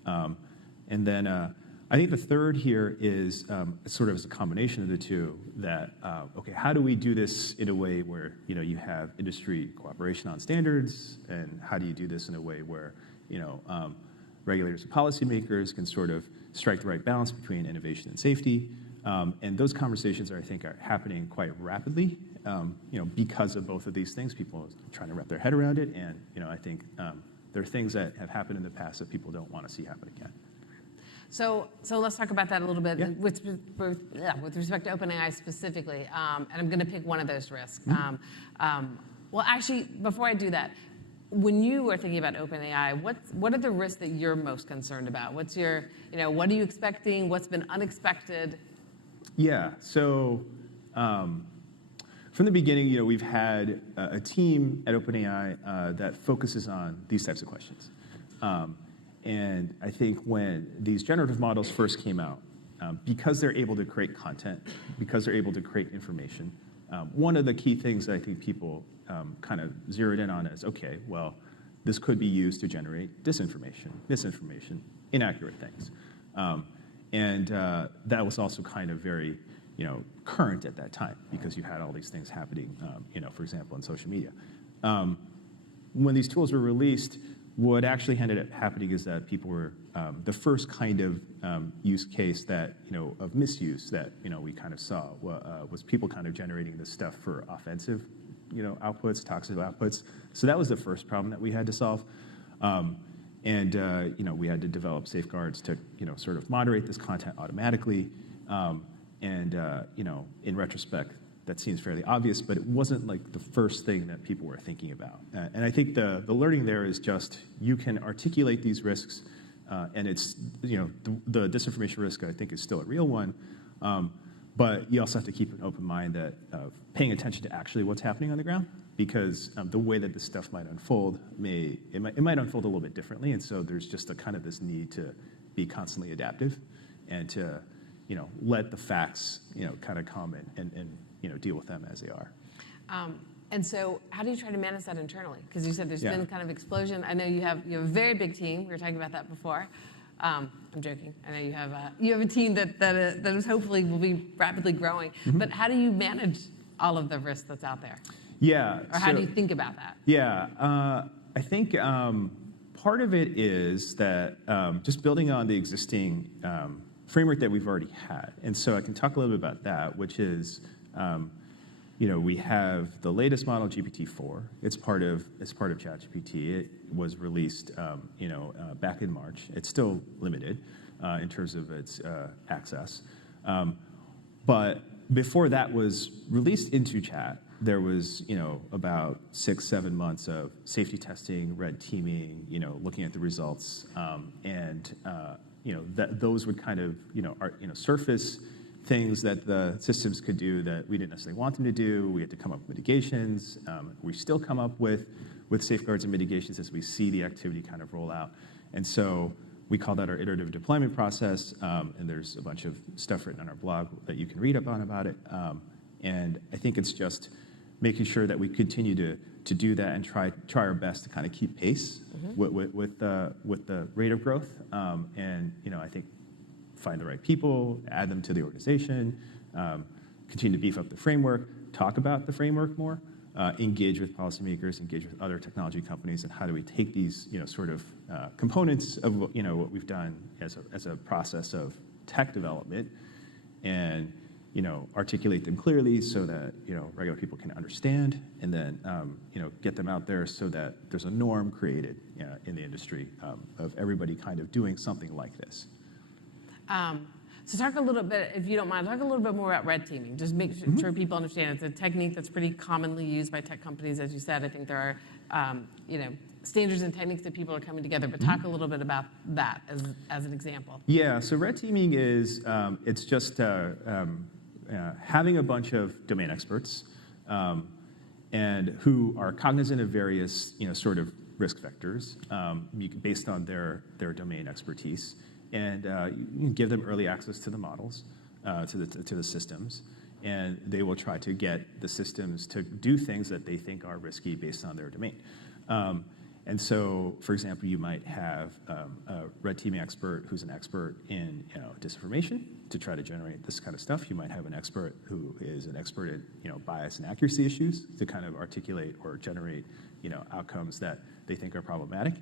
And then I think the third here is sort of as a combination of the two, that, okay, how do we do this in a way where you have industry cooperation on standards, and how do you do this in a way where regulators and policymakers can sort of strike the right balance between innovation and safety. And those conversations I think are happening quite rapidly, because of both of these things. People are trying to wrap their head around it, and I think there are things that have happened in the past that people don't want to see happen again. So let's talk about that a little bit. Yeah. With respect to OpenAI specifically, and I'm going to pick one of those risks. Well, actually, before I do that, when you were thinking about OpenAI, what are the risks that you're most concerned about? What's your, what are you expecting? What's been unexpected? Yeah. So from the beginning, we've had a team at OpenAI that focuses on these types of questions. And I think when these generative models first came out, because they're able to create content, because they're able to create information, One of the key things that I think people kind of zeroed in on is, okay, well, this could be used to generate disinformation, misinformation, inaccurate things. And that was also kind of very, current at that time because you had all these things happening, for example, in social media. When these tools were released, what actually ended up happening is that people were, the first kind of use case that, of misuse that, we kind of saw was people kind of generating this stuff for offensive, outputs, toxic outputs. So that was the first problem that we had to solve. And we had to develop safeguards to, sort of moderate this content automatically. In retrospect, that seems fairly obvious, but it wasn't like the first thing that people were thinking about. And I think the learning there is just you can articulate these risks, and it's, the disinformation risk, I think, is still a real one. But you also have to keep an open mind that paying attention to actually what's happening on the ground, because the way that this stuff might unfold it might unfold a little bit differently. And so there's just a kind of this need to be constantly adaptive and to, let the facts, kind of come and deal with them as they are. And so how do you try to manage that internally? Because you said there's been kind of explosion. I know you have a very big team. We were talking about that before. I'm joking. I know you have a team that is hopefully will be rapidly growing. Mm-hmm. But how do you manage all of the risk that's out there? Yeah. Or how do you think about that? Yeah. I think part of it is that just building on the existing framework that we've already had. And so I can talk a little bit about that, which is, we have the latest model, GPT-4. It's part of ChatGPT. It was released, back in March. It's still limited in terms of its access. But before that was released into chat, there was, about 6-7 months of safety testing, red teaming, looking at the results, those would kind of, surface things that the systems could do that we didn't necessarily want them to do. We had to come up with mitigations. We still come up with safeguards and mitigations as we see the activity kind of roll out. And so we call that our iterative deployment process. And there's a bunch of stuff written on our blog that you can read up on about it. And I think it's just making sure that we continue to do that and try our best to kind of keep pace with the rate of growth. I think find the right people, add them to the organization, continue to beef up the framework, talk about the framework more, engage with policymakers, engage with other technology companies, and how do we take these sort of components of what we've done as a process of tech development and articulate them clearly so that regular people can understand, and then get them out there so that there's a norm created in the industry of everybody kind of doing something like this. So talk a little bit, if you don't mind, talk a little bit more about red teaming. Just make sure people understand it's a technique that's pretty commonly used by tech companies. As you said, I think there are standards and techniques that people are coming together. But talk a little bit about that as an example. Yeah. So red teaming is it's just having a bunch of domain experts and who are cognizant of various sort of risk vectors based on their domain expertise. And you can give them early access to the models, to the systems, and they will try to get the systems to do things that they think are risky based on their domain. And so, for example, you might have a red teaming expert who's an expert in disinformation to try to generate this kind of stuff. You might have an expert who is an expert in bias and accuracy issues to kind of articulate or generate outcomes that they think are problematic.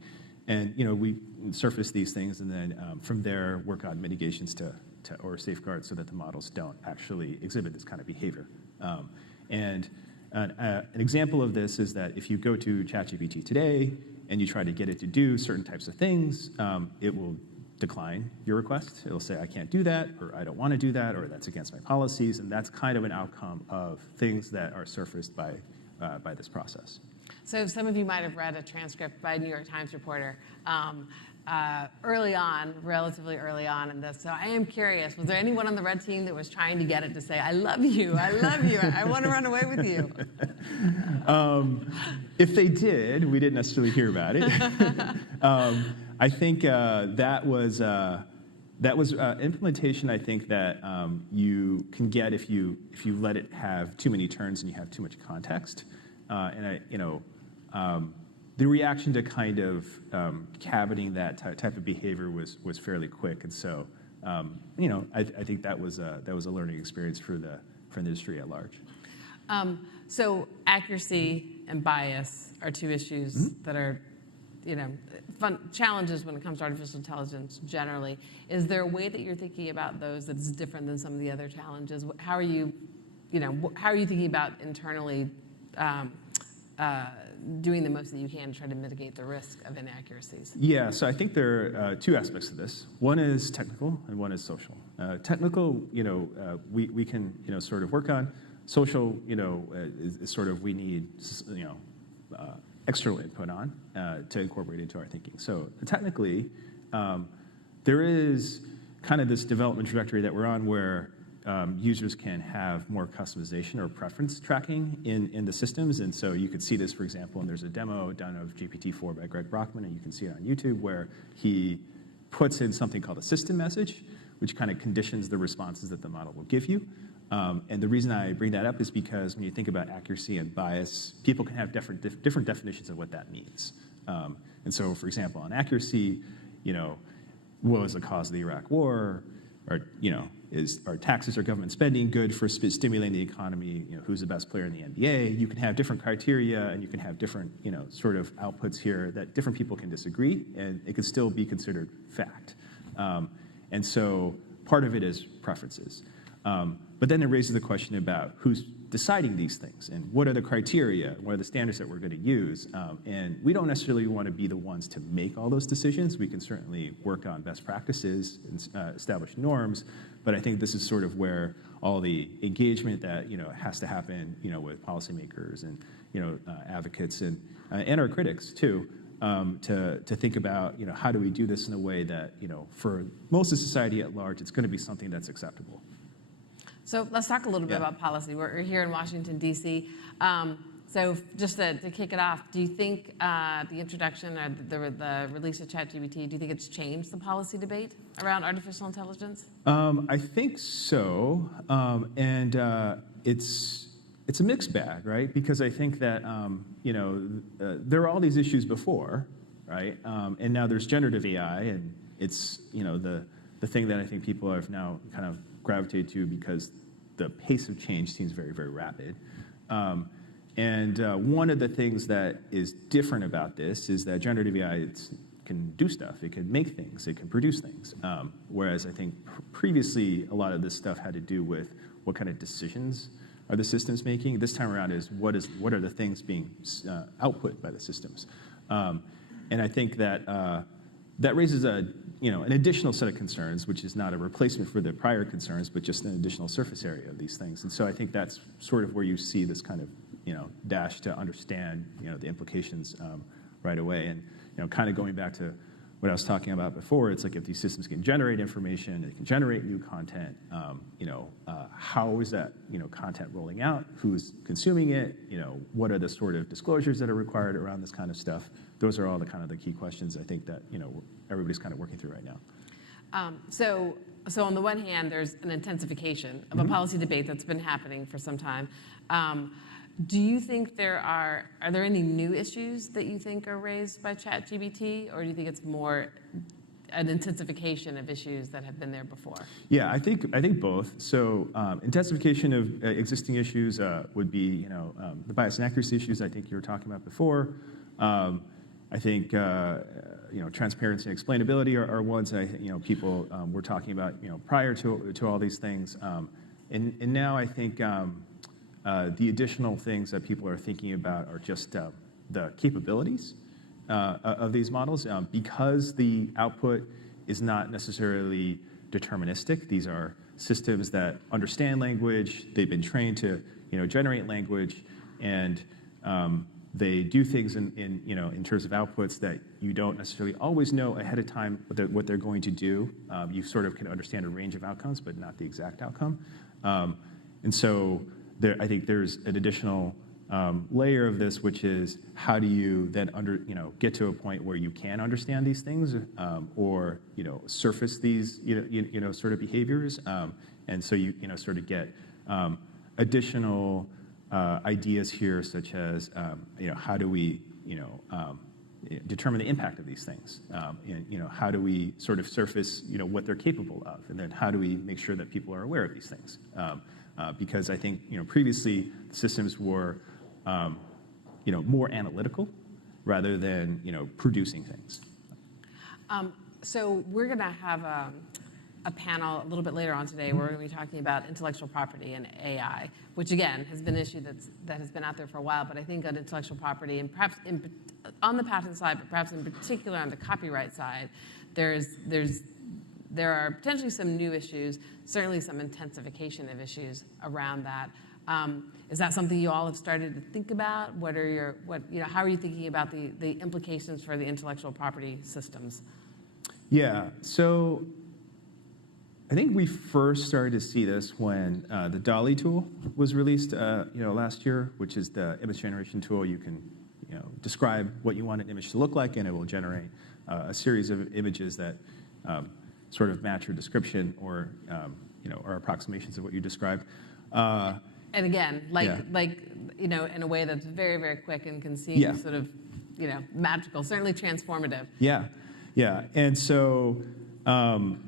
And we surface these things, and then from there work on mitigations or safeguards so that the models don't actually exhibit this kind of behavior. An example of this is that if you go to ChatGPT today and you try to get it to do certain types of things, it will decline your request. It'll say, I can't do that, or I don't want to do that, or that's against my policies, and that's kind of an outcome of things that are surfaced by this process. So some of you might have read a transcript by a New York Times reporter relatively early on in this. So I am curious, was there anyone on the red team that was trying to get it to say, I love you, I want to run away with you? If they did, we didn't necessarily hear about it. I think that That was implementation, I think, that you can get if you let it have too many turns and you have too much context. The reaction to kind of cabining that type of behavior was fairly quick, and so I think that was a learning experience for the industry at large. So accuracy and bias are two issues that are, fun challenges when it comes to artificial intelligence generally. Is there a way that you're thinking about those that's different than some of the other challenges? How are you thinking about internally doing the most that you can to try to mitigate the risk of inaccuracies? Yeah, so I think there are two aspects to this. One is technical and one is social. Technical, we can sort of work on. Social, is sort of we need external input on to incorporate into our thinking. So technically, there is kind of this development trajectory that we're on where users can have more customization or preference tracking in the systems. And so you could see this, for example, and there's a demo done of GPT-4 by Greg Brockman, and you can see it on YouTube, where he puts in something called a system message, which kind of conditions the responses that the model will give you. And the reason I bring that up is because when you think about accuracy and bias, people can have different definitions of what that means. And so, for example, on accuracy, what was the cause of the Iraq War? Or, are taxes or government spending good for stimulating the economy? Who's the best player in the NBA? You can have different criteria, and you can have different, sort of outputs here that different people can disagree, and it could still be considered fact. And so part of it is preferences. But then it raises the question about who's deciding these things and what are the criteria, what are the standards that we're going to use. And we don't necessarily want to be the ones to make all those decisions. We can certainly work on best practices and establish norms, but I think this is sort of where all the engagement that has to happen with policymakers and advocates and our critics too, to think about how do we do this in a way that for most of society at large it's going to be something that's acceptable. So let's talk a little bit about policy. We're here in Washington, D.C. So just to kick it off, do you think the introduction or the release of ChatGPT, do you think it's changed the policy debate around artificial intelligence? I think so. And it's a mixed bag, right? Because I think that, there are all these issues before, right? And now there's generative AI, and it's, the thing that I think people have now kind of gravitated to because the pace of change seems very, very rapid. And one of the things that is different about this is that generative AI can do stuff. It can make things. It can produce things. Whereas I think previously a lot of this stuff had to do with what kind of decisions are the systems making. This time around is what are the things being output by the systems. And I think that that raises an additional set of concerns, which is not a replacement for the prior concerns, but just an additional surface area of these things. And so I think that's sort of where you see this kind of, dash to understand, the implications right away. And, kind of going back to what I was talking about before, it's like if these systems can generate information, they can generate new content, how is that, content rolling out? Who's consuming it? What are the sort of disclosures that are required around this kind of stuff? Those are all the kind of the key questions I think that, everybody's kind of working through right now. So on the one hand, there's an intensification of a policy debate that's been happening for some time. Do you think are there any new issues that you think are raised by ChatGPT, or do you think it's more an intensification of issues that have been there before? Yeah, I think both. So intensification of existing issues would be, the bias and accuracy issues I think you were talking about before. I think transparency and explainability are ones that people were talking about prior to all these things, and now I think the additional things that people are thinking about are just the capabilities of these models, because the output is not necessarily deterministic. These are systems that understand language. They've been trained to generate language, and they do things in terms of outputs that you don't necessarily always know ahead of time what they're going to do. You sort of can understand a range of outcomes, but not the exact outcome. And so I think there's an additional layer of this, which is how do you then get to a point where you can understand these things, or surface these sort of behaviors, and so you sort of get additional ideas here, such as how do we determine the impact of these things, and how do we sort of surface what they're capable of, and then how do we make sure that people are aware of these things, because I think previously the systems were more analytical rather than producing things. So we're going to have a panel a little bit later on today where we're going to be talking about intellectual property and AI, which again has been an issue that has been out there for a while. But I think on intellectual property, and perhaps on the patent side, but perhaps in particular on the copyright side, there are potentially some new issues, certainly some intensification of issues around that. Is that something you all have started to think about? How are you thinking about the implications for the intellectual property systems? Yeah, so I think we first started to see this when the DALL-E tool was released, last year, which is the image generation tool. You can, describe what you want an image to look like, and it will generate a series of images that sort of match your description or, or approximations of what you described. And again, in a way that's very, very quick and can seem sort of, magical, certainly transformative. Yeah, yeah. And so, one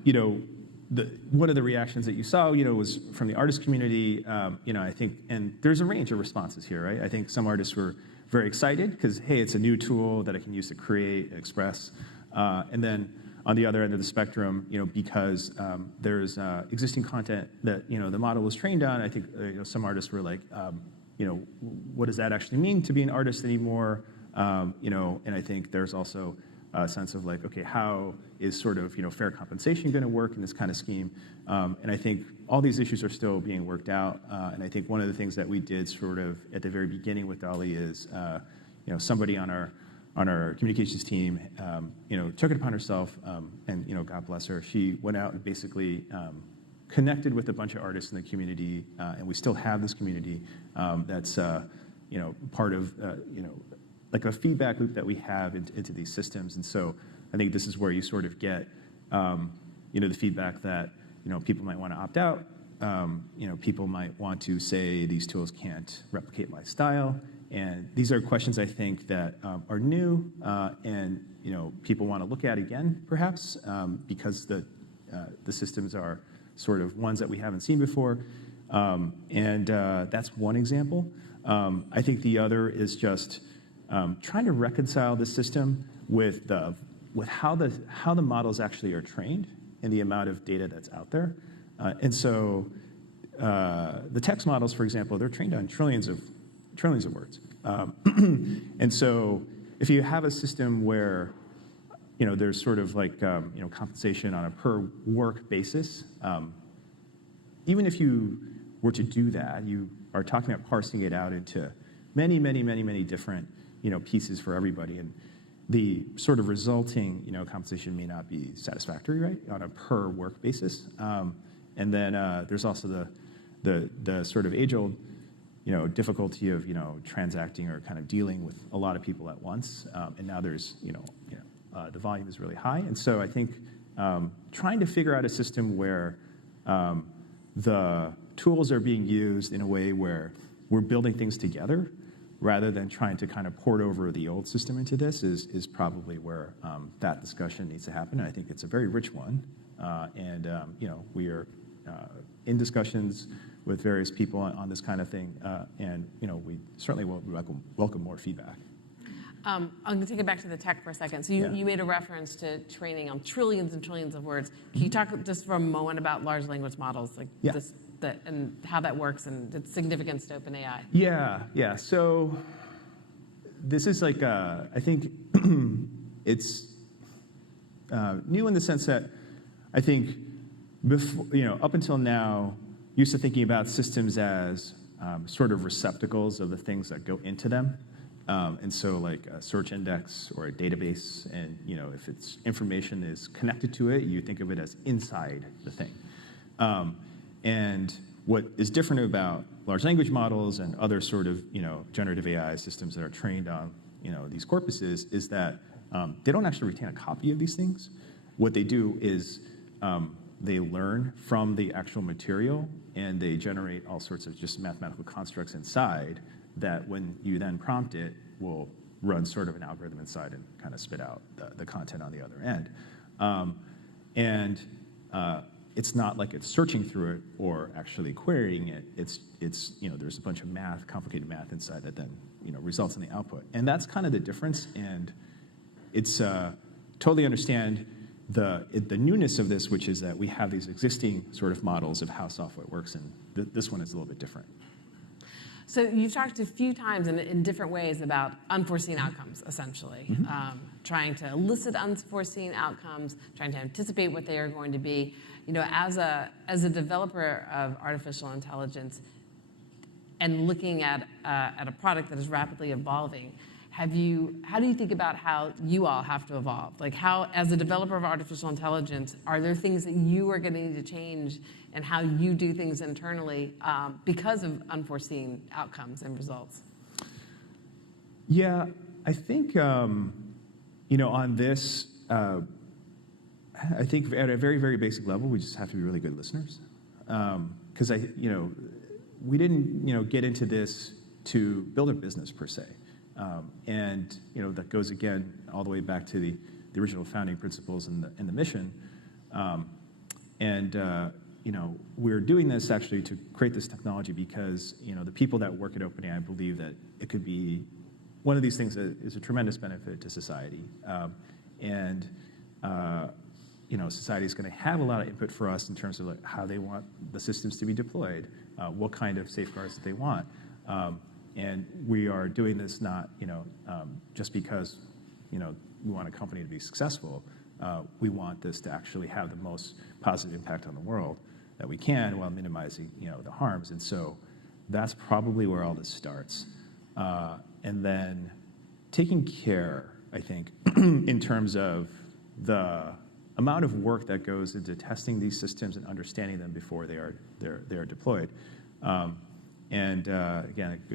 of the reactions that you saw, was from the artist community. I think, and there's a range of responses here, right? I think some artists were very excited because, hey, it's a new tool that I can use to create, express, and then on the other end of the spectrum, because there's existing content that the model was trained on. I think some artists were like, what does that actually mean to be an artist anymore? And I think there's also a sense of like, okay, how is sort of fair compensation going to work in this kind of scheme? And I think all these issues are still being worked out. And I think one of the things that we did sort of at the very beginning with DALL-E is, somebody on our communications team, took it upon herself, and God bless her, she went out and basically connected with a bunch of artists in the community, and we still have this community that's part of like a feedback loop that we have into these systems. And so I think this is where you sort of get the feedback that people might want to opt out. People might want to say these tools can't replicate my style. And these are questions I think that are new, and people want to look at again, perhaps, because the systems are sort of ones that we haven't seen before, and that's one example. I think the other is just trying to reconcile the system with how the models actually are trained and the amount of data that's out there, and so the text models, for example, they're trained on trillions of words. And so if you have a system where, there's sort of like, compensation on a per work basis, even if you were to do that, you are talking about parsing it out into many, many, many, many different, pieces for everybody. And the sort of resulting, compensation may not be satisfactory, right, on a per work basis. And then there's also the sort of age-old, difficulty of, transacting or kind of dealing with a lot of people at once. And now there's, the volume is really high. And so I think trying to figure out a system where the tools are being used in a way where we're building things together rather than trying to kind of port over the old system into this is probably where that discussion needs to happen. And I think it's a very rich one. And we are in discussions with various people on this kind of thing, and we certainly will welcome more feedback. I'm going to take it back to the tech for a second. So you made a reference to training on trillions and trillions of words. Can you talk just for a moment about large language models, like and how that works and its significance to OpenAI? Yeah. So this is like I think it's new in the sense that I think before, up until now, used to thinking about systems as sort of receptacles of the things that go into them. And so like a search index or a database, and if its information is connected to it, you think of it as inside the thing. And what is different about large language models and other sort of generative AI systems that are trained on these corpuses is that they don't actually retain a copy of these things. What they do is they learn from the actual material, and they generate all sorts of just mathematical constructs inside that when you then prompt it will run sort of an algorithm inside and kind of spit out the content on the other end. It's not like it's searching through it or actually querying it. It's there's a bunch of math, complicated math inside that then results in the output. And that's kind of the difference. And it's totally understand the newness of this, which is that we have these existing sort of models of how software works, and this one is a little bit different. So you've talked a few times in different ways about unforeseen outcomes, essentially, trying to elicit unforeseen outcomes, trying to anticipate what they are going to be. As a developer of artificial intelligence and looking at a product that is rapidly evolving, how do you think about how you all have to evolve? Like how, as a developer of artificial intelligence, are there things that you are going to need to change in how you do things internally because of unforeseen outcomes and results? Yeah, I think, on this, I think at a very, very basic level, we just have to be really good listeners. Because we didn't, get into this to build a business per se. And that goes again all the way back to the original founding principles and the mission. We're doing this actually to create this technology because the people that work at OpenAI believe that it could be one of these things that is a tremendous benefit to society. Society is going to have a lot of input for us in terms of how they want the systems to be deployed, what kind of safeguards that they want. And we are doing this not, just because, we want a company to be successful. We want this to actually have the most positive impact on the world that we can while minimizing, the harms. And so that's probably where all this starts. And then taking care, I think, in terms of the amount of work that goes into testing these systems and understanding them before they are deployed. Again,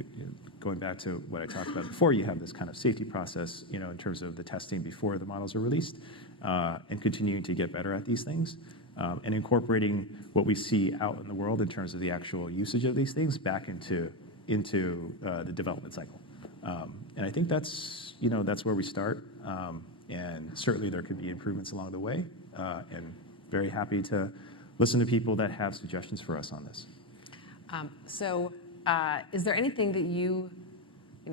going back to what I talked about before, you have this kind of safety process, in terms of the testing before the models are released, and continuing to get better at these things, and incorporating what we see out in the world in terms of the actual usage of these things back into the development cycle. And I think that's where we start. And certainly there could be improvements along the way, and very happy to listen to people that have suggestions for us on this. Is there anything that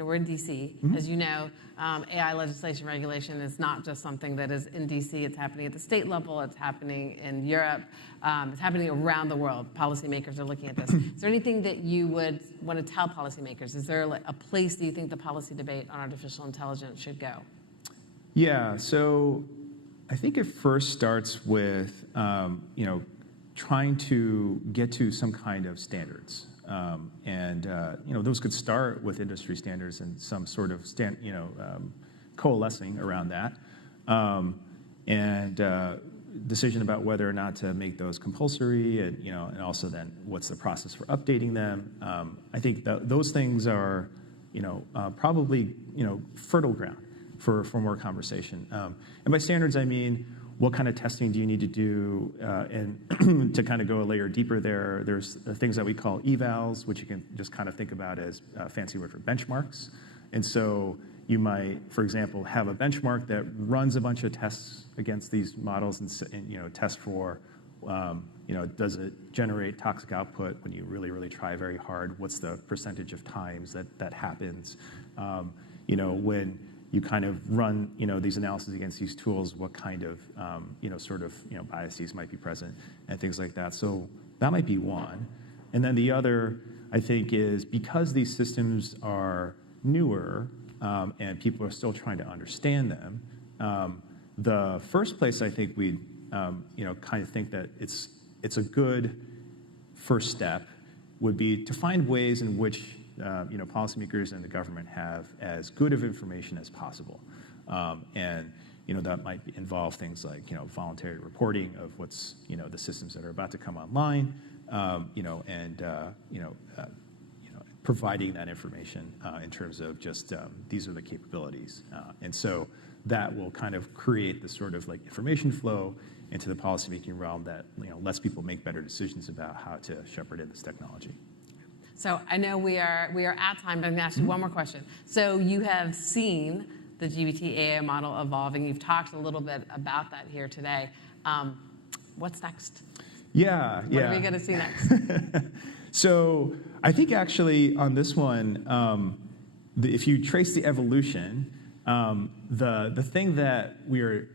we're in D.C., as you know, AI legislation regulation is not just something that is in D.C., it's happening at the state level, it's happening in Europe, it's happening around the world. Policymakers are looking at this. Is there anything that you would want to tell policymakers? Is there a place that you think the policy debate on artificial intelligence should go? Yeah, so I think it first starts with, trying to get to some kind of standards. Those could start with industry standards and some sort of coalescing around that. Decision about whether or not to make those compulsory, and also then what's the process for updating them. I think that those things are, probably, fertile ground for more conversation. And by standards, I mean, what kind of testing do you need to do? And to kind of go a layer deeper there's things that we call evals, which you can just kind of think about as a fancy word for benchmarks. And so you might, for example, have a benchmark that runs a bunch of tests against these models and test for, does it generate toxic output when you really, really try very hard? What's the percentage of times that happens? When you kind of run, these analyses against these tools, what kind of, biases might be present and things like that. So that might be one. And then the other, I think, is because these systems are newer and people are still trying to understand them, the first place I think we'd, kind of think that it's a good first step would be to find ways in which policymakers and the government have as good of information as possible. That might involve things like, voluntary reporting of what's, the systems that are about to come online. providing that information in terms of just these are the capabilities. And so that will kind of create this sort of like information flow into the policymaking realm that lets people make better decisions about how to shepherd in this technology. So I know we are at time, but I'm going to ask you one more question. So you have seen the GPT AI model evolving. You've talked a little bit about that here today. What's next? What are we going to see next? So I think actually on this one, if you trace the evolution, the thing that we are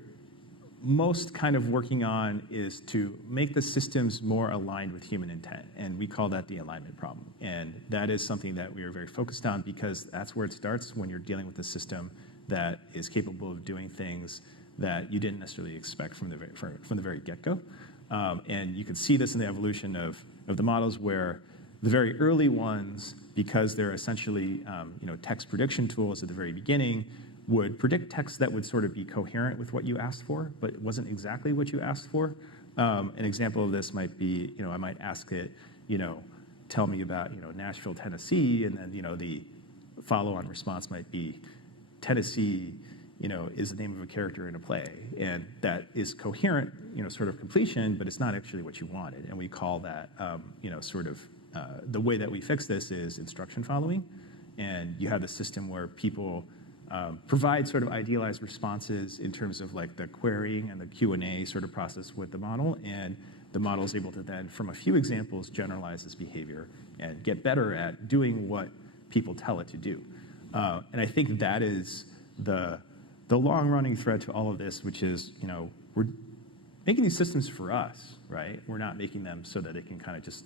most kind of working on is to make the systems more aligned with human intent, and we call that the alignment problem. And that is something that we are very focused on because that's where it starts when you're dealing with a system that is capable of doing things that you didn't necessarily expect from the very get-go. And you can see this in the evolution of the models where the very early ones, because they're essentially text prediction tools at the very beginning, would predict text that would sort of be coherent with what you asked for, but it wasn't exactly what you asked for. An example of this might be, I might ask it, tell me about, Nashville, Tennessee, and then, the follow-on response might be, Tennessee, is the name of a character in a play, and that is coherent, sort of completion, but it's not actually what you wanted, and we call that, the way that we fix this is instruction following, and you have the system where people provide sort of idealized responses in terms of like the querying and the Q&A sort of process with the model, and the model is able to then, from a few examples, generalize this behavior and get better at doing what people tell it to do. And I think that is the long-running thread to all of this, which is, we're making these systems for us, right? We're not making them so that it can kind of just,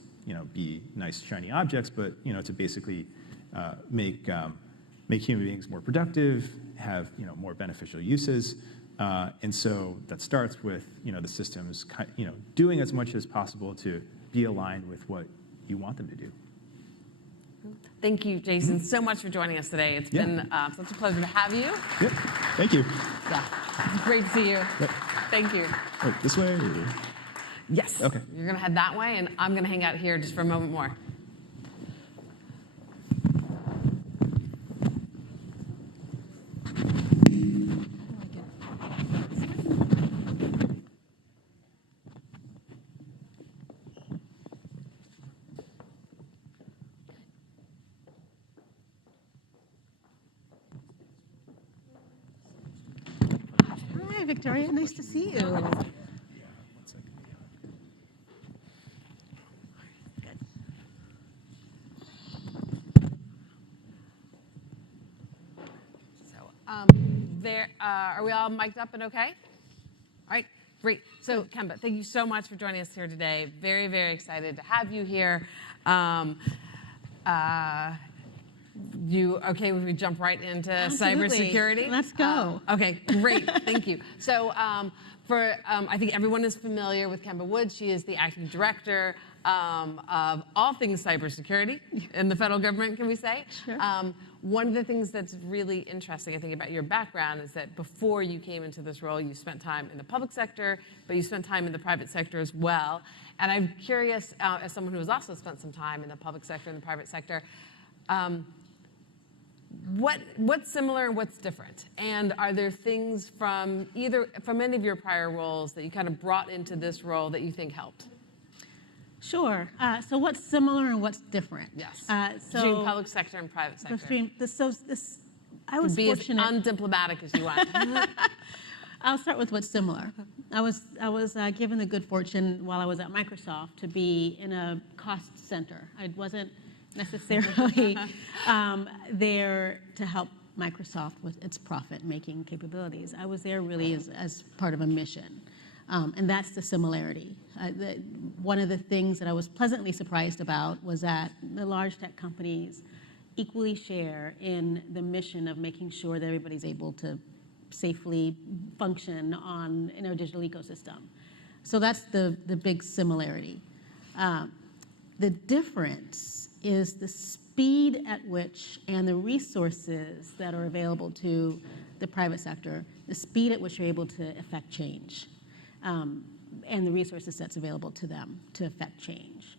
be nice, shiny objects, but, to basically make human beings more productive, have more beneficial uses, and so that starts with the systems doing as much as possible to be aligned with what you want them to do. Thank you, Jason, so much for joining us today. It's been such a pleasure to have you. Yep. Thank you. Yeah, it's great to see you. Yep. Thank you. Wait, this way? Or? Yes. Okay. You're going to head that way, and I'm going to hang out here just for a moment more. Hi, Victoria. Nice to see you. Are we all mic'd up and okay? All right, great. So, Kemba, thank you so much for joining us here today. Very, very excited to have you here. You okay if we jump right into cybersecurity? Let's go. Okay, great. Thank you. So, I think everyone is familiar with Kemba Woods. She is the acting director of all things cybersecurity in the federal government, can we say? Sure. One of the things that's really interesting, I think, about your background is that before you came into this role, you spent time in the public sector, but you spent time in the private sector as well. And I'm curious, as someone who has also spent some time in the public sector and the private sector, what's similar and what's different? And are there things from any of your prior roles that you kind of brought into this role that you think helped? Sure. So what's similar and what's different? Yes. So between public sector and private sector. I was Be fortunate. as undiplomatic as you want. I'll start with what's similar. I was given the good fortune while I was at Microsoft to be in a cost center. I wasn't necessarily there to help Microsoft with its profit-making capabilities. I was there really as part of a mission. And that's the similarity. One of the things that I was pleasantly surprised about was that the large tech companies equally share in the mission of making sure that everybody's able to safely function in our digital ecosystem. So that's the big similarity. The difference is the speed at which and the resources that are available to the private sector, the speed at which you're able to affect change. And the resources that's available to them to affect change.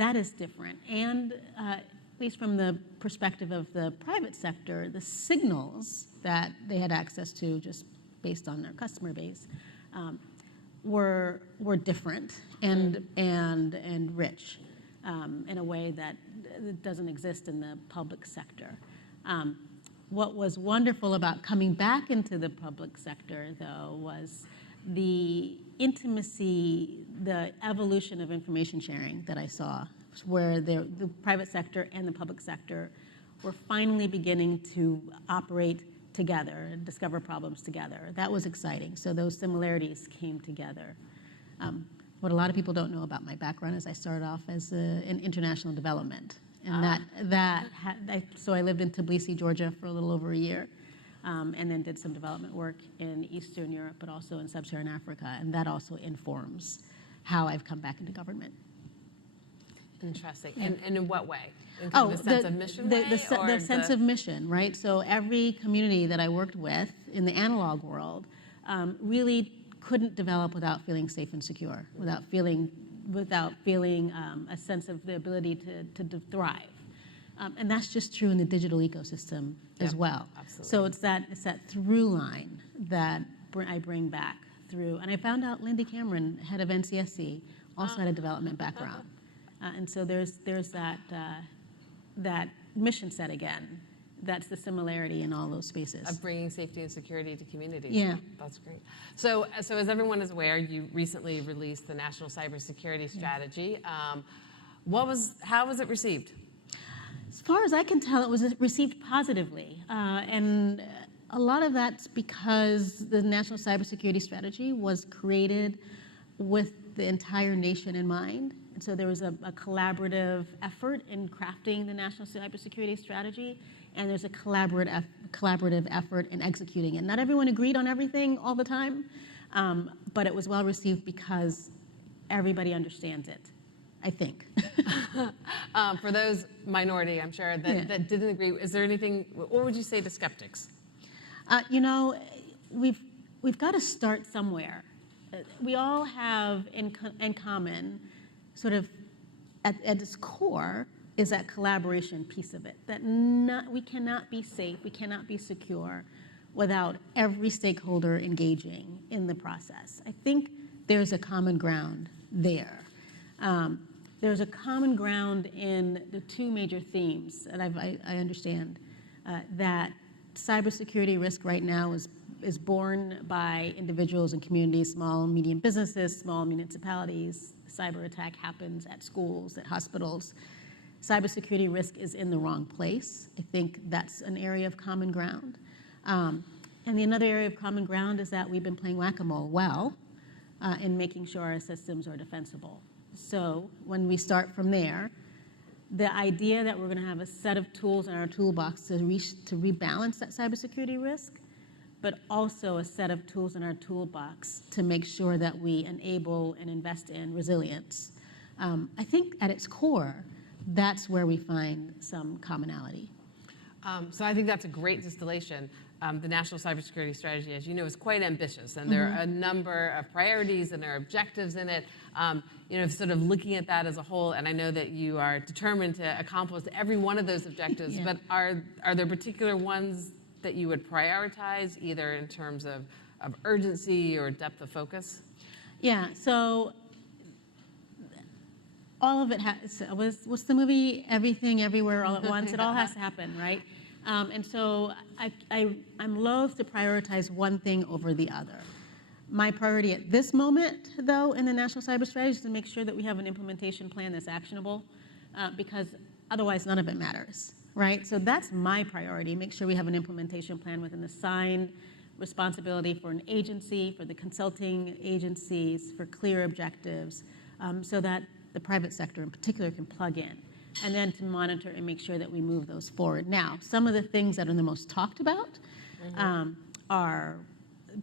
that is different. And at least from the perspective of the private sector, the signals that they had access to just based on their customer base were different and rich in a way that doesn't exist in the public sector. What was wonderful about coming back into the public sector, though, was the intimacy, the evolution of information sharing that I saw, where the private sector and the public sector were finally beginning to operate together and discover problems together. That was exciting. So those similarities came together. What a lot of people don't know about my background is I started off as in international development. And so I lived in Tbilisi, Georgia for a little over a year, and then did some development work in Eastern Europe, but also in Sub-Saharan Africa. And that also informs how I've come back into government. Interesting. And in what way? In kind of the sense of mission way, the sense of mission, right? So every community that I worked with in the analog world really couldn't develop without feeling safe and secure, without feeling a sense of the ability to thrive. And that's just true in the digital ecosystem as well. Absolutely. So it's that through line that I bring back through. And I found out Lindy Cameron, head of NCSC, also had a development background. And so there's that mission set again. That's the similarity in all those spaces. Of bringing safety and security to communities. Yeah. That's great. So as everyone is aware, you recently released the National Cybersecurity Strategy. How was it received? As far as I can tell, it was received positively. And a lot of that's because the National Cybersecurity Strategy was created with the entire nation in mind. And so there was a collaborative effort in crafting the National Cybersecurity Strategy, and there's a collaborative effort in executing it. Not everyone agreed on everything all the time, but it was well received because everybody understands it, I think. For those minority, I'm sure, that didn't agree, is there anything, what would you say to skeptics? We've got to start somewhere. We all have in common, sort of at its core, is that collaboration piece of it. That we cannot be safe, we cannot be secure without every stakeholder engaging in the process. I think there's a common ground there. There's a common ground in the two major themes that I understand. That cybersecurity risk right now is borne by individuals and communities, small and medium businesses, small municipalities. Cyber attack happens at schools, at hospitals. Cybersecurity risk is in the wrong place. I think that's an area of common ground. And another area of common ground is that we've been playing whack-a-mole well in making sure our systems are defensible. So when we start from there, the idea that we're going to have a set of tools in our toolbox to rebalance that cybersecurity risk, but also a set of tools in our toolbox to make sure that we enable and invest in resilience. I think at its core, that's where we find some commonality. So I think that's a great distillation. The National Cybersecurity Strategy, as you know, is quite ambitious, and there are a number of priorities and there are objectives in it. Sort of looking at that as a whole, and I know that you are determined to accomplish every one of those objectives, but are there particular ones that you would prioritize, either in terms of urgency or depth of focus? Yeah, so all of it what's the movie, Everything, Everywhere, All at Once? It all has to happen, right? And so I'm loath to prioritize one thing over the other. My priority at this moment, though, in the National Cyber Strategy is to make sure that we have an implementation plan that's actionable, because otherwise none of it matters, right? So that's my priority, make sure we have an implementation plan with an assigned responsibility for an agency, for the consulting agencies, for clear objectives, so that the private sector in particular can plug in, and then to monitor and make sure that we move those forward. Now, some of the things that are the most talked about are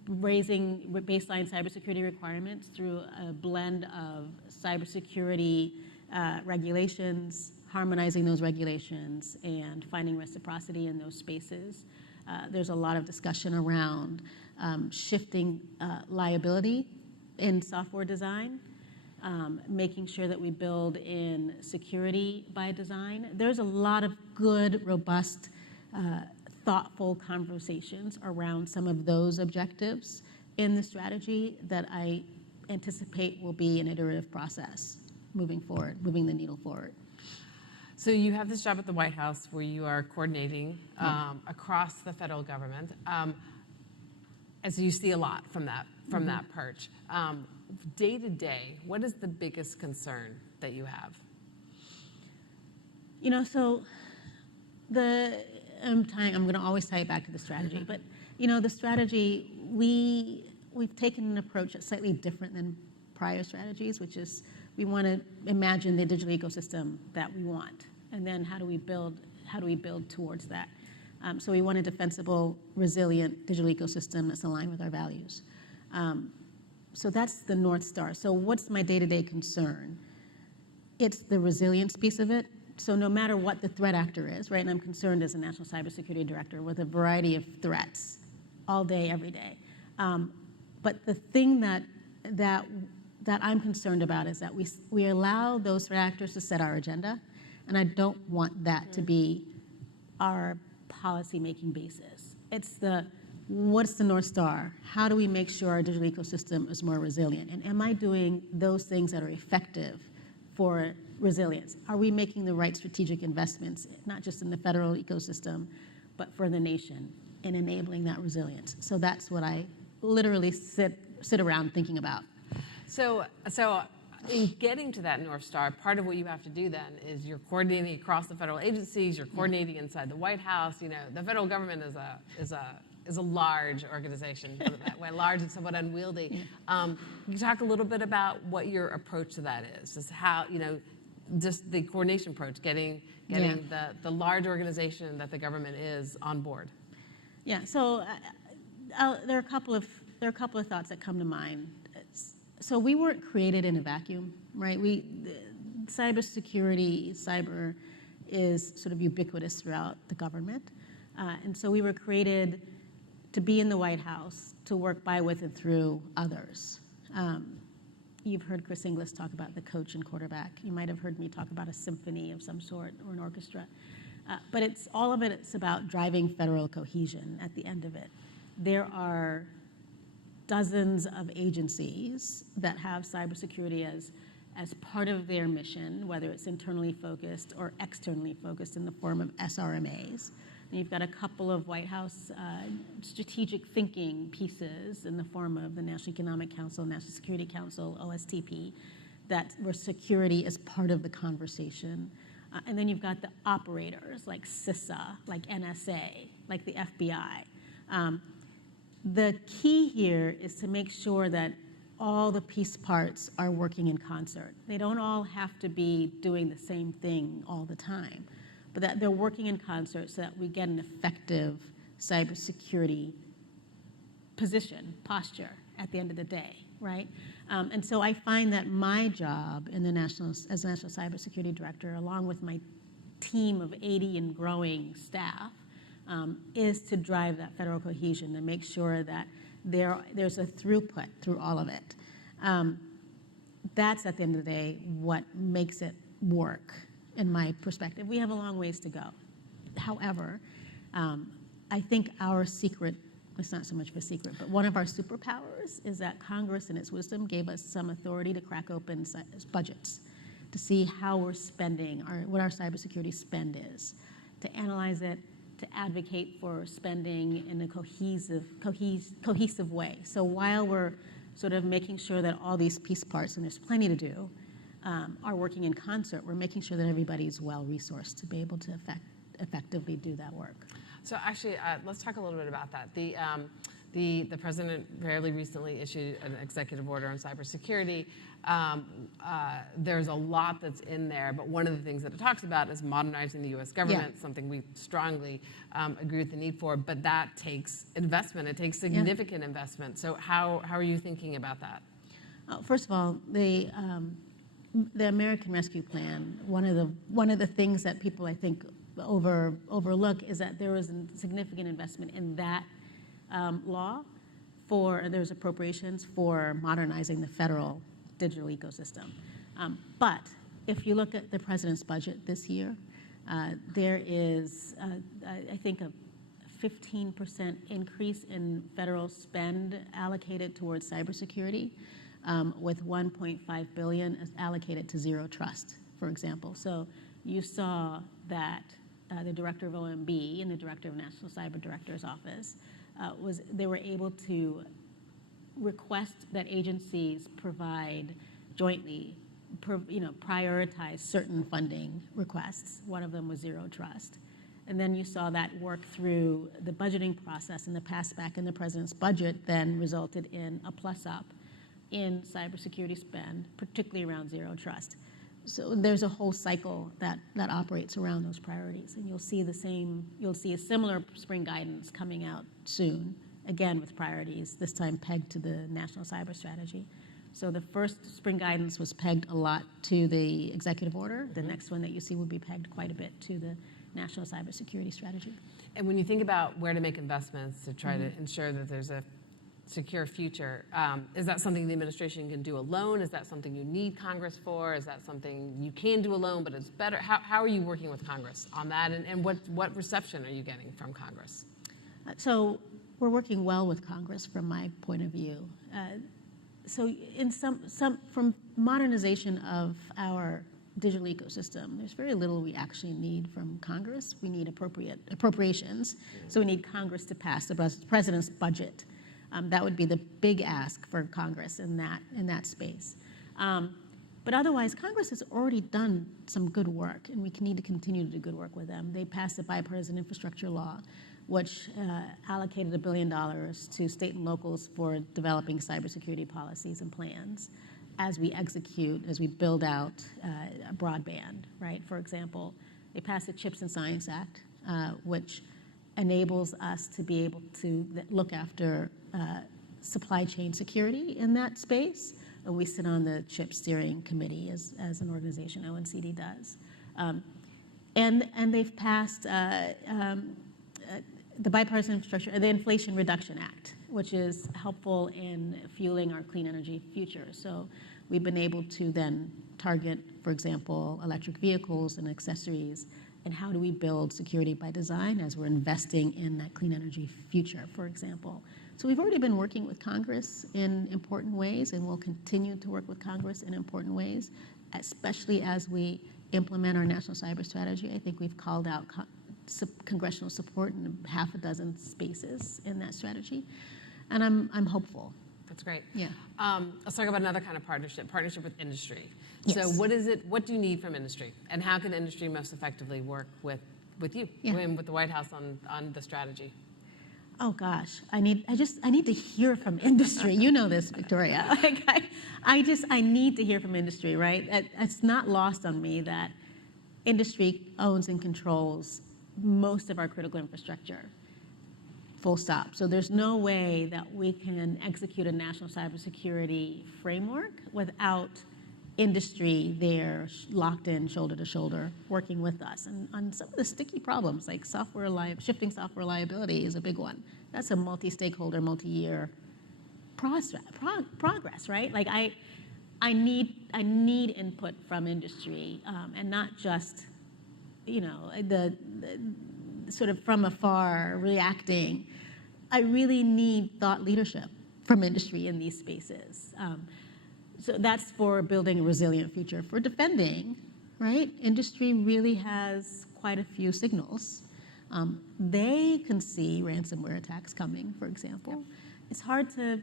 raising baseline cybersecurity requirements through a blend of cybersecurity regulations, harmonizing those regulations, and finding reciprocity in those spaces. There's a lot of discussion around shifting liability in software design. making sure that we build in security by design. There's a lot of good, robust, thoughtful conversations around some of those objectives in the strategy that I anticipate will be an iterative process moving forward, moving the needle forward. So you have this job at the White House where you are coordinating across the federal government, and so you see a lot from that perch. Day to day, what is the biggest concern that you have? So I'm going to always tie it back to the strategy, but the strategy, we've taken an approach that's slightly different than prior strategies, which is we want to imagine the digital ecosystem that we want, and then how do we build towards that? So we want a defensible, resilient digital ecosystem that's aligned with our values. So that's the North Star. So what's my day-to-day concern? It's the resilience piece of it. So no matter what the threat actor is, right, and I'm concerned as a National Cybersecurity Director with a variety of threats all day, every day. But the thing that I'm concerned about is that we allow those threat actors to set our agenda, and I don't want that to be our policy-making basis. It's what's the North Star? How do we make sure our digital ecosystem is more resilient? And am I doing those things that are effective for resilience? Are we making the right strategic investments, not just in the federal ecosystem, but for the nation in enabling that resilience? So that's what I literally sit around thinking about. So in getting to that North Star, part of what you have to do then is you're coordinating across the federal agencies, you're coordinating inside the White House. The federal government is a large organization, put it that way, large and somewhat unwieldy. Can you talk a little bit about what your approach to that is? Just how, just the coordination approach, getting the large organization that the government is on board. Yeah, so there are a couple of thoughts that come to mind. So we weren't created in a vacuum, right? Cyber is sort of ubiquitous throughout the government. And so we were created to be in the White House, to work by, with, and through others. You've heard Chris Inglis talk about the coach and quarterback. You might have heard me talk about a symphony of some sort or an orchestra. But it's about driving federal cohesion at the end of it. There are dozens of agencies that have cybersecurity as part of their mission, whether it's internally focused or externally focused in the form of SRMAs. And you've got a couple of White House strategic thinking pieces in the form of the National Economic Council, National Security Council, OSTP, where security is part of the conversation. And then you've got the operators like CISA, like NSA, like the FBI. The key here is to make sure that all the piece parts are working in concert. They don't all have to be doing the same thing all the time, but that they're working in concert so that we get an effective cybersecurity posture at the end of the day, right? And so I find that my job as a National Cybersecurity Director, along with my team of 80 and growing staff, is to drive that federal cohesion and make sure that there's a throughput through all of it. That's, at the end of the day, what makes it work, in my perspective. We have a long ways to go. However, I think our secret, it's not so much of a secret, but one of our superpowers is that Congress, in its wisdom, gave us some authority to crack open budgets, to see how we're spending, what our cybersecurity spend is, to analyze it, to advocate for spending in a cohesive way. So while we're sort of making sure that all these piece parts, and there's plenty to do, are working in concert, we're making sure that everybody's well-resourced to be able to effectively do that work. So actually, let's talk a little bit about that. The president fairly recently issued an executive order on cybersecurity. There's a lot that's in there, but one of the things that it talks about is modernizing the U.S. government, something we strongly agree with the need for, but that takes investment. It takes significant investment. So how are you thinking about that? First of all, the American Rescue Plan, one of the things that people, I think, overlook is that there was a significant investment in that law. There's appropriations for modernizing the federal digital ecosystem. But if you look at the president's budget this year, there is, I think, a 15% increase in federal spend allocated towards cybersecurity, with $1.5 billion allocated to zero trust, for example. So you saw that the director of OMB and the director of National Cyber Director's Office they were able to request that agencies provide jointly, prioritize certain funding requests. One of them was zero trust. And then you saw that work through the budgeting process, and the pass back in the president's budget then resulted in a plus up in cybersecurity spend, particularly around zero trust. So there's a whole cycle that operates around those priorities, and you'll see a similar spring guidance coming out soon, again with priorities, this time pegged to the National Cyber Strategy. So the first spring guidance was pegged a lot to the executive order. The next one that you see will be pegged quite a bit to the National Cybersecurity Strategy. And when you think about where to make investments to try to ensure that there's a secure future, is that something the administration can do alone? Is that something you need Congress for? Is that something you can do alone, but it's better? How are you working with Congress on that? And what reception are you getting from Congress? So we're working well with Congress from my point of view. So in some from modernization of our digital ecosystem, there's very little we actually need from Congress. We need appropriations. So we need Congress to pass the president's budget. That would be the big ask for Congress in that space. But otherwise, Congress has already done some good work, and we need to continue to do good work with them. They passed a bipartisan infrastructure law, which allocated $1 billion to state and locals for developing cybersecurity policies and plans as we build out broadband, right? For example, they passed the CHIPS and Science Act, which enables us to be able to look after supply chain security in that space. And we sit on the CHIPS steering committee as an organization, ONCD does. And they've passed the bipartisan infrastructure, the Inflation Reduction Act, which is helpful in fueling our clean energy future. So we've been able to then target, for example, electric vehicles and accessories, and how do we build security by design as we're investing in that clean energy future, for example. So we've already been working with Congress in important ways, and we'll continue to work with Congress in important ways, especially as we implement our national cyber strategy. I think we've called out congressional support in half a dozen spaces in that strategy, and I'm hopeful. That's great. Yeah. Let's talk about another kind of partnership with industry. Yes. So what do you need from industry, and how can industry most effectively work with you and with the White House on the strategy? Oh gosh, I need to hear from industry. You know this, Victoria. I need to hear from industry, right? It's not lost on me that industry owns and controls most of our critical infrastructure. Full stop. So there's no way that we can execute a national cybersecurity framework without industry there locked in shoulder to shoulder working with us. And on some of the sticky problems like shifting software liability is a big one. That's a multi-stakeholder, multi-year progress, right? Like I need input from industry, and not just, the sort of from afar reacting. I really need thought leadership from industry in these spaces. So that's for building a resilient future. For defending, right? Industry really has quite a few signals. They can see ransomware attacks coming, for example. Yep. It's hard to,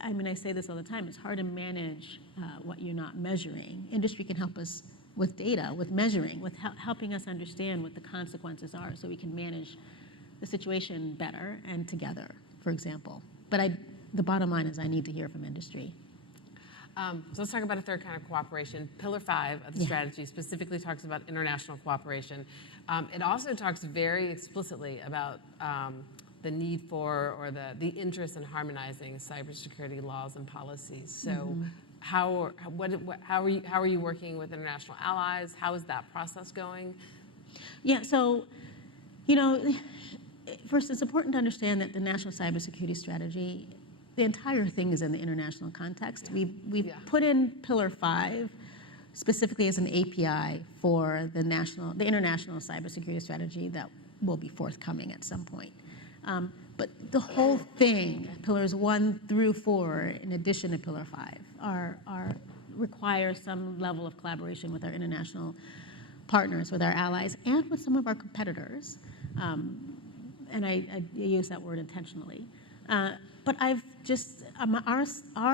I say this all the time, it's hard to manage what you're not measuring. Industry can help us with data, with measuring, with helping us understand what the consequences are so we can manage the situation better and together, for example. But the bottom line is I need to hear from industry. So let's talk about a third kind of cooperation. Pillar 5 of the strategy specifically talks about international cooperation. It also talks very explicitly about the need for or the interest in harmonizing cybersecurity laws and policies. So how are you working with international allies? How is that process going? Yeah, so, first it's important to understand that the National Cybersecurity Strategy the entire thing is in the international context. We've put in Pillar 5 specifically as an API for the international cybersecurity strategy that will be forthcoming at some point. But the whole thing, Pillars 1 through 4, in addition to Pillar 5, require some level of collaboration with our international partners, with our allies, and with some of our competitors. And I use that word intentionally. But our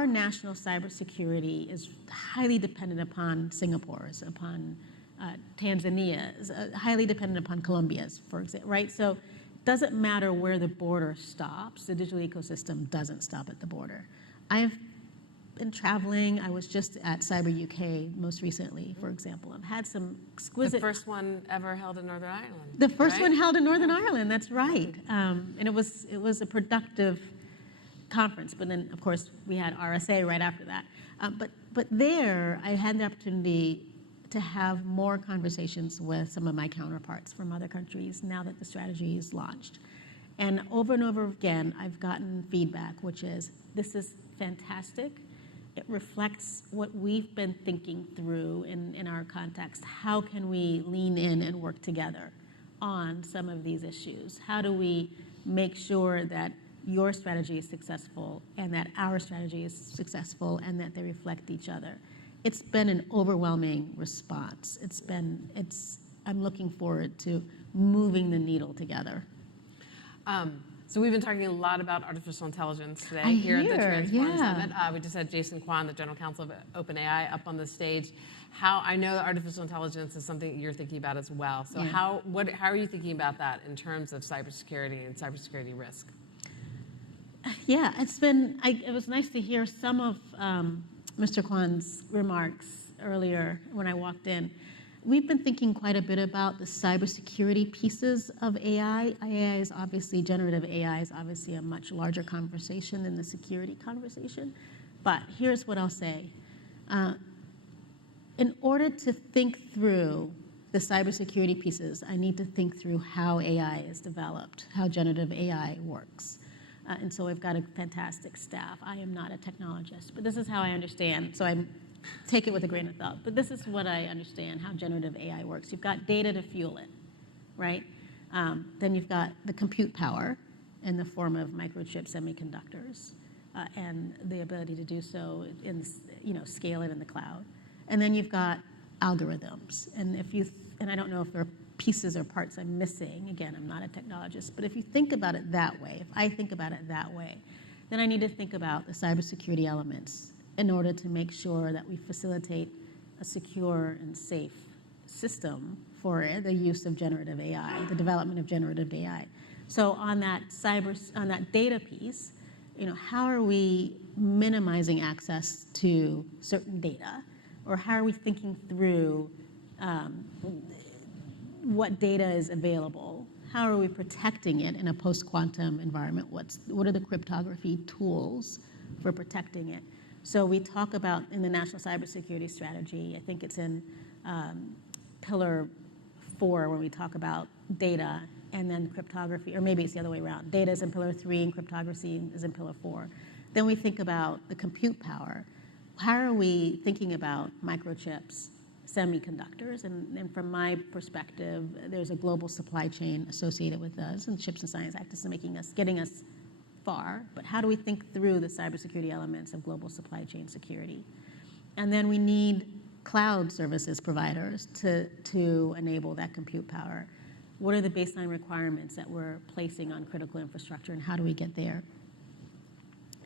national cybersecurity is highly dependent upon Singapore's, upon Tanzania's, highly dependent upon Colombia's, for example, right? So it doesn't matter where the border stops. The digital ecosystem doesn't stop at the border. I've been traveling. I was just at Cyber UK most recently, for example. I've had some exquisite... The first one ever held in Northern Ireland. The first one held in Northern Ireland, that's right. And it was a productive conference, but then, of course, we had RSA right after that. But there, I had the opportunity to have more conversations with some of my counterparts from other countries now that the strategy is launched. And over again, I've gotten feedback, which is, this is fantastic. It reflects what we've been thinking through in our context. How can we lean in and work together on some of these issues? How do we make sure that your strategy is successful and that our strategy is successful and that they reflect each other? It's been an overwhelming response. I'm looking forward to moving the needle together. So we've been talking a lot about artificial intelligence today at the Transform Summit. We just had Jason Kwan, the General Counsel of OpenAI, up on the stage. I know that artificial intelligence is something that you're thinking about as well. So how are you thinking about that in terms of cybersecurity and cybersecurity risk? Yeah, it was nice to hear some of Mr. Kwan's remarks earlier when I walked in. We've been thinking quite a bit about the cybersecurity pieces of AI. Generative AI is obviously a much larger conversation than the security conversation. But here's what I'll say. In order to think through the cybersecurity pieces, I need to think through how AI is developed, how generative AI works. And so I've got a fantastic staff. I am not a technologist, but this is how I understand. So take it with a grain of salt. But this is what I understand, how generative AI works. You've got data to fuel it, right? Then you've got the compute power in the form of microchip semiconductors and the ability to do so scale it in the cloud. And then you've got algorithms. And I don't know if there are pieces or parts I'm missing. Again, I'm not a technologist. But if you think about it that way, if I think about it that way, then I need to think about the cybersecurity elements in order to make sure that we facilitate a secure and safe system for the use of generative AI, the development of generative AI. So on that data piece, how are we minimizing access to certain data, or how are we thinking through what data is available? How are we protecting it in a post-quantum environment? What are the cryptography tools for protecting it? So we talk about in the National Cybersecurity Strategy, I think it's in Pillar 4 when we talk about data and then cryptography, or maybe it's the other way around. Data is in Pillar 3 and cryptography is in Pillar 4. Then we think about the compute power. How are we thinking about microchips, semiconductors? And from my perspective, there's a global supply chain associated with us, and the Chips and Science Act is getting us far, but how do we think through the cybersecurity elements of global supply chain security? And then we need cloud services providers to enable that compute power. What are the baseline requirements that we're placing on critical infrastructure, and how do we get there?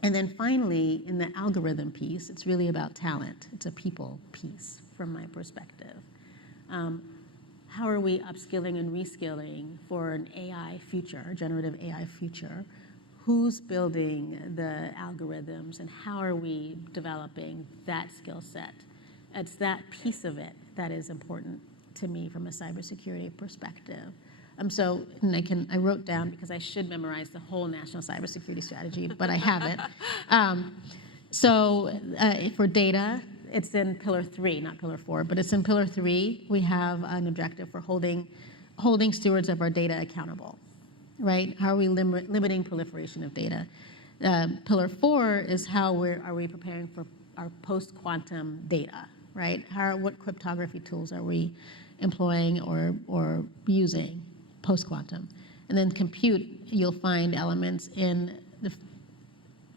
And then finally, in the algorithm piece, it's really about talent. It's a people piece from my perspective. How are we upskilling and reskilling for an AI future, a generative AI future? Who's building the algorithms, and how are we developing that skill set? It's that piece of it that is important to me from a cybersecurity perspective. I wrote down, because I should memorize the whole National Cybersecurity Strategy, but I haven't. For data, it's in Pillar 3, not Pillar 4, but it's in Pillar 3. We have an objective for holding stewards of our data accountable. Right? How are we limiting proliferation of data? Pillar 4 is how are we preparing for our post-quantum data, right? What cryptography tools are we employing or using post-quantum? And then compute, you'll find elements in the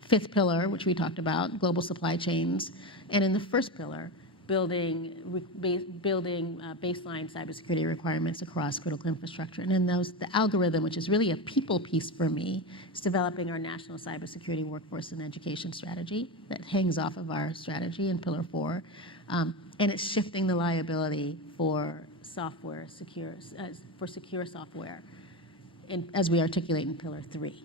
5th pillar, which we talked about, global supply chains, and in the 1st pillar, building baseline cybersecurity requirements across critical infrastructure. And then the algorithm, which is really a people piece for me, is developing our national cybersecurity workforce and education strategy that hangs off of our strategy in Pillar 4. And it's shifting the liability for secure software as we articulate in Pillar 3.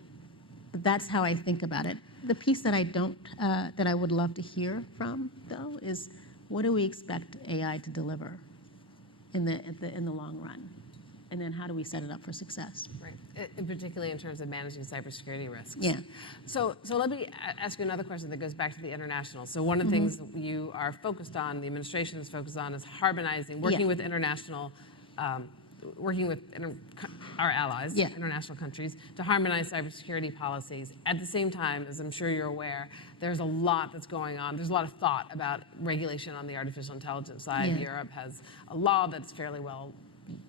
But that's how I think about it. The piece that I would love to hear from, though, is what do we expect AI to deliver in the long run? And then how do we set it up for success? Right, particularly in terms of managing cybersecurity risks. Yeah. So let me ask you another question that goes back to the international. So one of the things that you are focused on, the administration is focused on, is harmonizing, working with international, working with our allies, international countries, to harmonize cybersecurity policies. At the same time, as I'm sure you're aware, there's a lot that's going on. There's a lot of thought about regulation on the artificial intelligence side. Yeah. Europe has a law that's fairly well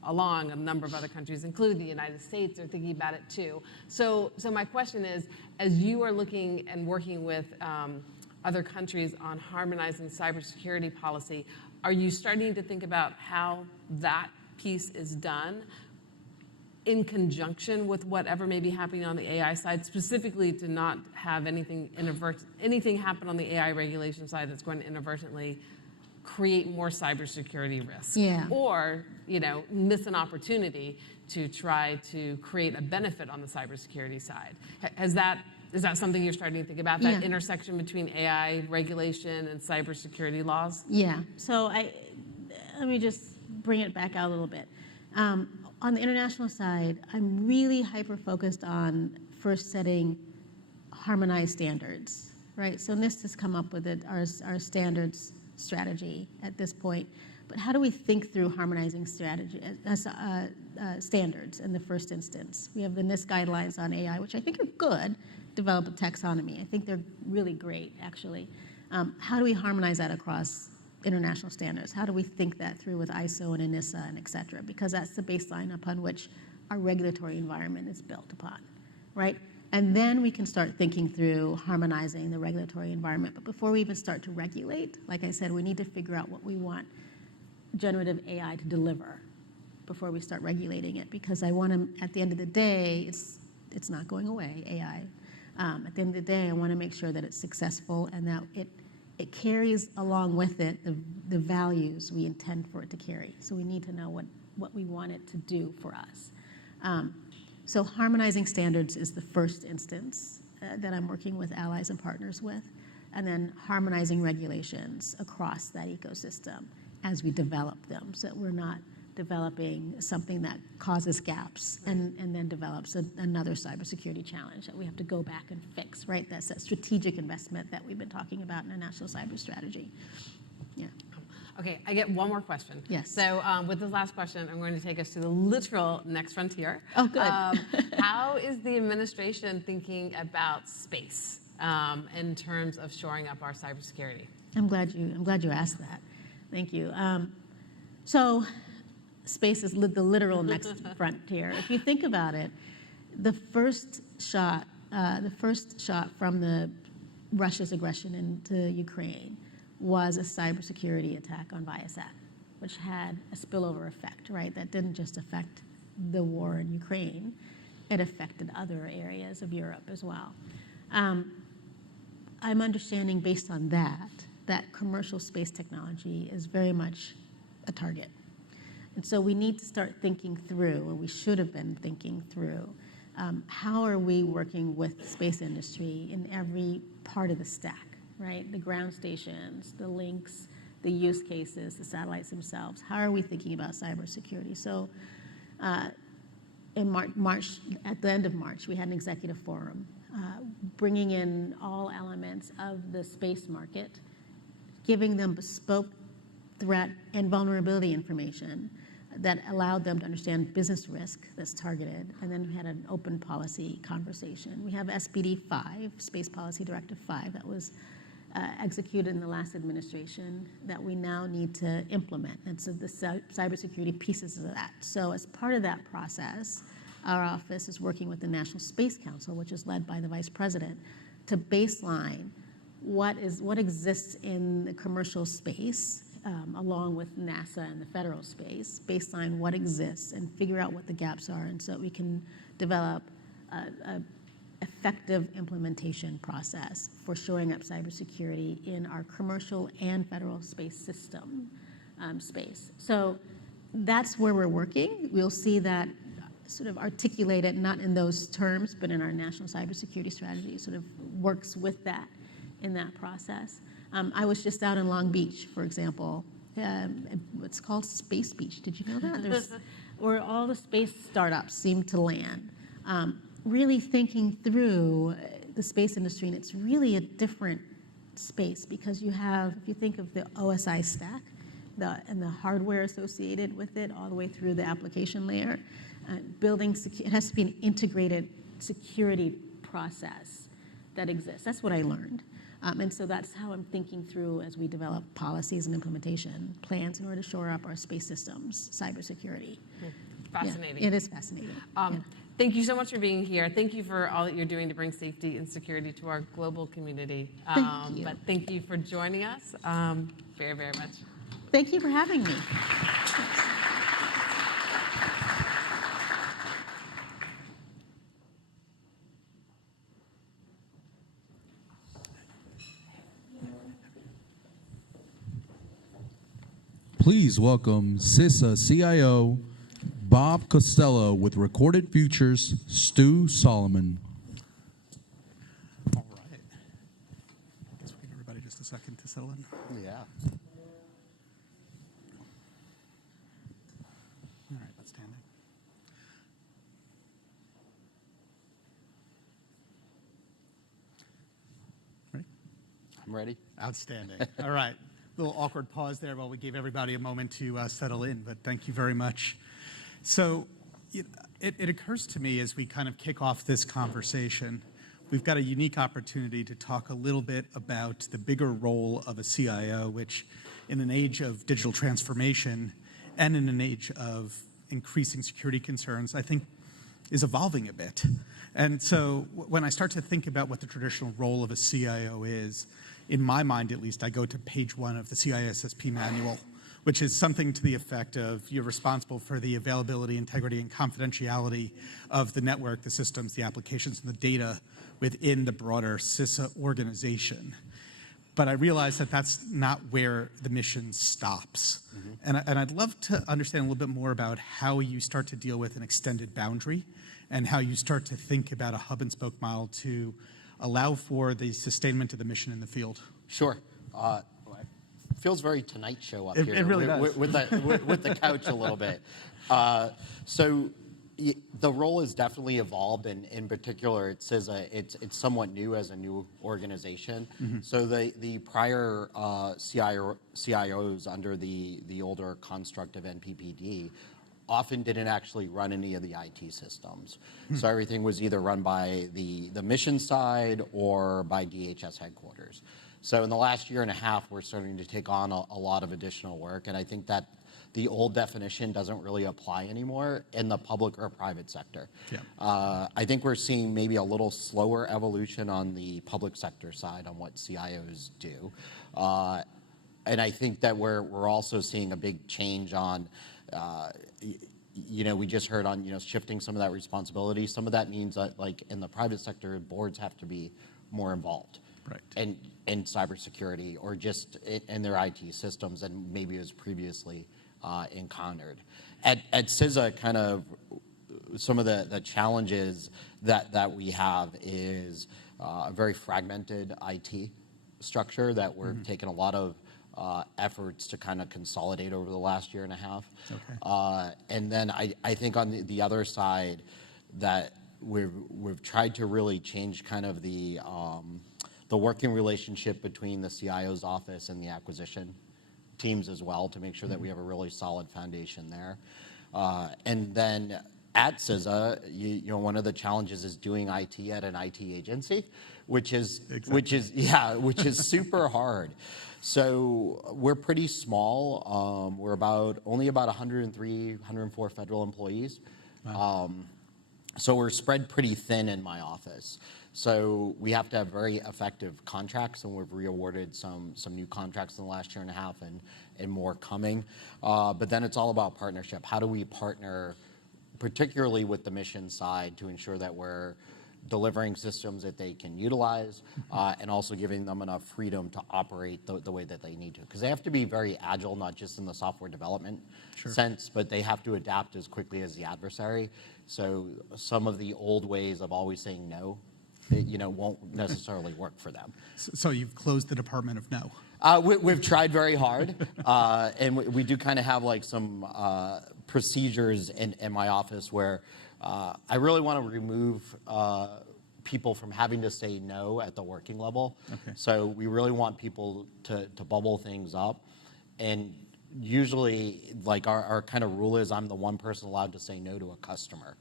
along. A number of other countries, including the United States, are thinking about it too. So my question is, as you are looking and working with other countries on harmonizing cybersecurity policy, are you starting to think about how that piece is done in conjunction with whatever may be happening on the AI side, specifically to not have anything happen on the AI regulation side that's going to inadvertently create more cybersecurity risks, or miss an opportunity to try to create a benefit on the cybersecurity side? Is that something you're starting to think about, that intersection between AI regulation and cybersecurity laws? Yeah. So let me just bring it back out a little bit. On the international side, I'm really hyper-focused on first setting harmonized standards, right? So NIST has come up with our standards strategy at this point. But how do we think through harmonizing standards in the first instance? We have the NIST guidelines on AI, which I think are good, develop a taxonomy. I think they're really great, actually. How do we harmonize that across international standards? How do we think that through with ISO and ENISA and et cetera? Because that's the baseline upon which our regulatory environment is built upon, right? And then we can start thinking through harmonizing the regulatory environment. But before we even start to regulate, like I said, we need to figure out what we want generative AI to deliver before we start regulating it. Because I want to, at the end of the day, it's not going away, AI. At the end of the day, I want to make sure that it's successful and that it carries along with it the values we intend for it to carry. So we need to know what we want it to do for us. So harmonizing standards is the first instance that I'm working with allies and partners with, and then harmonizing regulations across that ecosystem as we develop them, so that we're not developing something that causes gaps and then develops another cybersecurity challenge that we have to go back and fix, right? That's that strategic investment that we've been talking about in a national cyber strategy. Yeah. Okay, I get one more question. Yes. So with this last question, I'm going to take us to the literal next frontier. Oh, good. How is the administration thinking about space in terms of shoring up our cybersecurity? I'm glad you asked that. Thank you. So space is the literal next frontier. If you think about it, the first shot from Russia's aggression into Ukraine was a cybersecurity attack on Viasat, which had a spillover effect, right? That didn't just affect the war in Ukraine, it affected other areas of Europe as well. I'm understanding based on that commercial space technology is very much a target. And so we need to start thinking through, or we should have been thinking through, how are we working with the space industry in every part of the stack, right? The ground stations, the links, the use cases, the satellites themselves. How are we thinking about cybersecurity? So in March, at the end of March, we had an executive forum bringing in all elements of the space market, giving them bespoke threat and vulnerability information that allowed them to understand business risk that's targeted, and then we had an open policy conversation. We have SPD 5, Space Policy Directive 5, that was executed in the last administration that we now need to implement. And so the cybersecurity pieces of that. So as part of that process, our office is working with the National Space Council, which is led by the Vice President, to baseline what exists in the commercial space, along with NASA and the federal space, baseline what exists and figure out what the gaps are, and so that we can develop a effective implementation process for shoring up cybersecurity in our commercial and federal space system space. So that's where we're working. We'll see that sort of articulated, not in those terms, but in our national cybersecurity strategy, sort of works with that in that process. I was just out in Long Beach, for example. It's called Space Beach. Did you know that? Where all the space startups seem to land. Really thinking through the space industry, and it's really a different space because you have, if you think of the OSI stack and the hardware associated with it all the way through the application layer, it has to be an integrated security process that exists. That's what I learned. And so that's how I'm thinking through as we develop policies and implementation plans in order to shore up our space systems, cybersecurity. Fascinating. Yeah, it is fascinating. Thank you so much for being here. Thank you for all that you're doing to bring safety and security to our global community. Thank you. But thank you for joining us very, very much. Thank you for having me. Please welcome CISA CIO Bob Costello with Recorded Futures, Stu Solomon. All right. I guess we give everybody just a second to settle in. Yeah. All right, outstanding. Ready? I'm ready. Outstanding. All right. A little awkward pause there while we gave everybody a moment to settle in, but thank you very much. So it occurs to me as we kind of kick off this conversation, we've got a unique opportunity to talk a little bit about the bigger role of a CIO, which in an age of digital transformation and in an age of increasing security concerns, I think is evolving a bit. And so when I start to think about what the traditional role of a CIO is, in my mind at least, I go to page 1 of the CISSP manual, which is something to the effect of you're responsible for the availability, integrity, and confidentiality of the network, the systems, the applications, and the data within the broader CISA organization. But I realize that that's not where the mission stops. Mm-hmm. And I'd love to understand a little bit more about how you start to deal with an extended boundary and how you start to think about a hub and spoke model to allow for the sustainment of the mission in the field. Sure. Feels very Tonight Show up here. It really does. With the couch a little bit. So the role has definitely evolved, and in particular, it says it's somewhat new as a new organization. Mm-hmm. So the prior CIOs under the older construct of NPPD often didn't actually run any of the IT systems. So everything was either run by the mission side or by DHS headquarters. So in the last year and a half, we're starting to take on a lot of additional work, and I think that the old definition doesn't really apply anymore in the public or private sector. Yeah. I think we're seeing maybe a little slower evolution on the public sector side on what CIOs do. And I think that we're also seeing a big change on we just heard on, shifting some of that responsibility. Some of that means that, like, in the private sector, boards have to be more involved. Right. In cybersecurity or just in their IT systems than maybe it was previously encountered. At CISA, kind of some of the challenges that we have is a very fragmented IT structure that we're taking a lot of efforts to kind of consolidate over the last year and a half. Okay. And then I think on the other side that we've tried to really change kind of the working relationship between the CIO's office and the acquisition teams as well to make sure that we have a really solid foundation there. And then at CISA, you know, one of the challenges is doing IT at an IT agency, which is super hard. So we're pretty small. We're only about 103, 104 federal employees. Wow. So we're spread pretty thin in my office. So we have to have very effective contracts, and we've re-awarded some new contracts in the last year and a half, and more coming. But then it's all about partnership. How do we partner, particularly with the mission side, to ensure that we're delivering systems that they can utilize, and also giving them enough freedom to operate the way that they need to. Because they have to be very agile, not just in the software development sense, but they have to adapt as quickly as the adversary. So some of the old ways of always saying no, you know, won't necessarily work for them. So you've closed the Department of No. We've tried very hard, and we do kind of have like some procedures in my office where I really want to remove people from having to say no at the working level. Okay. So we really want people to bubble things up, and usually like our kind of rule is I'm the one person allowed to say no to a customer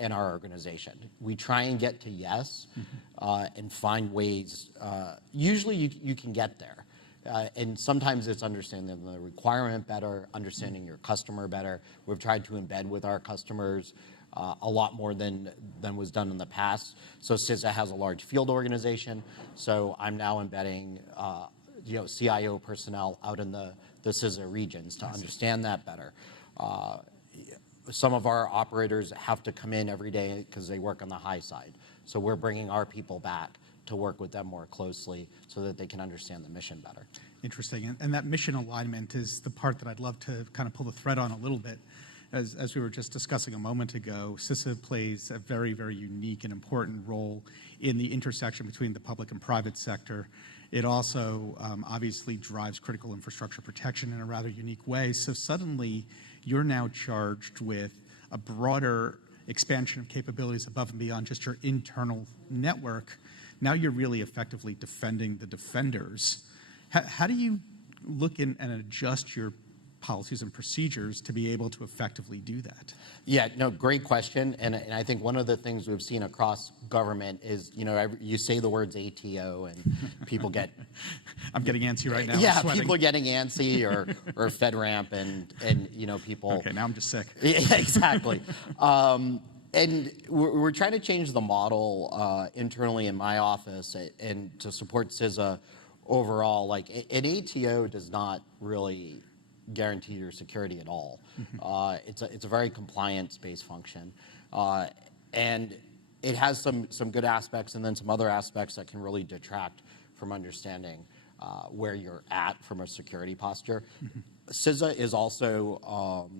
in our organization. We try and get to yes, and find ways. Usually you can get there. And sometimes it's understanding the requirement better, understanding your customer better. We've tried to embed with our customers a lot more than was done in the past. So CISA has a large field organization. So I'm now embedding you know, CIO personnel out in the CISA regions to understand that better. Some of our operators have to come in every day because they work on the high side. So we're bringing our people back to work with them more closely so that they can understand the mission better. Interesting. And that mission alignment is the part that I'd love to kind of pull the thread on a little bit. As we were just discussing a moment ago, CISA plays a very, very unique and important role in the intersection between the public and private sector. It also obviously drives critical infrastructure protection in a rather unique way. So suddenly, you're now charged with a broader expansion of capabilities above and beyond just your internal network. Now you're really effectively defending the defenders. How do you look in and adjust your policies and procedures to be able to effectively do that? Yeah, no, great question. And I think one of the things we've seen across government is, you know, you say the words ATO and people get... I'm getting antsy right now. Yeah, people are getting antsy or FedRAMP and, you know, people... Okay, now I'm just sick. Yeah, exactly. And we're trying to change the model internally in my office and to support CISA overall. Like, an ATO does not really guarantee your security at all. It's a very compliance-based function. And it has some good aspects and then some other aspects that can really detract from understanding where you're at from a security posture. CISA is also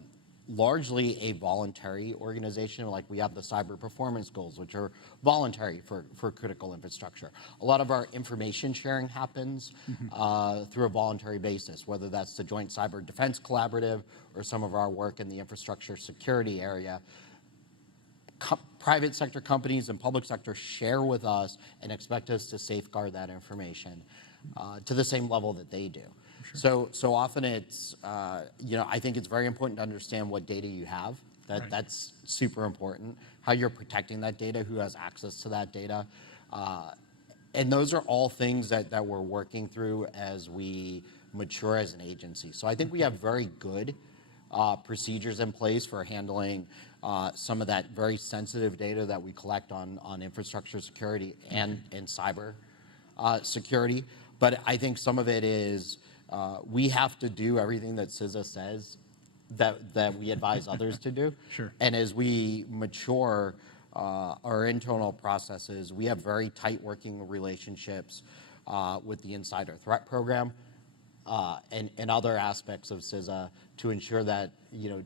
largely a voluntary organization. Like, we have the cyber performance goals, which are voluntary for critical infrastructure. A lot of our information sharing happens through a voluntary basis, whether that's the Joint Cyber Defense Collaborative or some of our work in the infrastructure security area. Private sector companies and public sector share with us and expect us to safeguard that information to the same level that they do. Sure. So often it's, you know, I think it's very important to understand what data you have. That's super important. How you're protecting that data, who has access to that data. And those are all things that we're working through as we mature as an agency. So I think we have very good procedures in place for handling some of that very sensitive data that we collect on infrastructure security and cyber security. But I think some of it is we have to do everything that CISA says that we advise others to do. Sure. And as we mature our internal processes, we have very tight working relationships with the Insider Threat Program and other aspects of CISA to ensure that, you know,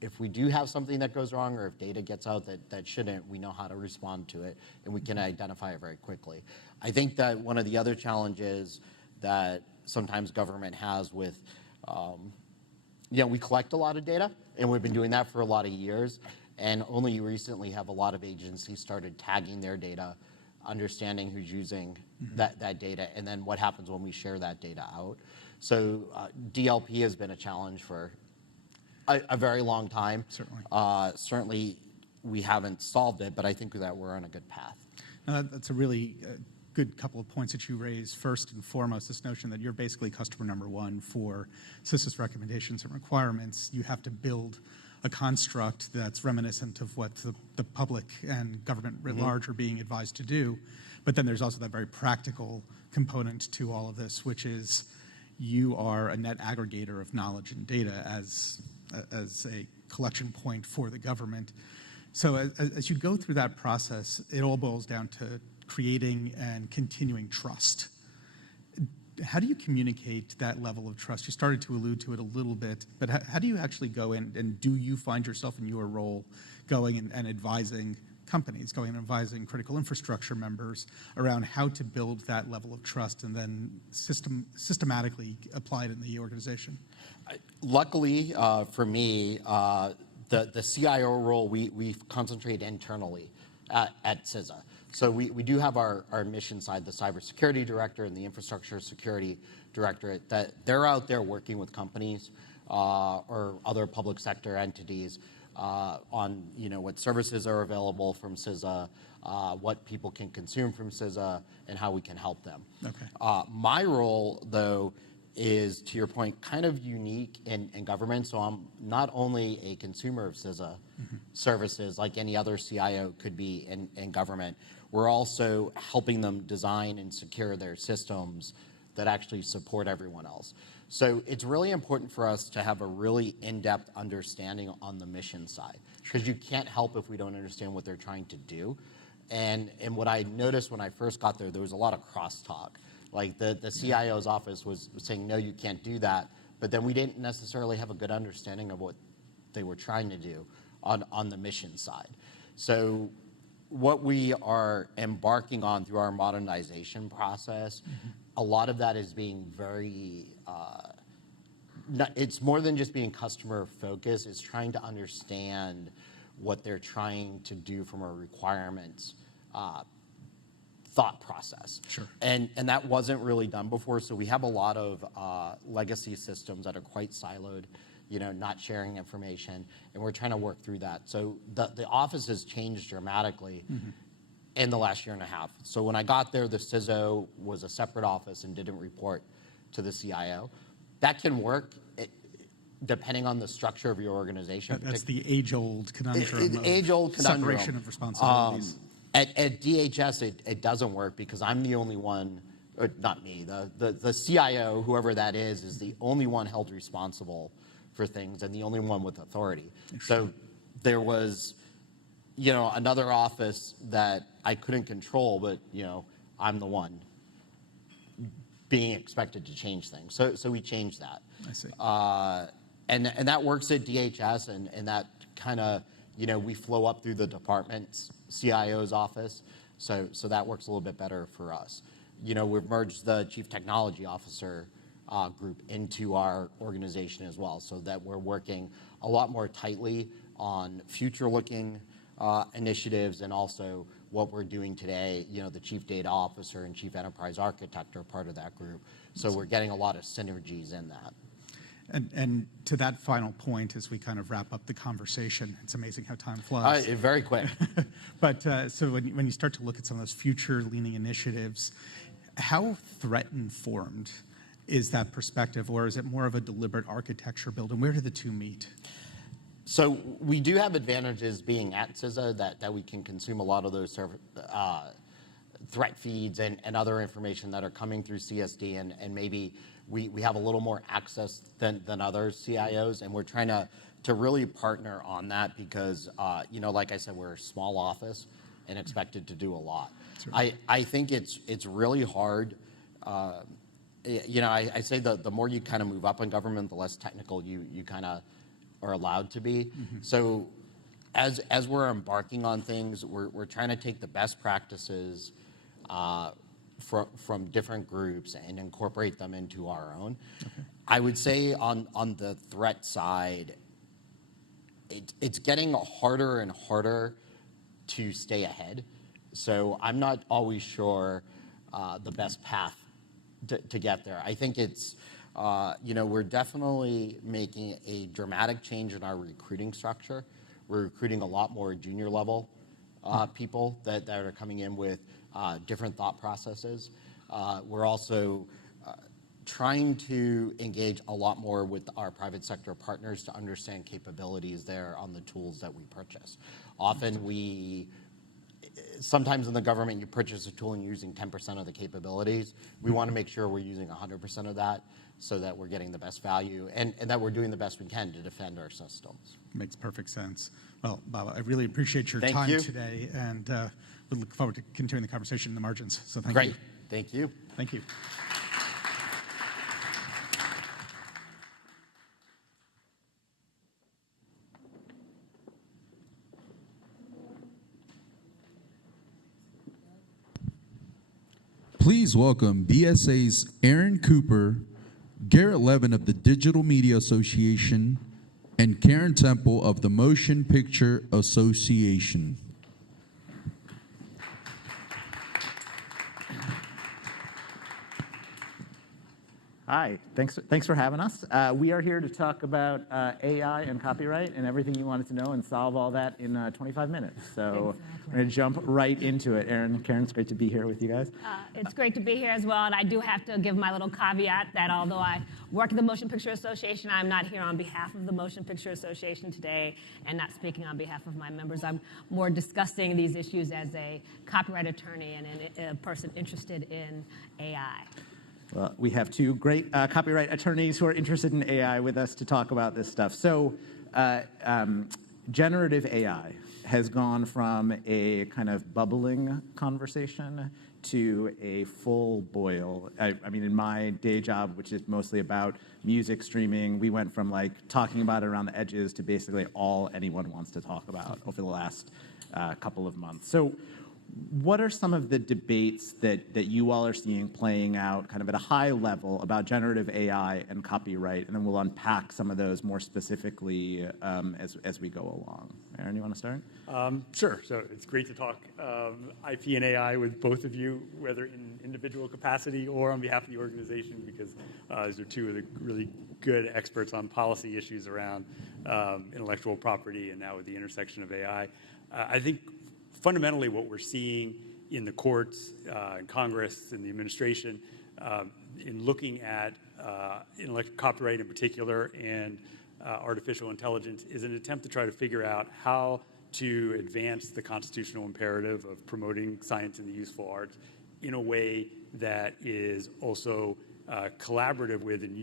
if we do have something that goes wrong or if data gets out that shouldn't, we know how to respond to it and we can identify it very quickly. I think that one of the other challenges that sometimes government has with, you know, we collect a lot of data and we've been doing that for a lot of years, and only recently have a lot of agencies started tagging their data understanding who's using that data, and then what happens when we share that data out. So DLP has been a challenge for a very long time. Certainly. Certainly, we haven't solved it, but I think that we're on a good path. That's a really good couple of points that you raised. First and foremost, this notion that you're basically customer number one for CISA's recommendations and requirements. You have to build a construct that's reminiscent of what the public and government writ large are being advised to do. But then there's also that very practical component to all of this, which is you are a net aggregator of knowledge and data as a collection point for the government. So as you go through that process, it all boils down to creating and continuing trust. How do you communicate that level of trust? You started to allude to it a little bit, but how do you actually go in, and do you find yourself in your role going and advising companies, going and advising critical infrastructure members around how to build that level of trust and then systematically apply it in the organization? Luckily for me, the CIO role, we concentrate internally at CISA. So we do have our mission side, the cybersecurity director and the infrastructure security directorate, that they're out there working with companies or other public sector entities on what services are available from CISA, what people can consume from CISA, and how we can help them. Okay. My role, though, is, to your point, kind of unique in government. So I'm not only a consumer of CISA services like any other CIO could be in government, we're also helping them design and secure their systems that actually support everyone else. So it's really important for us to have a really in-depth understanding on the mission side, because you can't help if we don't understand what they're trying to do. And what I noticed when I first got there was a lot of crosstalk. Like the CIO's office was saying, no, you can't do that. But then we didn't necessarily have a good understanding of what they were trying to do on the mission side. So what we are embarking on through our modernization process, a lot of that is being very, it's more than just being customer focused. It's trying to understand what they're trying to do from a requirements thought process. Sure. And that wasn't really done before. So we have a lot of legacy systems that are quite siloed, not sharing information, and we're trying to work through that. So the office has changed dramatically in the last year and a half. So when I got there, the CISO was a separate office and didn't report to the CIO. That can work depending on the structure of your organization. That's the age-old conundrum. Age-old conundrum. Separation of responsibilities. At DHS, it doesn't work because I'm the only one, or not me, the CIO, whoever that is the only one held responsible for things and the only one with authority. So there was, another office that I couldn't control, but, I'm the one being expected to change things. So we changed that. I see. And that works at DHS, and that kind of, we flow up through the department's CIO's office, so that works a little bit better for us. We've merged the chief technology officer group into our organization as well, so that we're working a lot more tightly on future-looking initiatives, and also what we're doing today. The chief data officer and chief enterprise architect are part of that group, so we're getting a lot of synergies in that. And to that final point, as we kind of wrap up the conversation, it's amazing how time flies. Very quick. But so when you start to look at some of those future-leaning initiatives, how threat-informed is that perspective, or is it more of a deliberate architecture build, and where do the two meet? So we do have advantages being at CISA that we can consume a lot of those threat feeds and other information that are coming through CSD, and maybe we have a little more access than other CIOs, and we're trying to really partner on that because, like I said, we're a small office and expected to do a lot. I think it's really hard. I say the more you kind of move up in government, the less technical you kind of are allowed to be. So as we're embarking on things, we're trying to take the best practices from different groups and incorporate them into our own. Okay. I would say on the threat side, it's getting harder and harder to stay ahead. So I'm not always sure the best path to get there. I think it's, we're definitely making a dramatic change in our recruiting structure. We're recruiting a lot more junior level people that are coming in with different thought processes. We're also trying to engage a lot more with our private sector partners to understand capabilities there on the tools that we purchase. Often sometimes in the government, you purchase a tool and you're using 10% of the capabilities. We want to make sure we're using 100% of that so that we're getting the best value and that we're doing the best we can to defend our systems. Makes perfect sense. Well, Bob, I really appreciate your Thank time you. today, and we look forward to continuing the conversation in the margins. So thank you. Great. Thank you. Thank you. Please welcome BSA's Aaron Cooper, Garrett Levin of the Digital Media Association, and Karen Temple of the Motion Picture Association. Hi, thanks for having us. We are here to talk about AI and copyright and everything you wanted to know and solve all that in 25 minutes. So we're going to jump right into it. Karen, it's great to be here with you guys. It's great to be here as well, and I do have to give my little caveat that although I work at the Motion Picture Association, I'm not here on behalf of the Motion Picture Association today and not speaking on behalf of my members. I'm more discussing these issues as a copyright attorney and a person interested in AI. Well, we have two great copyright attorneys who are interested in AI with us to talk about this stuff. So generative AI has gone from a kind of bubbling conversation to a full boil. I mean, in my day job, which is mostly about music streaming, we went from like talking about it around the edges to basically all anyone wants to talk about over the last couple of months. So what are some of the debates that you all are seeing playing out kind of at a high level about generative AI and copyright? And then we'll unpack some of those more specifically as we go along. Aaron, you want to start? Sure. So it's great to talk IP and AI with both of you, whether in individual capacity or on behalf of the organization, because these are two of the really good experts on policy issues around intellectual property and now with the intersection of AI. I think fundamentally, what we're seeing in the courts, in Congress, in the administration, in looking at intellectual copyright in particular and artificial intelligence is an attempt to try to figure out how to advance the constitutional imperative of promoting science and the useful arts in a way that is also collaborative with and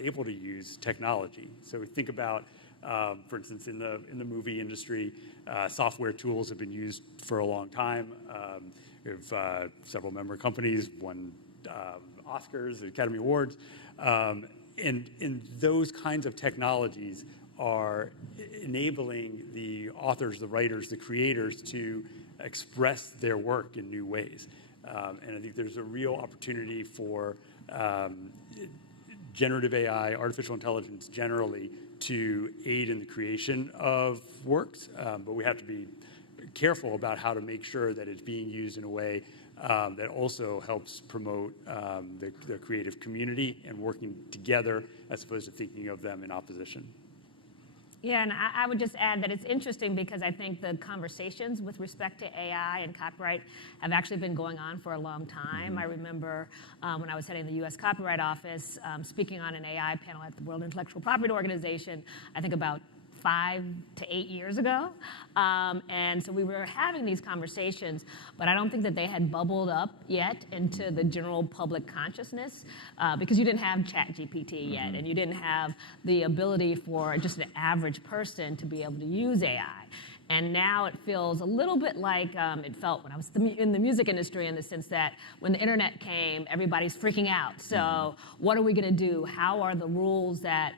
able to use technology. So we think about for instance, in the movie industry, software tools have been used for a long time. We have several member companies won Oscars, Academy Awards, and those kinds of technologies are enabling the authors, the writers, the creators to express their work in new ways. And I think there's a real opportunity for generative AI, artificial intelligence generally, to aid in the creation of works, but we have to be careful about how to make sure that it's being used in a way that also helps promote the creative community and working together as opposed to thinking of them in opposition. Yeah, and I would just add that it's interesting because I think the conversations with respect to AI and copyright have actually been going on for a long time. I remember when I was heading the U.S. Copyright Office, speaking on an AI panel at the World Intellectual Property Organization, I think about 5 to 8 years ago. And so we were having these conversations, but I don't think that they had bubbled up yet into the general public consciousness because you didn't have ChatGPT yet, and you didn't have the ability for just an average person to be able to use AI. And now it feels a little bit like it felt when I was in the music industry, in the sense that when the internet came, everybody's freaking out. So what are we going to do? How are the rules that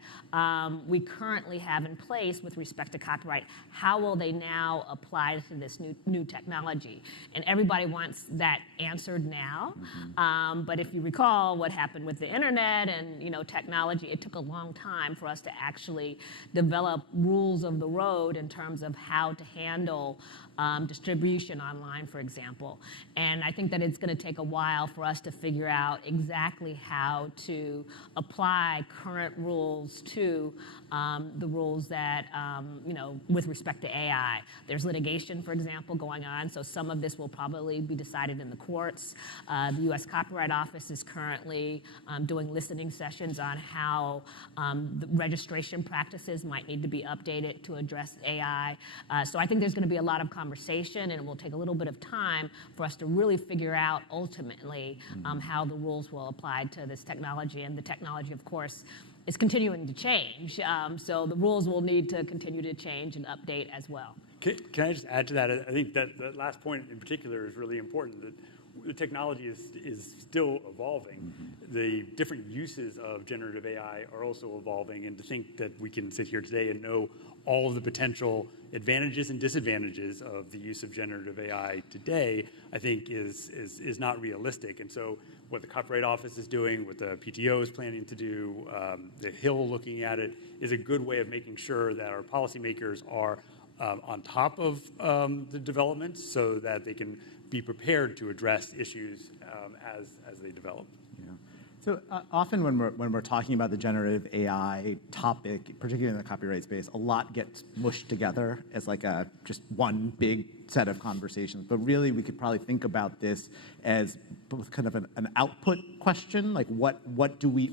we currently have in place with respect to copyright, how will they now apply to this new technology? And everybody wants that answered now. But if you recall what happened with the internet and technology, it took a long time for us to actually develop rules of the road in terms of how to handle distribution online, for example. And I think that it's going to take a while for us to figure out exactly how to apply current rules to the rules that, with respect to AI. There's litigation, for example, going on, so some of this will probably be decided in the courts. The U.S. Copyright Office is currently doing listening sessions on how the registration practices might need to be updated to address AI. So I think there's going to be a lot of conversation, and it will take a little bit of time for us to really figure out ultimately how the rules will apply to this technology. And the technology, of course, is continuing to change. So the rules will need to continue to change and update as well. Can I just add to that? I think that last point in particular is really important, that the technology is still evolving. The different uses of generative AI are also evolving, and to think that we can sit here today and know all of the potential advantages and disadvantages of the use of generative AI today, I think is not realistic. And so what the Copyright Office is doing, what the PTO is planning to do, the Hill looking at it, is a good way of making sure that our policymakers are on top of the developments so that they can be prepared to address issues as they develop. Yeah. So often when we're talking about the generative AI topic, particularly in the copyright space, a lot gets mushed together as like just one big set of conversations. But really, we could probably think about this as both kind of an output question, like what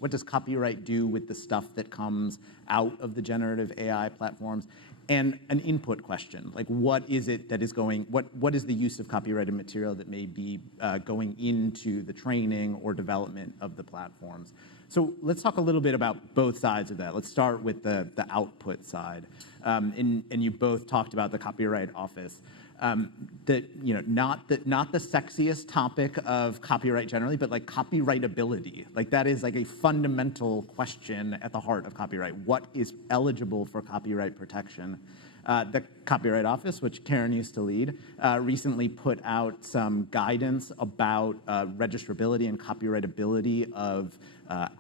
does copyright do with the stuff that comes out of the generative AI platforms, and an input question, like what is it that is going, what is the use of copyrighted material that may be going into the training or development of the platforms. So let's talk a little bit about both sides of that. Let's start with the output side. And you both talked about the Copyright Office. Not the sexiest topic of copyright generally, but like copyrightability. Like that is like a fundamental question at the heart of copyright. What is eligible for copyright protection? The Copyright Office, which Karen used to lead, recently put out some guidance about registrability and copyrightability of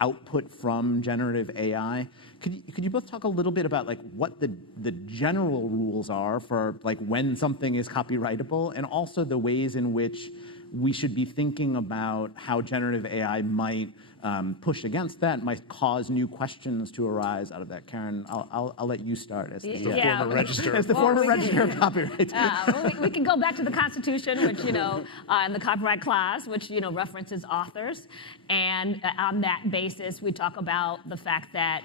output from generative AI. Could you both talk a little bit about like what the general rules are for like when something is copyrightable, and also the ways in which we should be thinking about how generative AI might push against that, might cause new questions to arise out of that. Karen, I'll let you start as the former registrar. As the former registrar of copyright. We can go back to the Constitution, which, and the Copyright Clause, which, references authors. And on that basis, we talk about the fact that,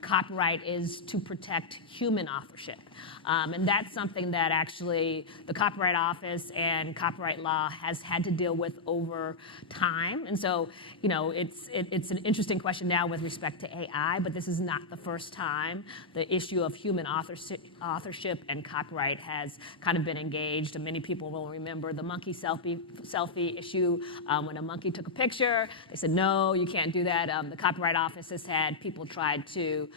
copyright is to protect human authorship. And that's something that actually the Copyright Office and copyright law has had to deal with over time. And so, it's an interesting question now with respect to AI, but this is not the first time the issue of human authorship and copyright has kind of been engaged. And many people will remember the monkey selfie issue. When a monkey took a picture, they said, no, you can't do that. The Copyright Office has had people try to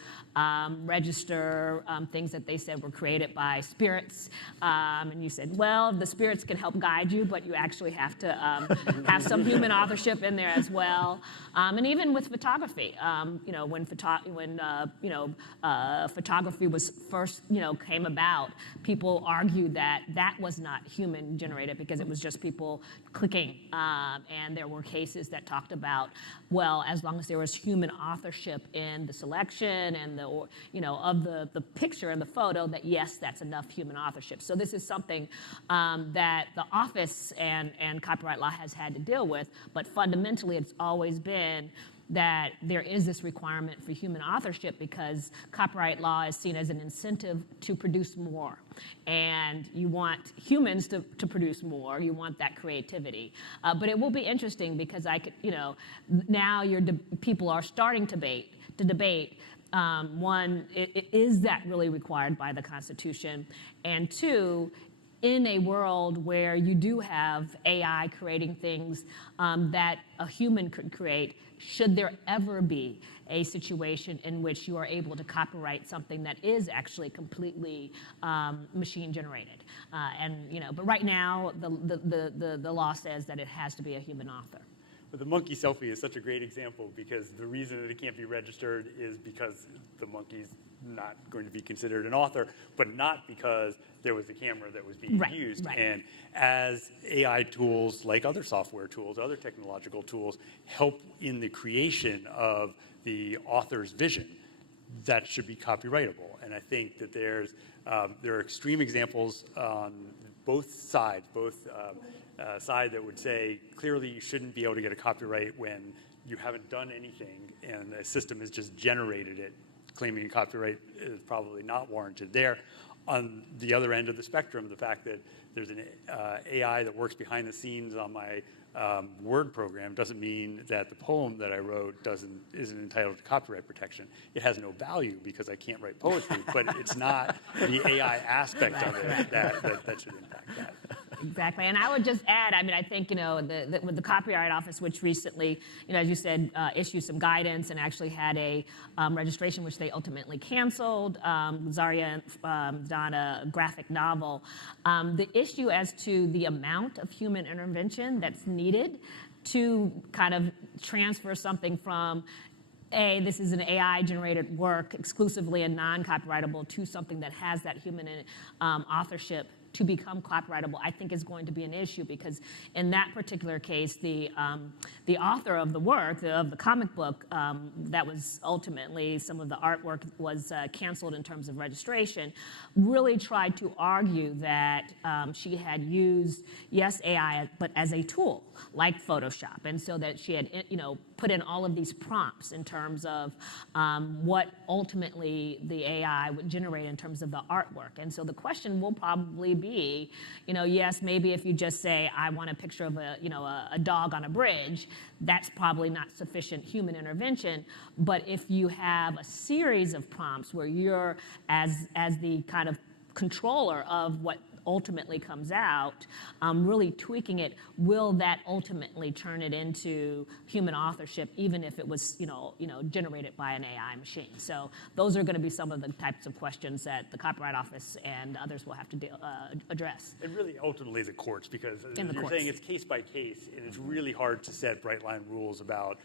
register things that they said were created by spirits. And you said, well, the spirits can help guide you, but you actually have to have some human authorship in there as well. And even with photography, when photography was first, came about, people argued that that was not human generated because it was just people clicking. And there were cases that talked about, well, as long as there was human authorship in the selection and of the picture and the photo, that yes, that's enough human authorship. So this is something that the office and copyright law has had to deal with, but fundamentally it's always been that there is this requirement for human authorship because copyright law is seen as an incentive to produce more. And you want humans to produce more. You want that creativity. But it will be interesting because now people are starting to debate one, is that really required by the Constitution? And two, in a world where you do have AI creating things that a human could create, should there ever be a situation in which you are able to copyright something that is actually completely machine generated? But right now, the law says that it has to be a human author. But the monkey selfie is such a great example because the reason that it can't be registered is because the monkeys not going to be considered an author, but not because there was a camera that was being used. And as AI tools, like other software tools, other technological tools, help in the creation of the author's vision, that should be copyrightable. And I think that there are extreme examples on both sides, side that would say clearly you shouldn't be able to get a copyright when you haven't done anything and the system has just generated it. Claiming copyright is probably not warranted there. On the other end of the spectrum, the fact that there's an AI that works behind the scenes on my Word program doesn't mean that the poem that I wrote isn't entitled to copyright protection. It has no value because I can't write poetry, but it's not the AI aspect of it that should impact that. Exactly, and I would just add, I mean, I think, with the Copyright Office, which recently, as you said, issued some guidance and actually had a registration, which they ultimately canceled, Zarya Donna graphic novel. The issue as to the amount of human intervention that's needed to kind of transfer something from this is an AI-generated work exclusively and non-copyrightable to something that has that human authorship to become copyrightable, I think is going to be an issue, because in that particular case, the author of the work, of the comic book, that was ultimately, some of the artwork was canceled in terms of registration, really tried to argue that she had used, yes, AI, but as a tool, like Photoshop, and so that she had, put in all of these prompts in terms of what ultimately the AI would generate in terms of the artwork. And so the question will probably be, yes, maybe if you just say, I want a picture of a dog on a bridge, that's probably not sufficient human intervention. But if you have a series of prompts where you're, as the kind of controller of what ultimately comes out, really tweaking it, will that ultimately turn it into human authorship, even if it was, generated by an AI machine? So those are going to be some of the types of questions that the Copyright Office and others will have to address. And really, ultimately, the courts, because you're saying it's case by case, and it's really hard to set bright line rules about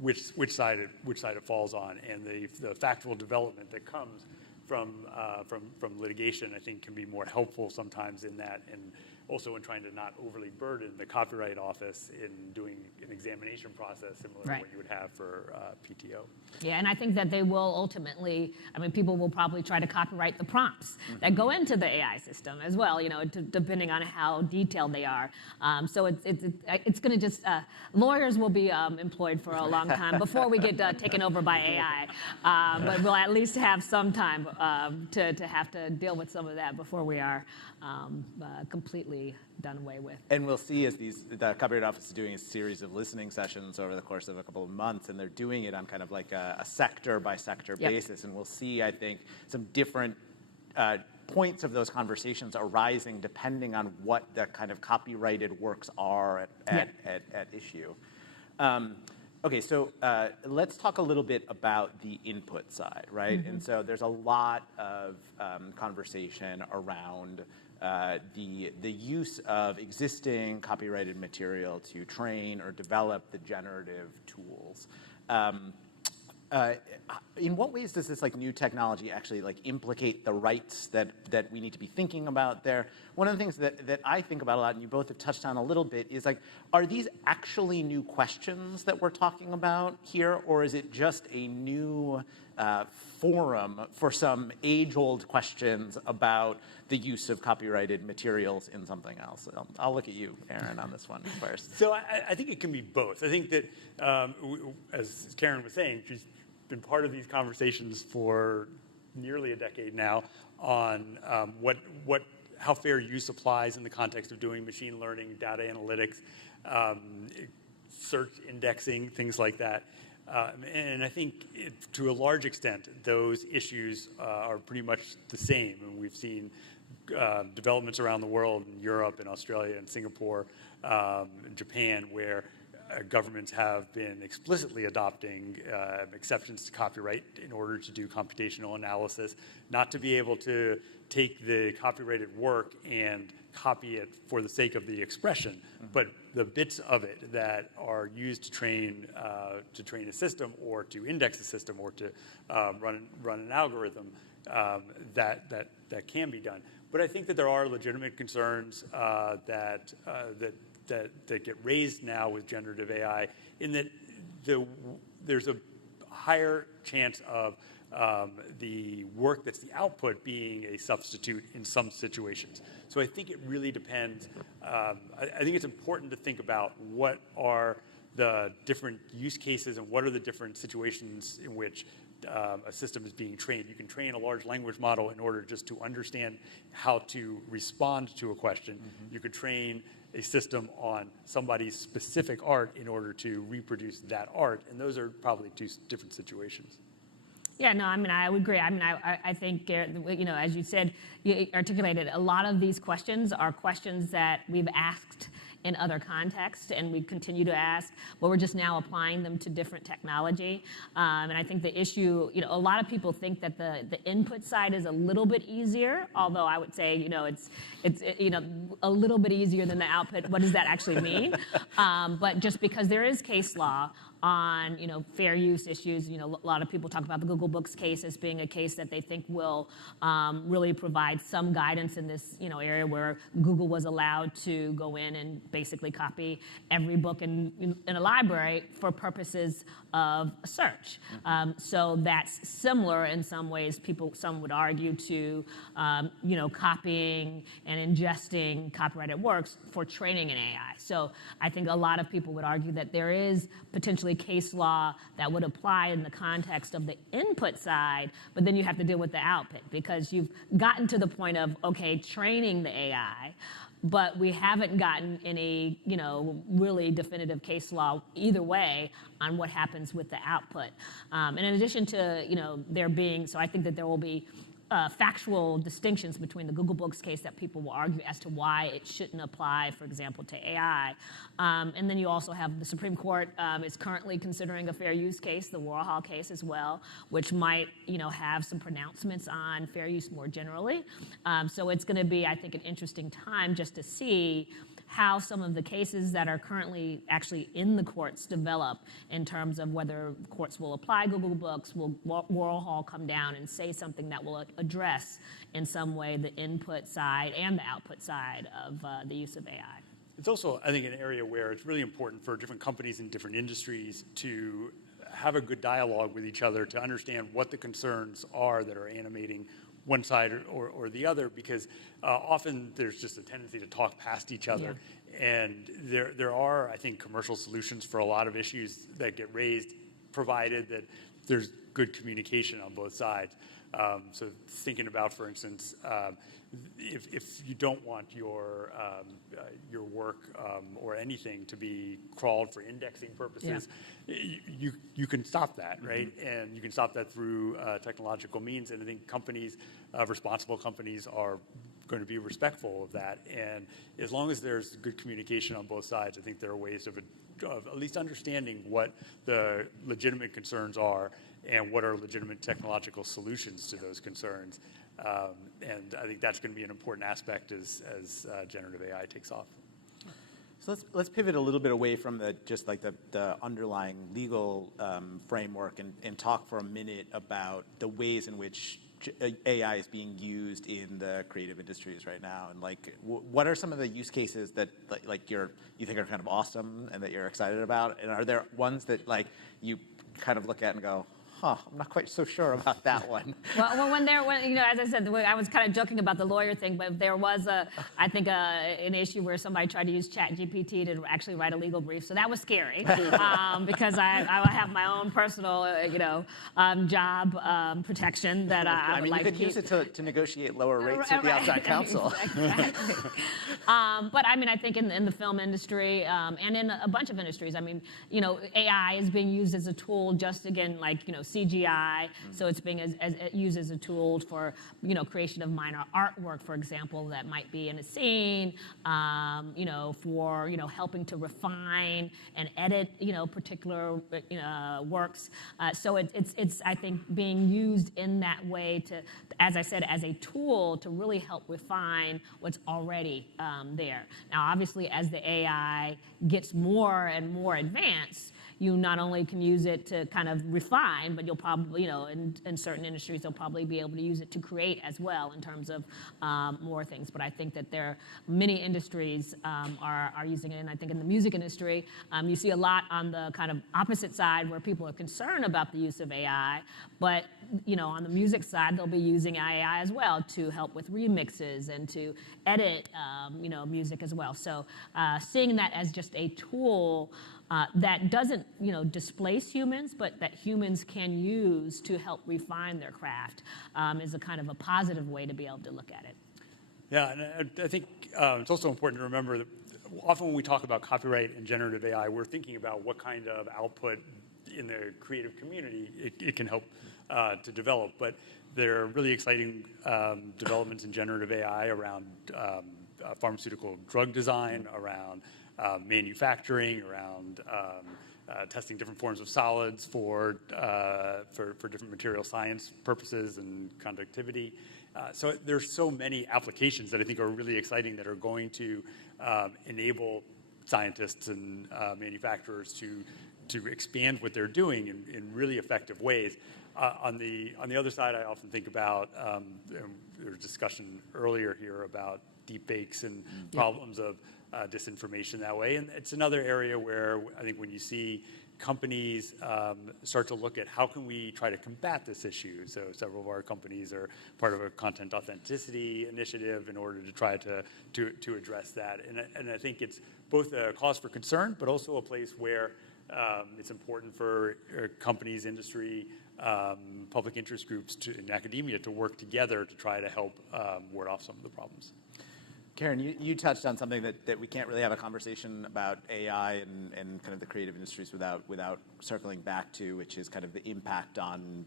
which side it falls on, and the factual development that comes from litigation, I think, can be more helpful sometimes in that, and also in trying to not overly burden the Copyright Office in doing an examination process similar to what you would have for PTO. Yeah, and I think that they will ultimately, people will probably try to copyright the prompts that go into the AI system as well, depending on how detailed they are. So it's going to just, lawyers will be employed for a long time before we get taken over by AI. But we'll at least have some time to have to deal with some of that before we are completely done away with. And we'll see as the Copyright Office is doing a series of listening sessions over the course of a couple of months, and they're doing it on kind of like a sector by sector basis. And we'll see, I think, some different points of those conversations arising depending on what the kind of copyrighted works are at issue. Okay, so let's talk a little bit about the input side, right? And so there's a lot of conversation around the use of existing copyrighted material to train or develop the generative tools. In what ways does this new technology actually implicate the rights that we need to be thinking about there? One of the things that I think about a lot, and you both have touched on a little bit, is are these actually new questions that we're talking about here, or is it just a new forum for some age-old questions about the use of copyrighted materials in something else? I'll look at you, Aaron, on this one first. So I think it can be both. I think that, as Karen was saying, she's been part of these conversations for nearly a decade now on how fair use applies in the context of doing machine learning, data analytics, search indexing, things like that. And I think to a large extent, those issues are pretty much the same. And we've seen developments around the world, in Europe and Australia and Singapore and Japan, where governments have been explicitly adopting exceptions to copyright in order to do computational analysis, not to be able to take the copyrighted work and copy it for the sake of the expression, but the bits of it that are used to train a system or to index a system or to run an algorithm, that can be done. But I think that there are legitimate concerns that get raised now with generative AI, in that there's a higher chance of the work that's the output being a substitute in some situations. So I think it really depends. I think it's important to think about what are the different use cases and what are the different situations in which a system is being trained. You can train a large language model in order just to understand how to respond to a question. You could train a system on somebody's specific art in order to reproduce that art, and those are probably two different situations. Yeah, no, I mean, I would agree. I mean, I think, as you said, you articulated, a lot of these questions are questions that we've asked in other contexts, and we continue to ask, but we're just now applying them to different technology. And I think the issue, a lot of people think that the input side is a little bit easier, although I would say, it's a little bit easier than the output. What does that actually mean? But just because there is case law on fair use issues, a lot of people talk about the Google Books case as being a case that they think will really provide some guidance in this area where Google was allowed to go in and basically copy every book in a library for purposes of search. So that's similar in some ways. Some would argue to copying and ingesting copyrighted works for training an AI. So I think a lot of people would argue that there is potentially case law that would apply in the context of the input side, but then you have to deal with the output because you've gotten to the point of, okay, training the AI, but we haven't gotten any, really definitive case law either way on what happens with the output. And in addition to, there being, so I think that there will be factual distinctions between the Google Books case that people will argue as to why it shouldn't apply, for example, to AI. And then you also have the Supreme Court is currently considering a fair use case, the Warhol case as well, which might, have some pronouncements on fair use more generally. So it's going to be, I think, an interesting time just to see how some of the cases that are currently actually in the courts develop in terms of whether courts will apply Google Books, will Warhol come down and say something that will address in some way the input side and the output side of the use of AI. It's also, I think, an area where it's really important for different companies in different industries to have a good dialogue with each other to understand what the concerns are that are animating one side or the other, because often there's just a tendency to talk past each other. Yeah. And there are, I think, commercial solutions for a lot of issues that get raised, provided that there's good communication on both sides. So thinking about, for instance, if you don't want your work or anything to be crawled for indexing purposes, you can stop that, right? And you can stop that through technological means. And I think companies, responsible companies, are going to be respectful of that. And as long as there's good communication on both sides, I think there are ways of at least understanding what the legitimate concerns are and what are legitimate technological solutions to those concerns. And I think that's going to be an important aspect as generative AI takes off. So let's pivot a little bit away from the underlying legal framework and talk for a minute about the ways in which AI is being used in the creative industries right now, and what are some of the use cases that you think are kind of awesome and that you're excited about, and are there ones that you kind of look at and go, I'm not quite so sure about that one. Well, as I said, I was kind of joking about the lawyer thing, but there was I think an issue where somebody tried to use ChatGPT to actually write a legal brief. So that was scary because I have my own personal, job protection that I would like to keep. You could use it to negotiate lower rates with the outside counsel. Exactly. But I mean, I think in the film industry and in a bunch of industries, I mean, AI is being used as a tool just, again, CGI. So it's being used as a tool for, creation of minor artwork, for example, that might be in a scene, for, helping to refine and edit, particular works. So it's, I think, being used in that way to, as I said, as a tool to really help refine what's already there. Now, obviously, as the AI gets more and more advanced, you not only can use it to kind of refine, but you'll probably, in certain industries, they'll probably be able to use it to create as well in terms of more things. But I think that there are many industries are using it. And I think in the music industry, you see a lot on the kind of opposite side where people are concerned about the use of AI. But, on the music side, they'll be using AI as well to help with remixes and to edit, music as well. So seeing that as just a tool that doesn't, displace humans, but that humans can use to help refine their craft is a kind of a positive way to be able to look at it. Yeah, and I think it's also important to remember that often when we talk about copyright and generative AI, we're thinking about what kind of output in the creative community it can help to develop. But there are really exciting developments in generative AI around pharmaceutical drug design, around manufacturing, around testing different forms of solids for different material science purposes and conductivity. So there's so many applications that I think are really exciting that are going to enable scientists and manufacturers to expand what they're doing in really effective ways. On the other side, I often think about there was discussion earlier here about deepfakes and problems of disinformation that way. And it's another area where I think when you see companies start to look at how can we try to combat this issue. So several of our companies are part of a content authenticity initiative in order to try to address that. And I think it's both a cause for concern, but also a place where it's important for companies, industry, public interest groups and academia to work together to try to help ward off some of the problems. Karen, you touched on something that we can't really have a conversation about AI and kind of the creative industries without circling back to, which is kind of the impact on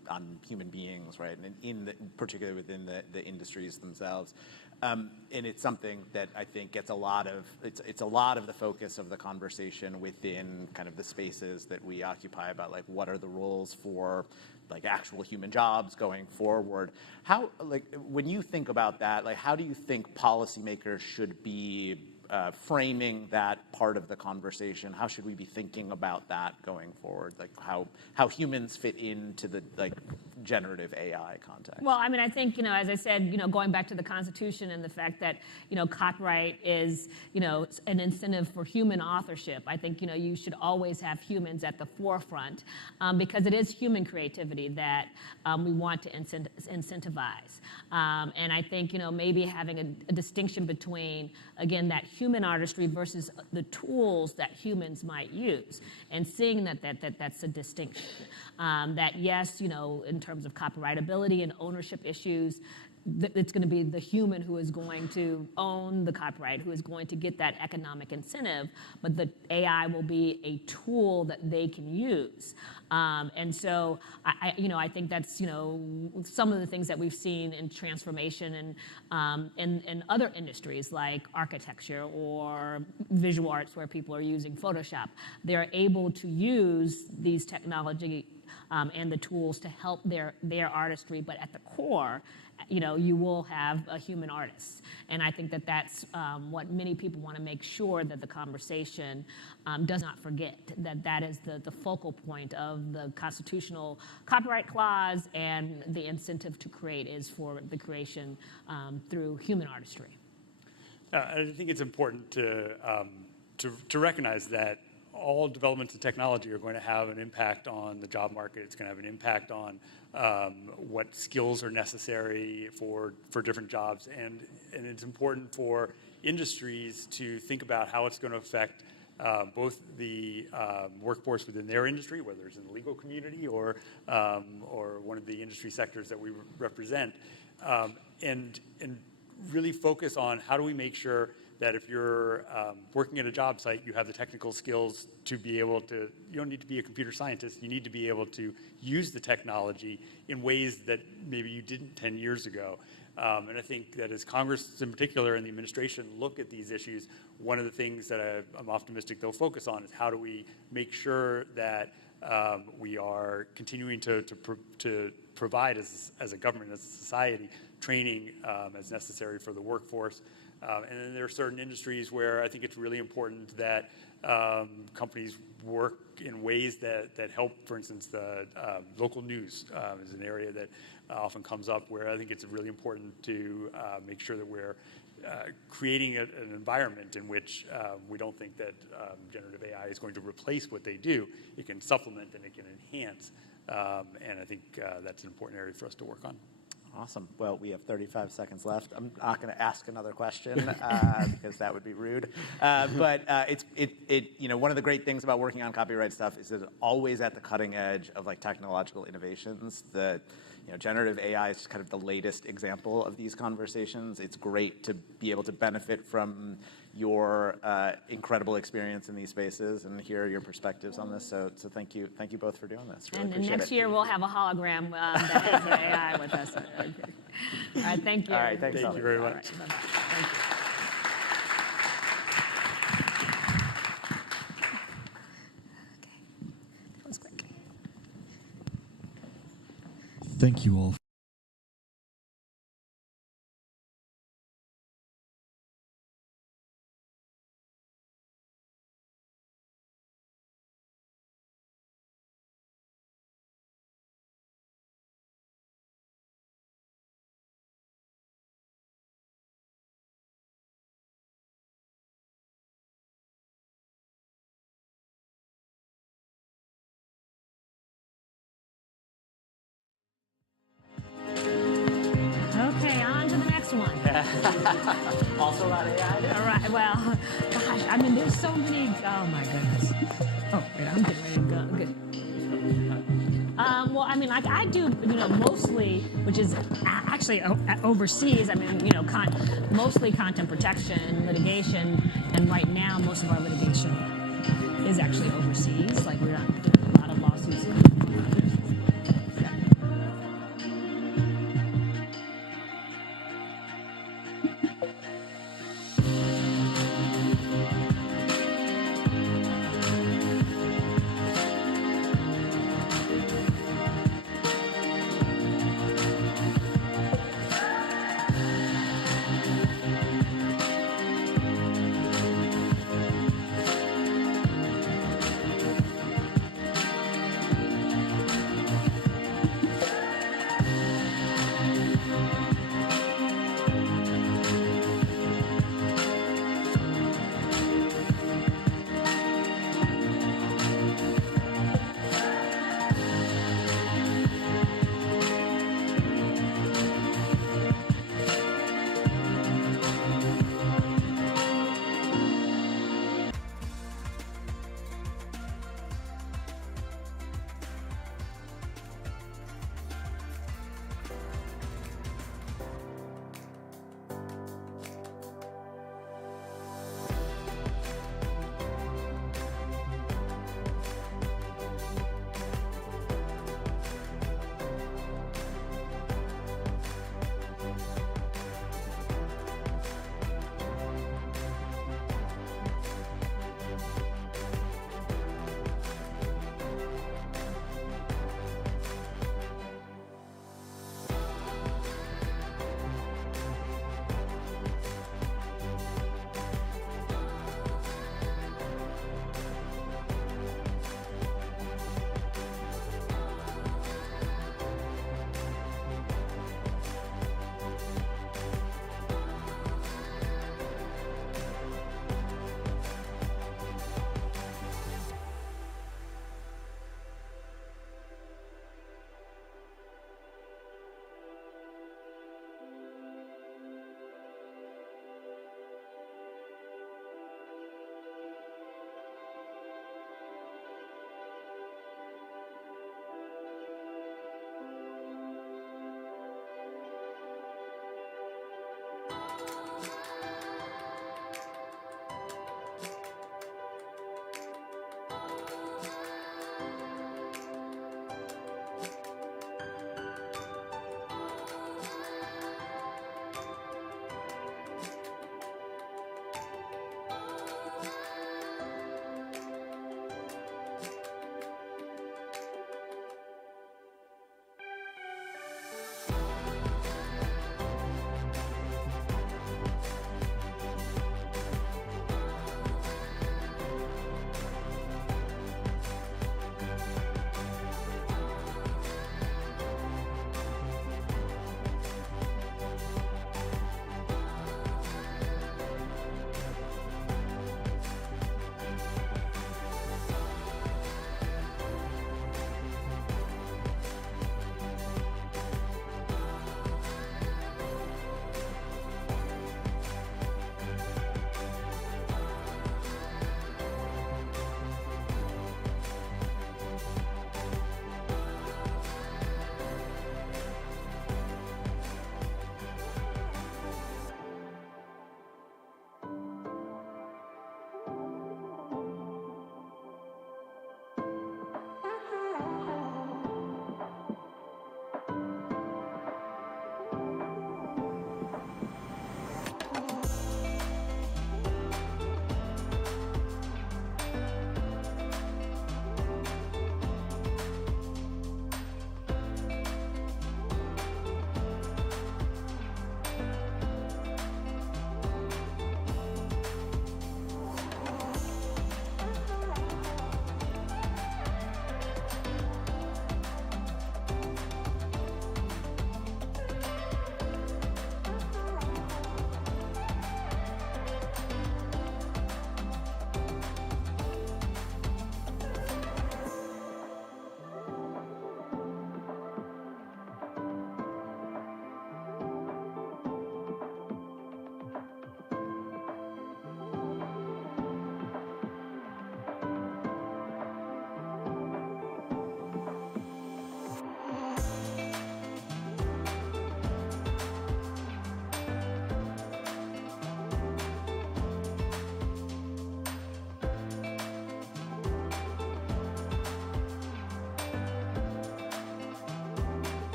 human beings, right? And particularly within the industries themselves. And it's something that I think gets a lot of the focus of the conversation within kind of the spaces that we occupy about like what are the roles for like actual human jobs going forward. How, like, when you think about that, like, how do you think policymakers should be framing that part of the conversation? How should we be thinking about that going forward? Like how humans fit into the like generative AI context? Well, I mean, I think, as I said, going back to the Constitution and the fact that, copyright is, an incentive for human authorship. I think, you should always have humans at the forefront because it is human creativity that we want to incentivize. And I think, maybe having a distinction between, again, that human artistry versus the tools that humans might use, and seeing that's a distinction. That yes, in terms of copyrightability and ownership issues, it's going to be the human who is going to own the copyright, who is going to get that economic incentive, but the AI will be a tool that they can use. And so, I think that's, some of the things that we've seen in transformation and in other industries like architecture or visual arts where people are using Photoshop. They're able to use these technology and the tools to help their artistry, but at the core, you will have a human artist. And I think that's what many people want to make sure that the conversation does not forget, that is the focal point of the constitutional copyright clause, and the incentive to create is for the creation through human artistry. I think it's important to recognize that all developments in technology are going to have an impact on the job market. It's going to have an impact on what skills are necessary for different jobs. And it's important for industries to think about how it's going to affect both the workforce within their industry, whether it's in the legal community or one of the industry sectors that we represent, and really focus on how do we make sure that if you're working at a job site, you have the technical skills to be able to, you don't need to be a computer scientist, you need to be able to use the technology in ways that maybe you didn't 10 years ago. And I think that as Congress in particular and the administration look at these issues, one of the things that I'm optimistic they'll focus on is how do we make sure that we are continuing to provide as a government, as a society, training as necessary for the workforce. And then there are certain industries where I think it's really important that companies work in ways that help. For instance, the local news is an area that often comes up where I think it's really important to make sure that we're creating an environment in which we don't think that generative AI is going to replace what they do. It can supplement and it can enhance. And I think that's an important area for us to work on. Awesome. Well, we have 35 seconds left. I'm not going to ask another question because that would be rude. But one of the great things about working on copyright stuff is that it's always at the cutting edge of like technological innovations. Generative AI is kind of the latest example of these conversations. It's great to be able to benefit from your incredible experience in these spaces and hear your perspectives on this. So thank you both for doing this. Really and next year we'll have a hologram that has AI with us. All right, thank you. All right, thank you very much. Right, thank you. That was quick. Thank you all. Okay, on to the next one. Also about AI? All right, well, gosh, I mean, there's so many, oh my goodness. Oh, wait, I'm getting ready to go. Good. Well, I mean, like I do, mostly, which is actually overseas. I mean, mostly content protection, litigation, and right now most of our litigation is actually overseas. Like we're not doing a lot of lawsuits.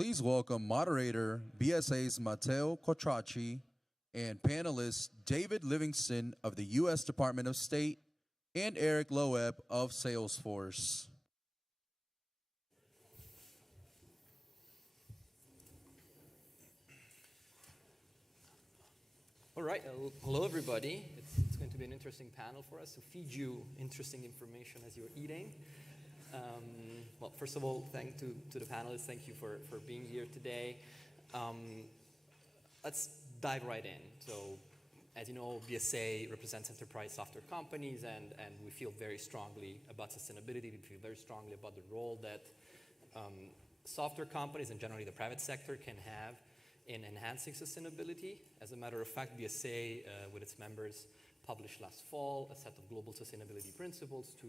Please welcome moderator BSA's Matteo Cotracci and panelists David Livingston of the U.S. Department of State and Eric Loeb of Salesforce. All right, hello everybody. It's going to be an interesting panel for us to feed you interesting information as you're eating. Well, first of all, thank to the panelists. Thank you for being here today. Let's dive right in. So, as you know, BSA represents enterprise software companies, and we feel very strongly about sustainability. We feel very strongly about the role that software companies and generally the private sector can have in enhancing sustainability. As a matter of fact, BSA, with its members, published last fall a set of global sustainability principles to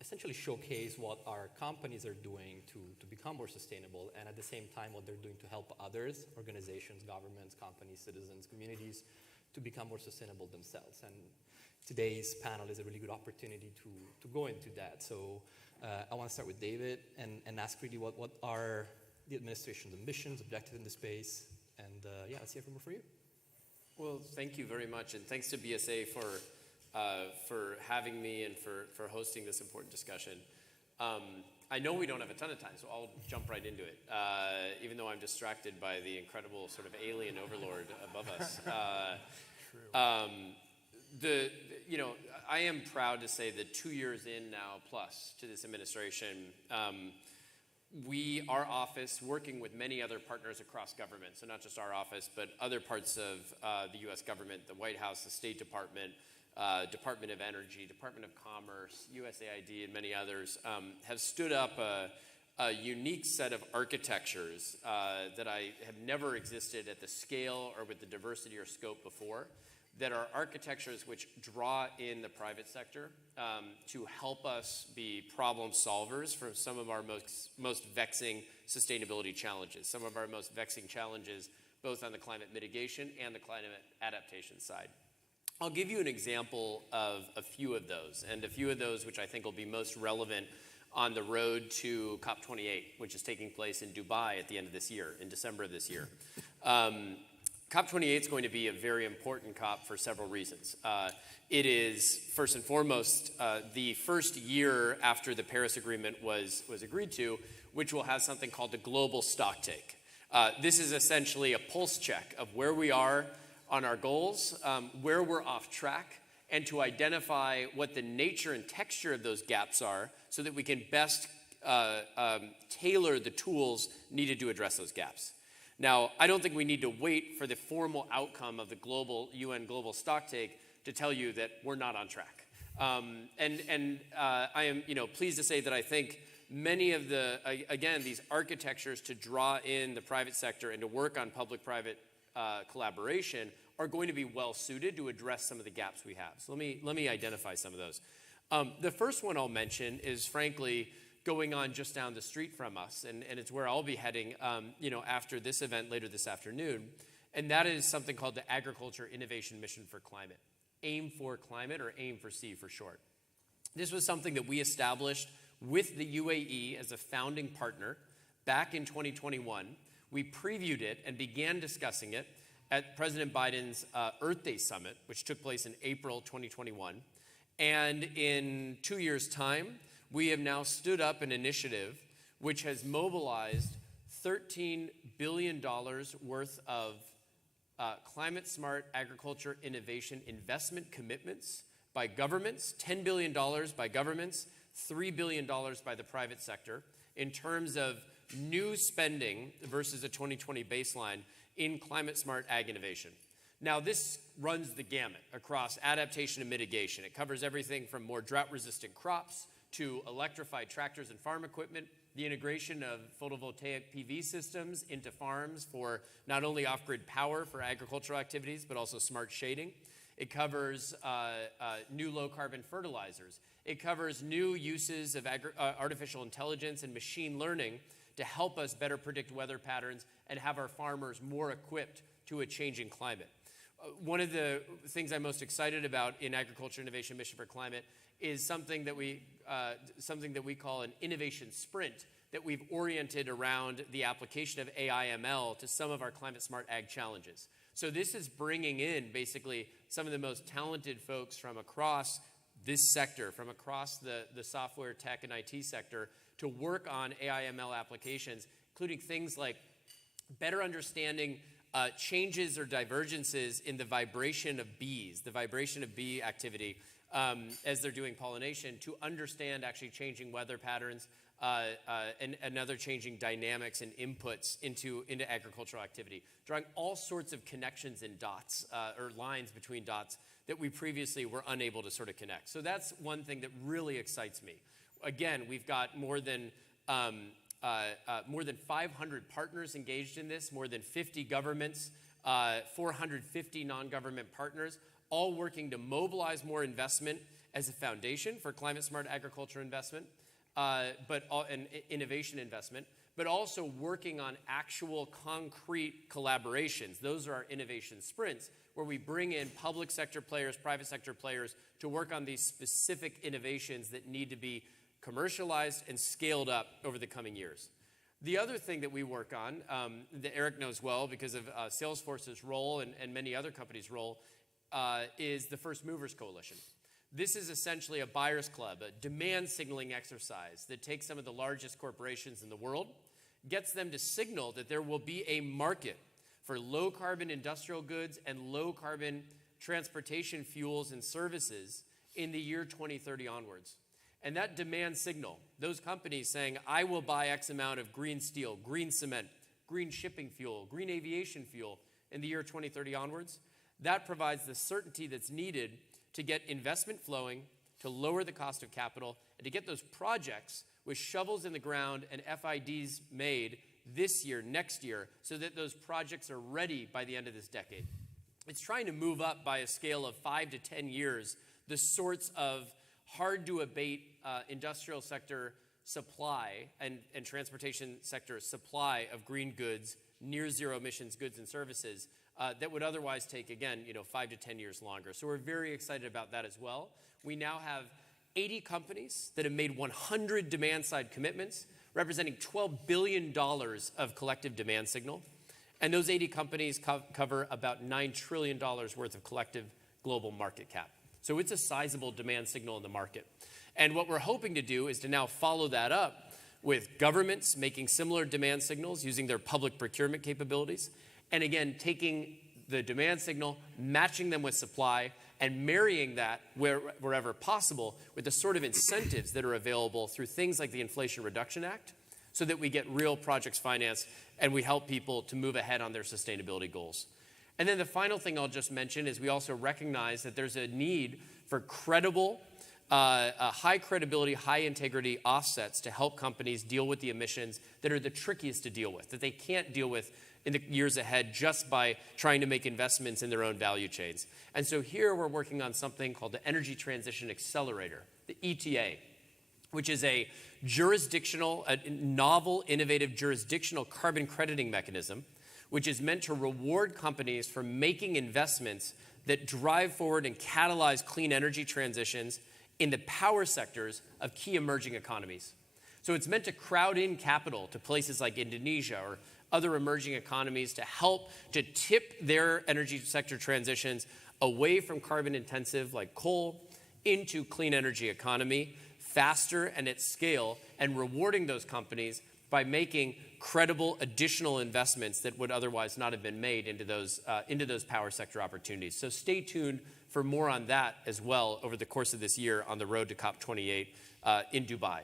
essentially showcase what our companies are doing to become more sustainable, and at the same time what they're doing to help others, organizations, governments, companies, citizens, communities, to become more sustainable themselves. And today's panel is a really good opportunity to go into that. So I want to start with David and ask really what are the administration's ambitions, objectives in the space, and yeah, let's hear from you. Well, thank you very much, and thanks to BSA for having me and for hosting this important discussion. I know we don't have a ton of time, so I'll jump right into it, even though I'm distracted by the incredible sort of alien overlord above us. I am proud to say that 2 years in now plus to this administration, our office, working with many other partners across government, so not just our office, but other parts of the U.S. government, the White House, the State Department, Department of Energy, Department of Commerce, USAID, and many others, have stood up a unique set of architectures that have never existed at the scale or with the diversity or scope before, that are architectures which draw in the private sector to help us be problem solvers for some of our most vexing sustainability challenges, some of our most vexing challenges both on the climate mitigation and the climate adaptation side. I'll give you an example of a few of those, and a few of those which I think will be most relevant on the road to COP28, which is taking place in Dubai at the end of this year, in December of this year. COP28 is going to be a very important COP for several reasons. It is, first and foremost, the first year after the Paris Agreement was agreed to, which will have something called the global stocktake. This is essentially a pulse check of where we are on our goals, where we're off track, and to identify what the nature and texture of those gaps are so that we can best tailor the tools needed to address those gaps. Now, I don't think we need to wait for the formal outcome of the UN global stocktake to tell you that we're not on track. I am pleased to say that I think many of these architectures to draw in the private sector and to work on public-private collaboration are going to be well suited to address some of the gaps we have. So let me identify some of those. The first one I'll mention is, frankly, going on just down the street from us, and it's where I'll be heading after this event later this afternoon, and that is something called the Agriculture Innovation Mission for Climate, AIM for Climate, or AIM for C for short. This was something that we established with the UAE as a founding partner back in 2021. We previewed it and began discussing it at President Biden's Earth Day Summit, which took place in April 2021, and in 2 years' time, we have now stood up an initiative which has mobilized $13 billion worth of climate-smart agriculture innovation investment commitments by governments, $10 billion by governments, $3 billion by the private sector, in terms of new spending versus a 2020 baseline in climate-smart ag innovation. Now, this runs the gamut across adaptation and mitigation. It covers everything from more drought-resistant crops to electrified tractors and farm equipment, the integration of photovoltaic PV systems into farms for not only off-grid power for agricultural activities, but also smart shading. It covers new low-carbon fertilizers. It covers new uses of artificial intelligence and machine learning to help us better predict weather patterns and have our farmers more equipped to a changing climate. one of the things I'm most excited about in Agriculture Innovation Mission for Climate is something that we call an innovation sprint that we've oriented around the application of AI/ML to some of our climate smart ag challenges. So this is bringing in basically some of the most talented folks from across this sector, from across the software, tech, and IT sector to work on AI/ML applications, including things like better understanding changes or divergences in the vibration of bees, the vibration of bee activity as they're doing pollination, to understand actually changing weather patterns and other changing dynamics and inputs into agricultural activity, drawing all sorts of connections and dots or lines between dots that we previously were unable to sort of connect. So that's one thing that really excites me. Again, we've got more than 500 partners engaged in this, more than 50 governments, 450 non-government partners, all working to mobilize more investment as a foundation for climate smart agriculture investment, and innovation investment, but also working on actual concrete collaborations. Those are our innovation sprints, where we bring in public sector players, private sector players to work on these specific innovations that need to be commercialized and scaled up over the coming years. The other thing that we work on, that Eric knows well because of Salesforce's role and many other companies' role, is the First Movers Coalition. This is essentially a buyer's club, a demand signaling exercise that takes some of the largest corporations in the world, gets them to signal that there will be a market for low-carbon industrial goods and low-carbon transportation fuels and services in the year 2030 onwards. And that demand signal, those companies saying, I will buy X amount of green steel, green cement, green shipping fuel, green aviation fuel in the year 2030 onwards, that provides the certainty that's needed to get investment flowing, to lower the cost of capital, and to get those projects with shovels in the ground and FIDs made this year, next year, so that those projects are ready by the end of this decade. It's trying to move up by a scale of 5 to 10 years the sorts of hard-to-abate industrial sector supply and transportation sector supply of green goods, near-zero emissions goods and services that would otherwise take, again, 5 to 10 years longer. So we're very excited about that as well. We now have 80 companies that have made 100 demand-side commitments, representing $12 billion of collective demand signal. And those 80 companies cover about $9 trillion worth of collective global market cap. So it's a sizable demand signal in the market. And what we're hoping to do is to now follow that up with governments making similar demand signals using their public procurement capabilities. And again, taking the demand signal, matching them with supply, and marrying that wherever possible with the sort of incentives that are available through things like the Inflation Reduction Act, so that we get real projects financed and we help people to move ahead on their sustainability goals. And then the final thing I'll just mention is we also recognize that there's a need for credible, high credibility, high integrity offsets to help companies deal with the emissions that are the trickiest to deal with, that they can't deal with in the years ahead just by trying to make investments in their own value chains. And so here we're working on something called the Energy Transition Accelerator, the ETA, which is a novel, innovative jurisdictional carbon crediting mechanism, which is meant to reward companies for making investments that drive forward and catalyze clean energy transitions in the power sectors of key emerging economies. So it's meant to crowd in capital to places like Indonesia or other emerging economies to help to tip their energy sector transitions away from carbon intensive like coal into clean energy economy faster and at scale, and rewarding those companies by making credible additional investments that would otherwise not have been made into those power sector opportunities. So stay tuned for more on that as well over the course of this year on the road to COP28 in Dubai.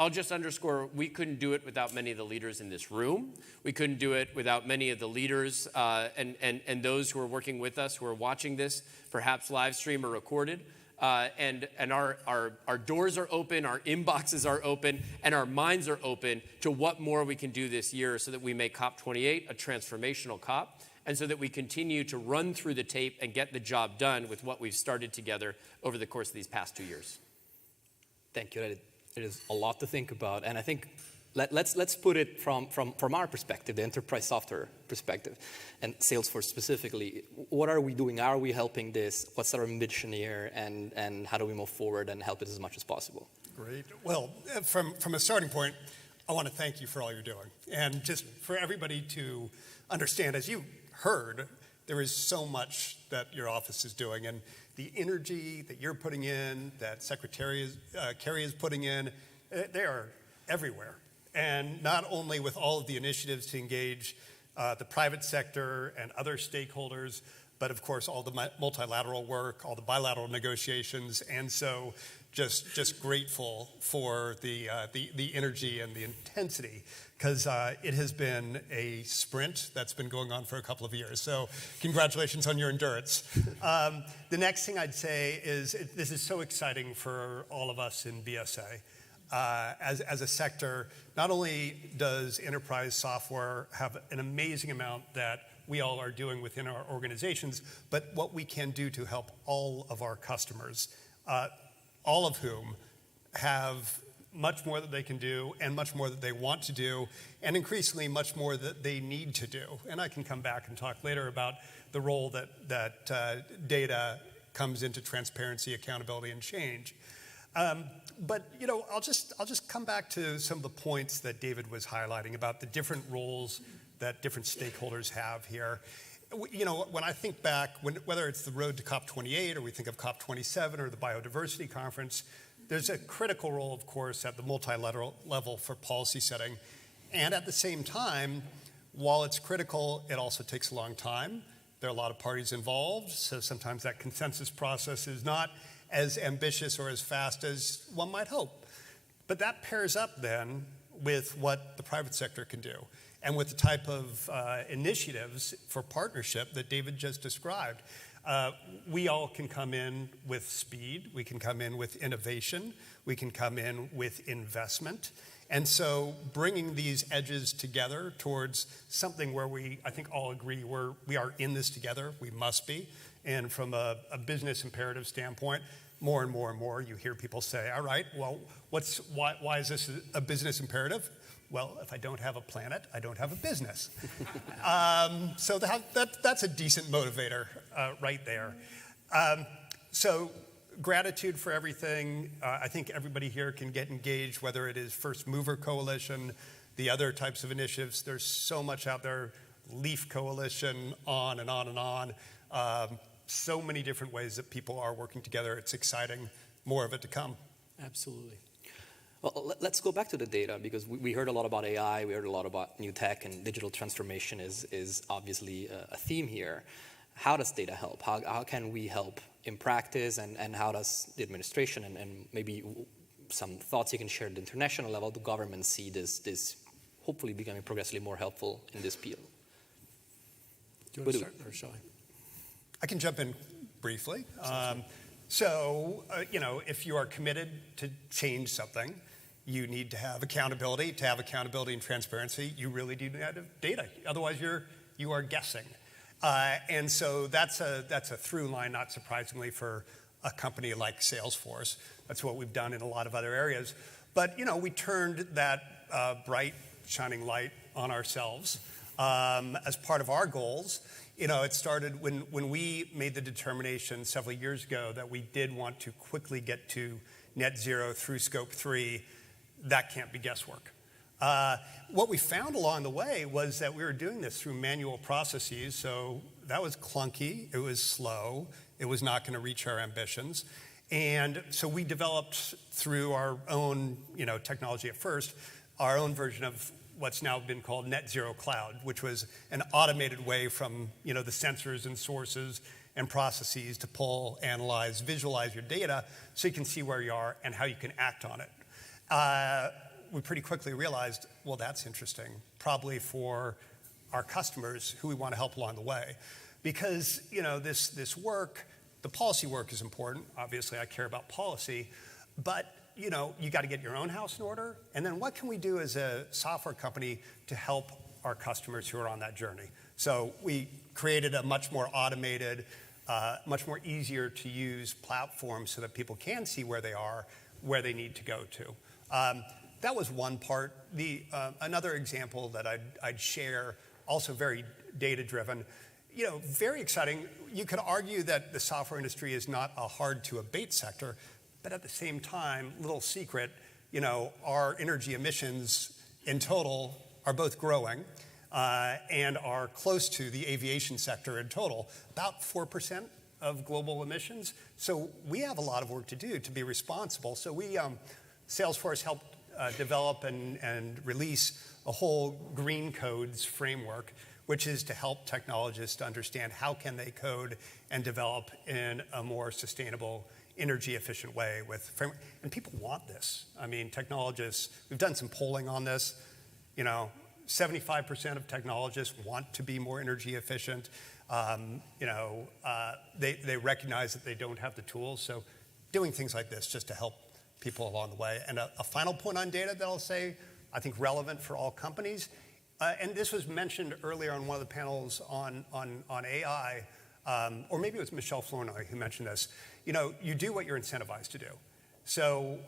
I'll just underscore, we couldn't do it without many of the leaders in this room. We couldn't do it without many of the leaders and those who are working with us, who are watching this, perhaps live stream or recorded. And our doors are open, our inboxes are open, and our minds are open to what more we can do this year so that we make COP28 a transformational COP, and so that we continue to run through the tape and get the job done with what we've started together over the course of these past 2 years. Thank you. It is a lot to think about. And I think let's put it from our perspective, the enterprise software perspective, and Salesforce specifically. What are we doing? How are we helping this? What's our ambition here? And how do we move forward and help it as much as possible? Great. Well, from a starting point, I want to thank you for all you're doing. And just for everybody to understand, as you heard, there is so much that your office is doing. And the energy that you're putting in, that Secretary Kerry is putting in, they are everywhere. And not only with all of the initiatives to engage the private sector and other stakeholders, but of course all the multilateral work, all the bilateral negotiations. And so just grateful for the energy and the intensity, because it has been a sprint that's been going on for a couple of years. So congratulations on your endurance. The next thing I'd say is this is so exciting for all of us in BSA. As a sector, not only does enterprise software have an amazing amount that we all are doing within our organizations, but what we can do to help all of our customers, all of whom have much more that they can do and much more that they want to do, and increasingly much more that they need to do. And I can come back and talk later about the role that data comes into transparency, accountability, and change. But I'll just come back to some of the points that David was highlighting about the different roles that different stakeholders have here. When I think back, whether it's the road to COP28 or we think of COP27 or the Biodiversity Conference, there's a critical role, of course, at the multilateral level for policy setting. And at the same time, while it's critical, it also takes a long time. There are a lot of parties involved, so sometimes that consensus process is not as ambitious or as fast as one might hope. But that pairs up then with what the private sector can do and with the type of initiatives for partnership that David just described. We all can come in with speed, we can come in with innovation, we can come in with investment. And so bringing these edges together towards something where I think all agree we are in this together, we must be. And from a business imperative standpoint, more and more and more you hear people say, all right, well, why is this a business imperative? Well, if I don't have a planet, I don't have a business. So that's a decent motivator right there. So gratitude for everything. I think everybody here can get engaged, whether it is First Mover Coalition, the other types of initiatives. There's so much out there, Leaf Coalition, on and on and on. So many different ways that people are working together. It's exciting. More of it to come. Absolutely. Well, let's go back to the data, because we heard a lot about AI, we heard a lot about new tech, and digital transformation is obviously a theme here. How does data help? How can we help in practice, and how does the administration and maybe some thoughts you can share at the international level, the government see this hopefully becoming progressively more helpful in this field? Do you want to start, or shall I? I can jump in briefly. If you are committed to change something, you need to have accountability. To have accountability and transparency, you really do need to have data. Otherwise, you are guessing. And so that's a through line, not surprisingly, for a company like Salesforce. That's what we've done in a lot of other areas. But we turned that bright, shining light on ourselves as part of our goals. It started when we made the determination several years ago that we did want to quickly get to net zero through scope 3. That can't be guesswork. What we found along the way was that we were doing this through manual processes, so that was clunky, it was slow, it was not going to reach our ambitions. And so we developed through our own technology at first, our own version of what's now been called Net Zero Cloud, which was an automated way from the sensors and sources and processes to pull, analyze, visualize your data so you can see where you are and how you can act on it. We pretty quickly realized, well, that's interesting, probably for our customers who we want to help along the way. Because this work, the policy work is important. Obviously, I care about policy, but you got to get your own house in order. And then what can we do as a software company to help our customers who are on that journey? So we created a much more automated, much more easier to use platform so that people can see where they are, where they need to go to. that was one part. Another example that I'd share, also very data-driven, very exciting. You could argue that the software industry is not a hard-to-abate sector, but at the same time, little secret, our energy emissions in total are both growing and are close to the aviation sector in total, about 4% of global emissions. So we have a lot of work to do to be responsible. So Salesforce helped develop and release a whole green codes framework, which is to help technologists to understand how can they code and develop in a more sustainable, energy efficient way with framework. And people want this. I mean, technologists, we've done some polling on this, 75% of technologists want to be more energy efficient. They recognize that they don't have the tools. So doing things like this just to help people along the way. And a final point on data that I'll say, I think relevant for all companies, and this was mentioned earlier on one of the panels on AI, or maybe it was Michelle Flournoy who mentioned this. You do what you're incentivized to do. So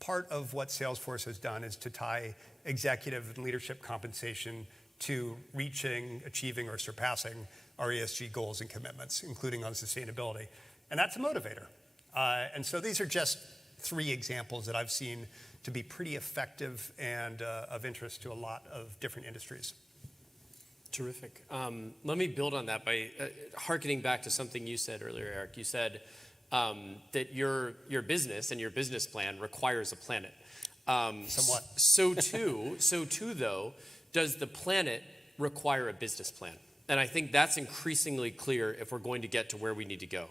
part of what Salesforce has done is to tie executive and leadership compensation to reaching, achieving, or surpassing our ESG goals and commitments, including on sustainability. And that's a motivator. And so these are just 3 examples that I've seen to be pretty effective and of interest to a lot of different industries. Terrific. Let me build on that by hearkening back to something you said earlier, Eric. You said that your business and your business plan requires a planet. Somewhat. So too, though, does the planet require a business plan? And I think that's increasingly clear if we're going to get to where we need to go.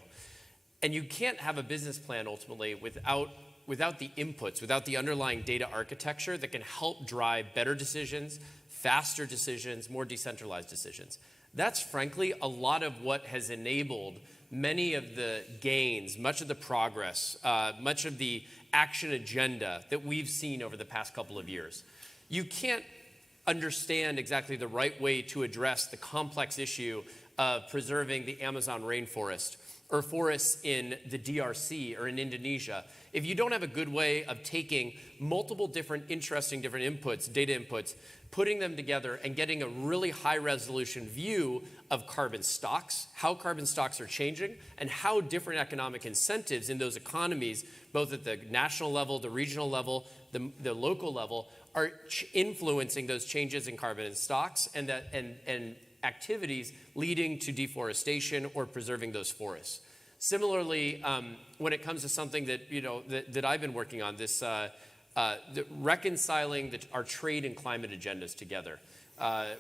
And you can't have a business plan ultimately without the inputs, without the underlying data architecture that can help drive better decisions, faster decisions, more decentralized decisions. That's frankly a lot of what has enabled many of the gains, much of the progress, much of the action agenda that we've seen over the past couple of years. You can't understand exactly the right way to address the complex issue of preserving the Amazon rainforest or forests in the DRC or in Indonesia if you don't have a good way of taking multiple different interesting inputs, data inputs, putting them together and getting a really high resolution view of carbon stocks, how carbon stocks are changing, and how different economic incentives in those economies, both at the national level, the regional level, the local level, are influencing those changes in carbon and stocks and activities leading to deforestation or preserving those forests. Similarly, when it comes to something that I've been working on, this reconciling our trade and climate agendas together.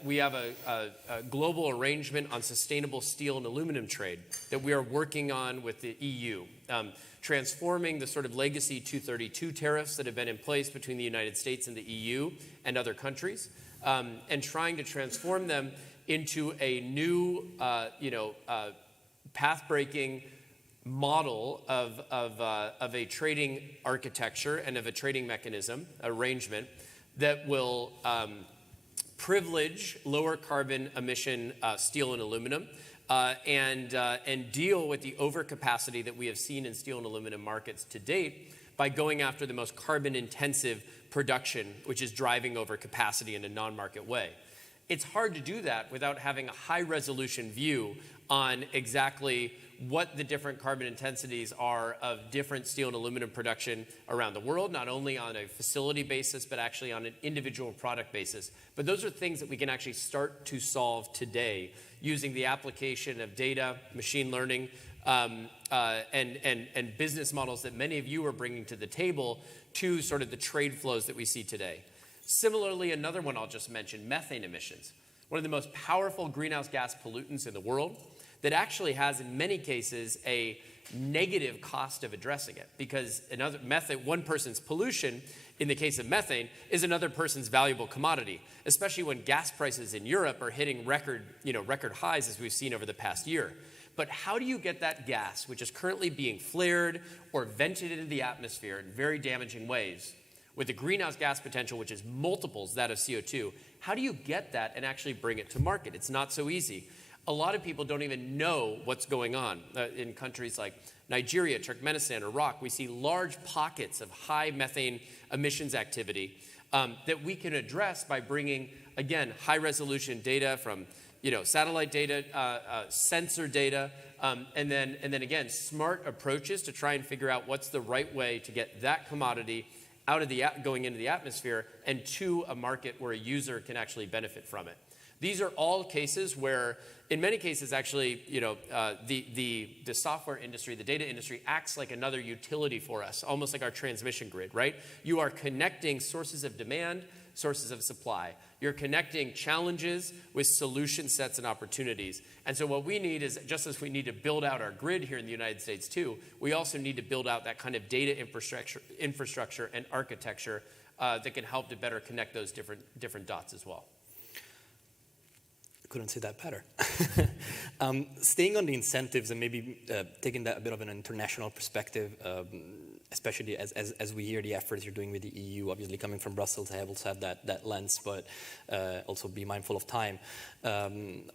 We have a global arrangement on sustainable steel and aluminum trade that we are working on with the EU, transforming the sort of legacy 232 tariffs that have been in place between the United States and the EU and other countries, and trying to transform them into a new, path-breaking model of a trading architecture and of a trading mechanism arrangement that will privilege lower carbon emission steel and aluminum and deal with the overcapacity that we have seen in steel and aluminum markets to date by going after the most carbon intensive production, which is driving overcapacity in a non-market way. It's hard to do that without having a high resolution view on exactly what the different carbon intensities are of different steel and aluminum production around the world, not only on a facility basis, but actually on an individual product basis. But those are things that we can actually start to solve today using the application of data, machine learning, and business models that many of you are bringing to the table to sort of the trade flows that we see today. Similarly, another one I'll just mention, methane emissions. One of the most powerful greenhouse gas pollutants in the world that actually has, in many cases, a negative cost of addressing it, because one person's pollution, in the case of methane, is another person's valuable commodity, especially when gas prices in Europe are hitting record highs as we've seen over the past year. But how do you get that gas, which is currently being flared or vented into the atmosphere in very damaging ways, with a greenhouse gas potential which is multiples that of CO2, how do you get that and actually bring it to market? It's not so easy. A lot of people don't even know what's going on. In countries like Nigeria, Turkmenistan, Iraq, we see large pockets of high methane emissions activity that we can address by bringing, again, high-resolution data from satellite data, sensor data, and then again, smart approaches to try and figure out what's the right way to get that commodity out of going into the atmosphere and to a market where a user can actually benefit from it. These are all cases where, in many cases, actually, the software industry, the data industry, acts like another utility for us, almost like our transmission grid, right? You are connecting sources of demand, sources of supply. You're connecting challenges with solution sets and opportunities. And so what we need is, just as we need to build out our grid here in the United States too, we also need to build out that kind of data infrastructure and architecture that can help to better connect those different dots as well. Couldn't say that better. Staying on the incentives and maybe taking that a bit of an international perspective, especially as we hear the efforts you're doing with the EU, obviously coming from Brussels, I also have that lens, but also be mindful of time.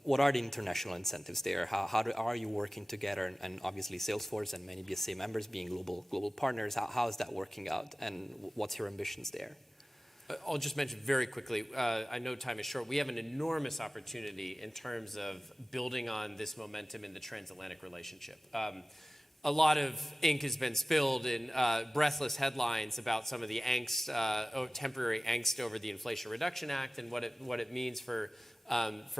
What are the international incentives there? How are you working together? And obviously Salesforce and many BSA members being global partners, how is that working out? And what's your ambitions there? I'll just mention very quickly, I know time is short, we have an enormous opportunity in terms of building on this momentum in the transatlantic relationship. A lot of ink has been spilled in breathless headlines about some of the angst, temporary angst over the Inflation Reduction Act and what it means for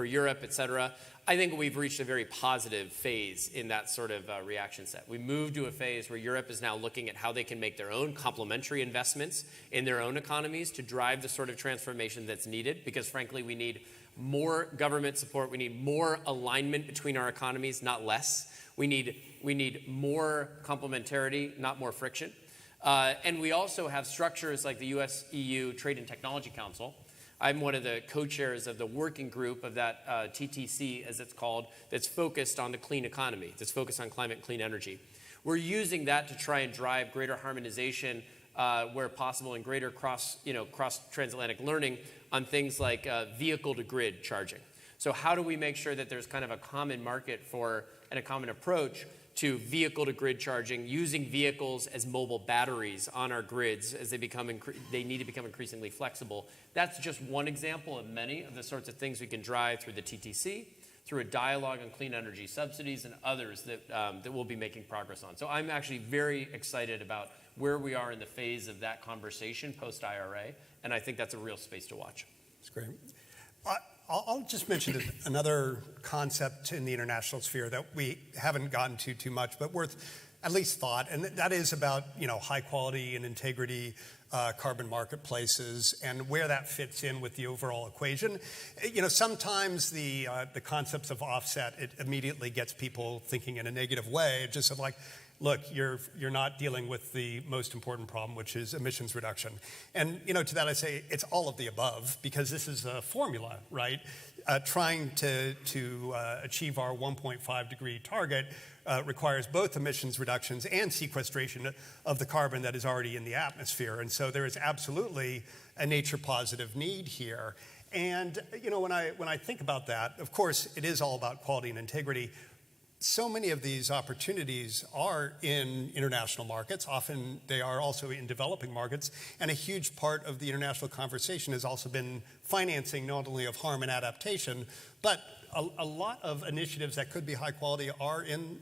Europe, et cetera. I think we've reached a very positive phase in that sort of reaction set. We moved to a phase where Europe is now looking at how they can make their own complementary investments in their own economies to drive the sort of transformation that's needed, because frankly, we need more government support. We need more alignment between our economies, not less. We need more complementarity, not more friction. And we also have structures like the US-EU Trade and Technology Council. I'm one of the co-chairs of the working group of that TTC, as it's called, that's focused on the clean economy, that's focused on climate and clean energy. We're using that to try and drive greater harmonization where possible and greater cross-transatlantic learning on things like vehicle-to-grid charging. So how do we make sure that there's kind of a common market for and a common approach to vehicle-to-grid charging, using vehicles as mobile batteries on our grids as they need to become increasingly flexible. That's just one example of many of the sorts of things we can drive through the TTC, through a dialogue on clean energy subsidies and others that we'll be making progress on. So I'm actually very excited about where we are in the phase of that conversation post-IRA, and I think that's a real space to watch. That's great. I'll just mention another concept in the international sphere that we haven't gotten to too much, but worth at least thought, and that is about high quality and integrity carbon marketplaces and where that fits in with the overall equation. Sometimes the concepts of offset, it immediately gets people thinking in a negative way, just like, look, you're not dealing with the most important problem, which is emissions reduction. And to that I say it's all of the above, because this is a formula, right? Trying to achieve our 1.5 degree target requires both emissions reductions and sequestration of the carbon that is already in the atmosphere. And so there is absolutely a nature positive need here. And when I think about that, of course, it is all about quality and integrity. So many of these opportunities are in international markets. Often they are also in developing markets. And a huge part of the international conversation has also been financing not only of harm and adaptation, but a lot of initiatives that could be high quality are in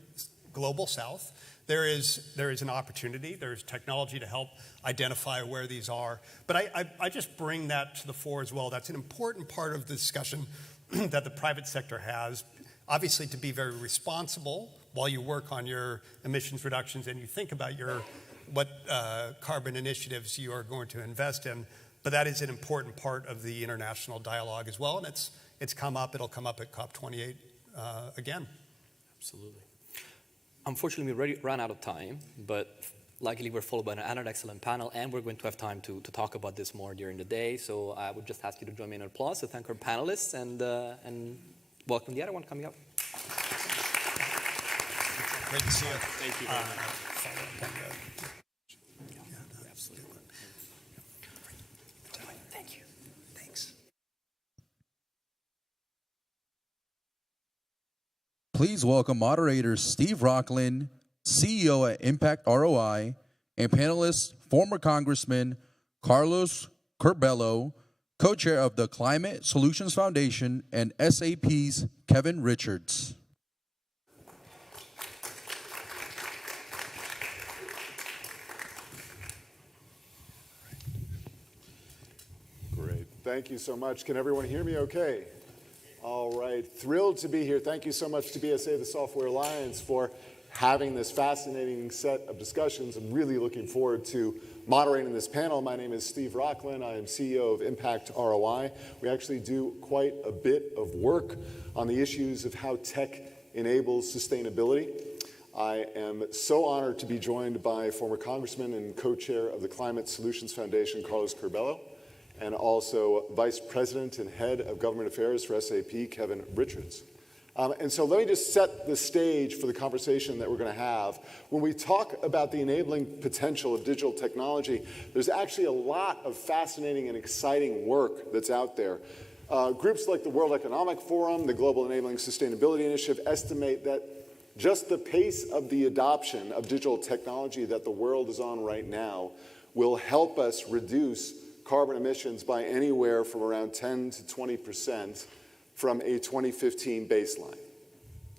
global south. There is an opportunity. There's technology to help identify where these are. But I just bring that to the fore as well. That's an important part of the discussion that the private sector has. Obviously, to be very responsible while you work on your emissions reductions and you think about what carbon initiatives you are going to invest in. But that is an important part of the international dialogue as well. And it's come up. It'll come up at COP28 again. Absolutely. Unfortunately, we already ran out of time, but luckily we're followed by another excellent panel, and we're going to have time to talk about this more during the day. So I would just ask you to join me in an applause to thank our panelists and welcome the other one coming up. Great to see you. Thank you very much. Absolutely. Thank you. Thanks. Please welcome moderators Steve Rockland, CEO at Impact ROI, and panelists former Congressman Carlos Curbelo, co-chair of the Climate Solutions Foundation, and SAP's Kevin Richards. Great. Thank you so much. Can everyone hear me okay? All right. Thrilled to be here. Thank you so much to BSA, the Software Alliance, for having this fascinating set of discussions. I'm really looking forward to moderating this panel. My name is Steve Rockland. I am CEO of Impact ROI. We actually do quite a bit of work on the issues of how tech enables sustainability. I am so honored to be joined by former Congressman and co-chair of the Climate Solutions Foundation, Carlos Curbelo, and also Vice President and Head of Government Affairs for SAP, Kevin Richards. And so let me just set the stage for the conversation that we're going to have. When we talk about the enabling potential of digital technology, there's actually a lot of fascinating and exciting work that's out there. Groups like the World Economic Forum, the Global Enabling Sustainability Initiative estimate that just the pace of the adoption of digital technology that the world is on right now will help us reduce carbon emissions by anywhere from around 10 to 20% from a 2015 baseline.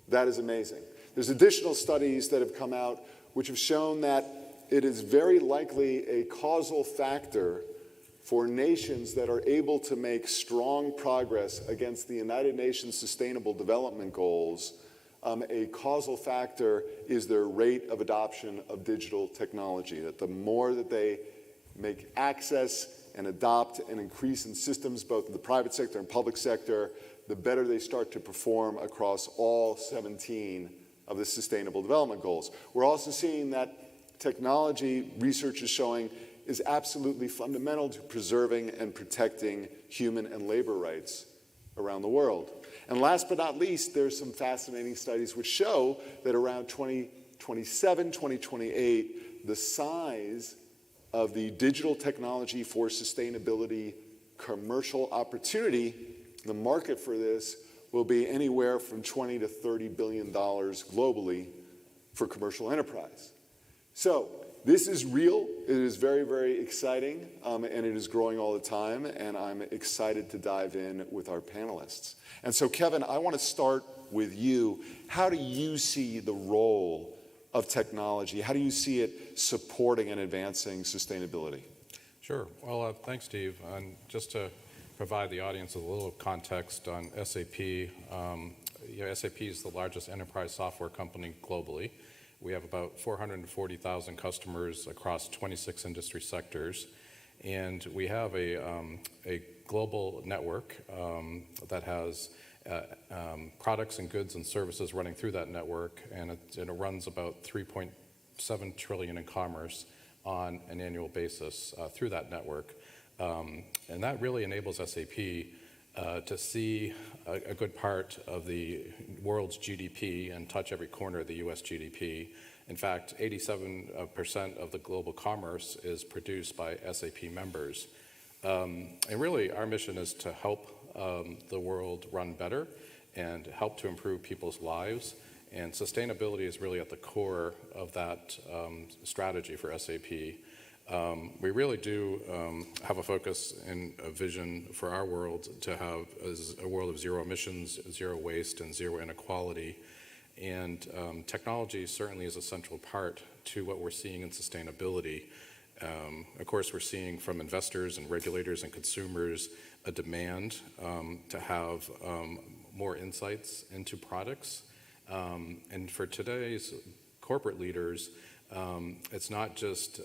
That is amazing. There's additional studies that have come out which have shown that it is very likely a causal factor for nations that are able to make strong progress against the United Nations Sustainable Development Goals. A causal factor is their rate of adoption of digital technology, that the more that they make access and adopt and increase in systems, both in the private sector and public sector, the better they start to perform across all 17 of the Sustainable Development Goals. We're also seeing that technology, research is showing, is absolutely fundamental to preserving and protecting human and labor rights around the world. And last but not least, there's some fascinating studies which show that around 2027, 2028, the size of the digital technology for sustainability commercial opportunity, the market for this will be anywhere from $20 to $30 billion globally for commercial enterprise. So this is real. It is very, very exciting, and it is growing all the time, and I'm excited to dive in with our panelists. And so, Kevin, I want to start with you. How do you see the role of technology? How do you see it supporting and advancing sustainability? Sure. Well, thanks, Steve. And just to provide the audience with a little context on SAP. SAP is the largest enterprise software company globally. We have about 440,000 customers across 26 industry sectors, and we have a global network that has products and goods and services running through that network, and it runs about 3.7 trillion in commerce on an annual basis through that network. And that really enables SAP to see a good part of the world's GDP and touch every corner of the US GDP. In fact, 87% of the global commerce is produced by SAP members. And really, our mission is to help the world run better and help to improve people's lives. And sustainability is really at the core of that strategy for SAP. We really do have a focus and a vision for our world to have a world of zero emissions, zero waste, and zero inequality. And technology certainly is a central part to what we're seeing in sustainability. Of course, we're seeing from investors and regulators and consumers a demand to have more insights into products. And for today's corporate leaders, it's not just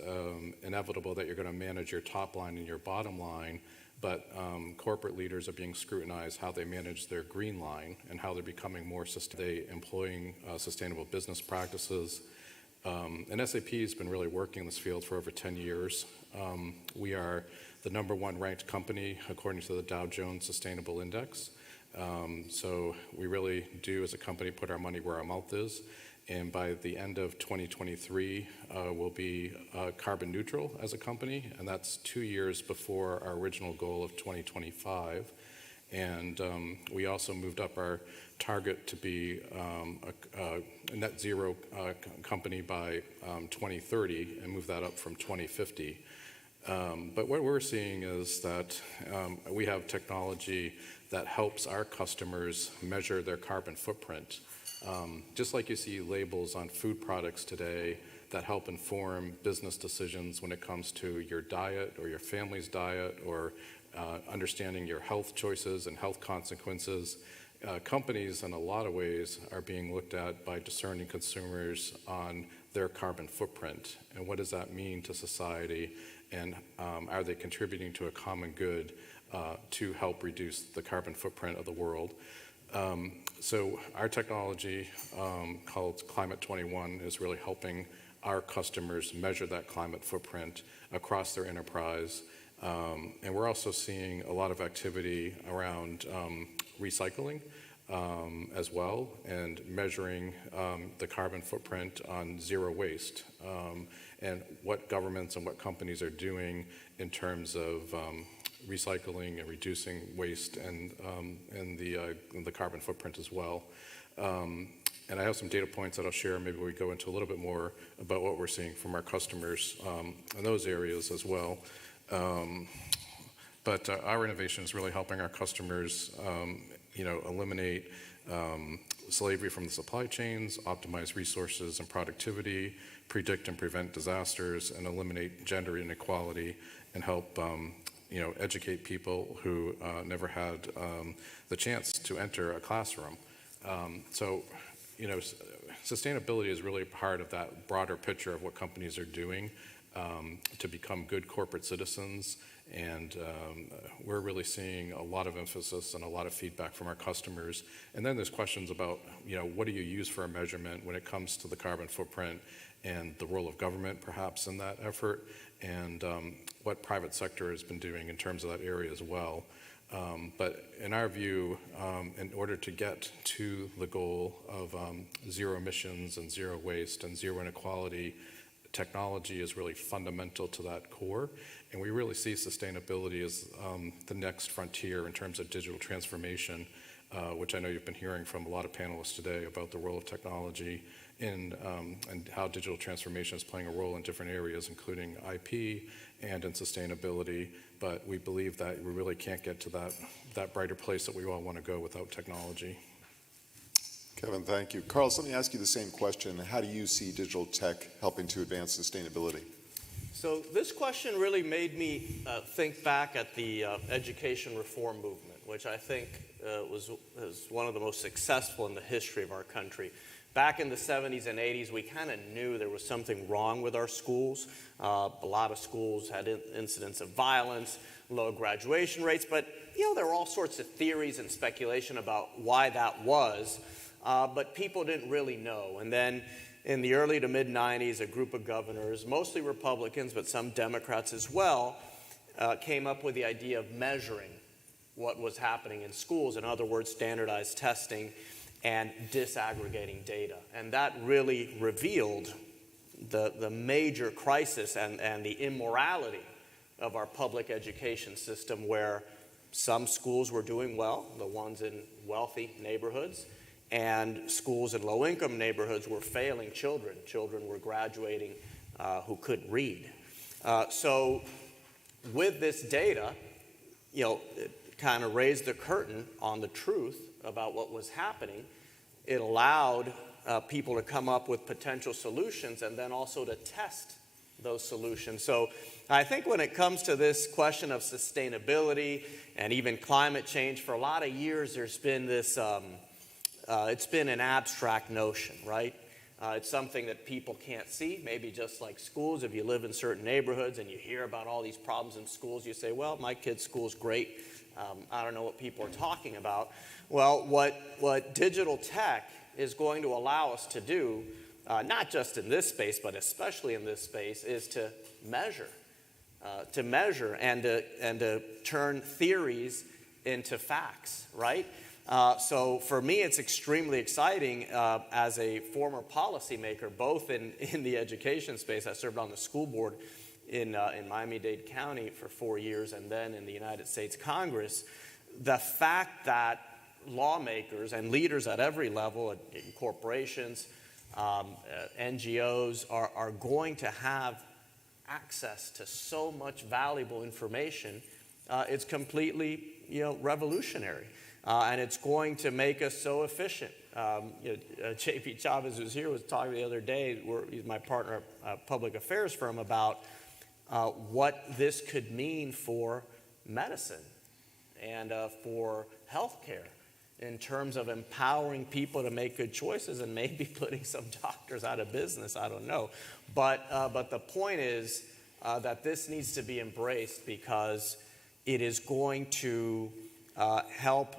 inevitable that you're going to manage your top line and your bottom line, but corporate leaders are being scrutinized how they manage their green line and how they're becoming more sustainable, employing sustainable business practices. And SAP has been really working in this field for over 10 years. We are the #1 ranked company according to the Dow Jones Sustainable Index. So we really do, as a company, put our money where our mouth is. And by the end of 2023, we'll be carbon neutral as a company, and that's 2 years before our original goal of 2025. And we also moved up our target to be a net zero company by 2030 and move that up from 2050. But what we're seeing is that we have technology that helps our customers measure their carbon footprint. Just like you see labels on food products today that help inform business decisions when it comes to your diet or your family's diet or understanding your health choices and health consequences. Companies, in a lot of ways, are being looked at by discerning consumers on their carbon footprint. And what does that mean to society? And are they contributing to a common good to help reduce the carbon footprint of the world? So our technology, called Climate 21, is really helping our customers measure that climate footprint across their enterprise. And we're also seeing a lot of activity around recycling as well, and measuring the carbon footprint on zero waste, and what governments and what companies are doing in terms of recycling and reducing waste and the carbon footprint as well. And I have some data points that I'll share. Maybe we go into a little bit more about what we're seeing from our customers in those areas as well. But our innovation is really helping our customers, eliminate slavery from the supply chains, optimize resources and productivity, predict and prevent disasters, and eliminate gender inequality, and help educate people who never had the chance to enter a classroom. So sustainability is really part of that broader picture of what companies are doing to become good corporate citizens. And we're really seeing a lot of emphasis and a lot of feedback from our customers. And then there's questions about, what do you use for a measurement when it comes to the carbon footprint and the role of government perhaps in that effort, and what private sector has been doing in terms of that area as well. But in our view, in order to get to the goal of zero emissions and zero waste and zero inequality, technology is really fundamental to that core. And we really see sustainability as the next frontier in terms of digital transformation, which I know you've been hearing from a lot of panelists today about the role of technology and how digital transformation is playing a role in different areas, including IP and in sustainability. But we believe that we really can't get to that brighter place that we all want to go without technology. Kevin, thank you. Carlos, let me ask you the same question. How do you see digital tech helping to advance sustainability? So this question really made me think back at the education reform movement, which I think was one of the most successful in the history of our country. Back in the 70s and 80s, we kind of knew there was something wrong with our schools. A lot of schools had incidents of violence, low graduation rates, but there were all sorts of theories and speculation about why that was, but people didn't really know. And then in the early to mid-90s, a group of governors, mostly Republicans, but some Democrats as well, came up with the idea of measuring what was happening in schools. In other words, standardized testing and disaggregating data. And that really revealed the major crisis and the immorality of our public education system, where some schools were doing well, the ones in wealthy neighborhoods, and schools in low-income neighborhoods were failing children. Children were graduating who couldn't read. So with this data, it kind of raised the curtain on the truth about what was happening. It allowed people to come up with potential solutions and then also to test those solutions. So I think when it comes to this question of sustainability and even climate change, for a lot of years there's been this, it's been an abstract notion, right? It's something that people can't see, maybe just like schools. If you live in certain neighborhoods and you hear about all these problems in schools, you say, well, my kid's school's great. I don't know what people are talking about. Well, what digital tech is going to allow us to do, not just in this space, but especially in this space, is to measure and to turn theories into facts, right? So for me, it's extremely exciting as a former policymaker, both in the education space. I served on the school board in Miami-Dade County for 4 years, and then in the United States Congress. The fact that lawmakers and leaders at every level, in corporations, NGOs, are going to have access to so much valuable information, it's completely revolutionary. And it's going to make us so efficient. JP Chavez, who's here, was talking the other day, he's my partner at a public affairs firm, about what this could mean for medicine and for healthcare in terms of empowering people to make good choices and maybe putting some doctors out of business. I don't know. But the point is that this needs to be embraced because it is going to help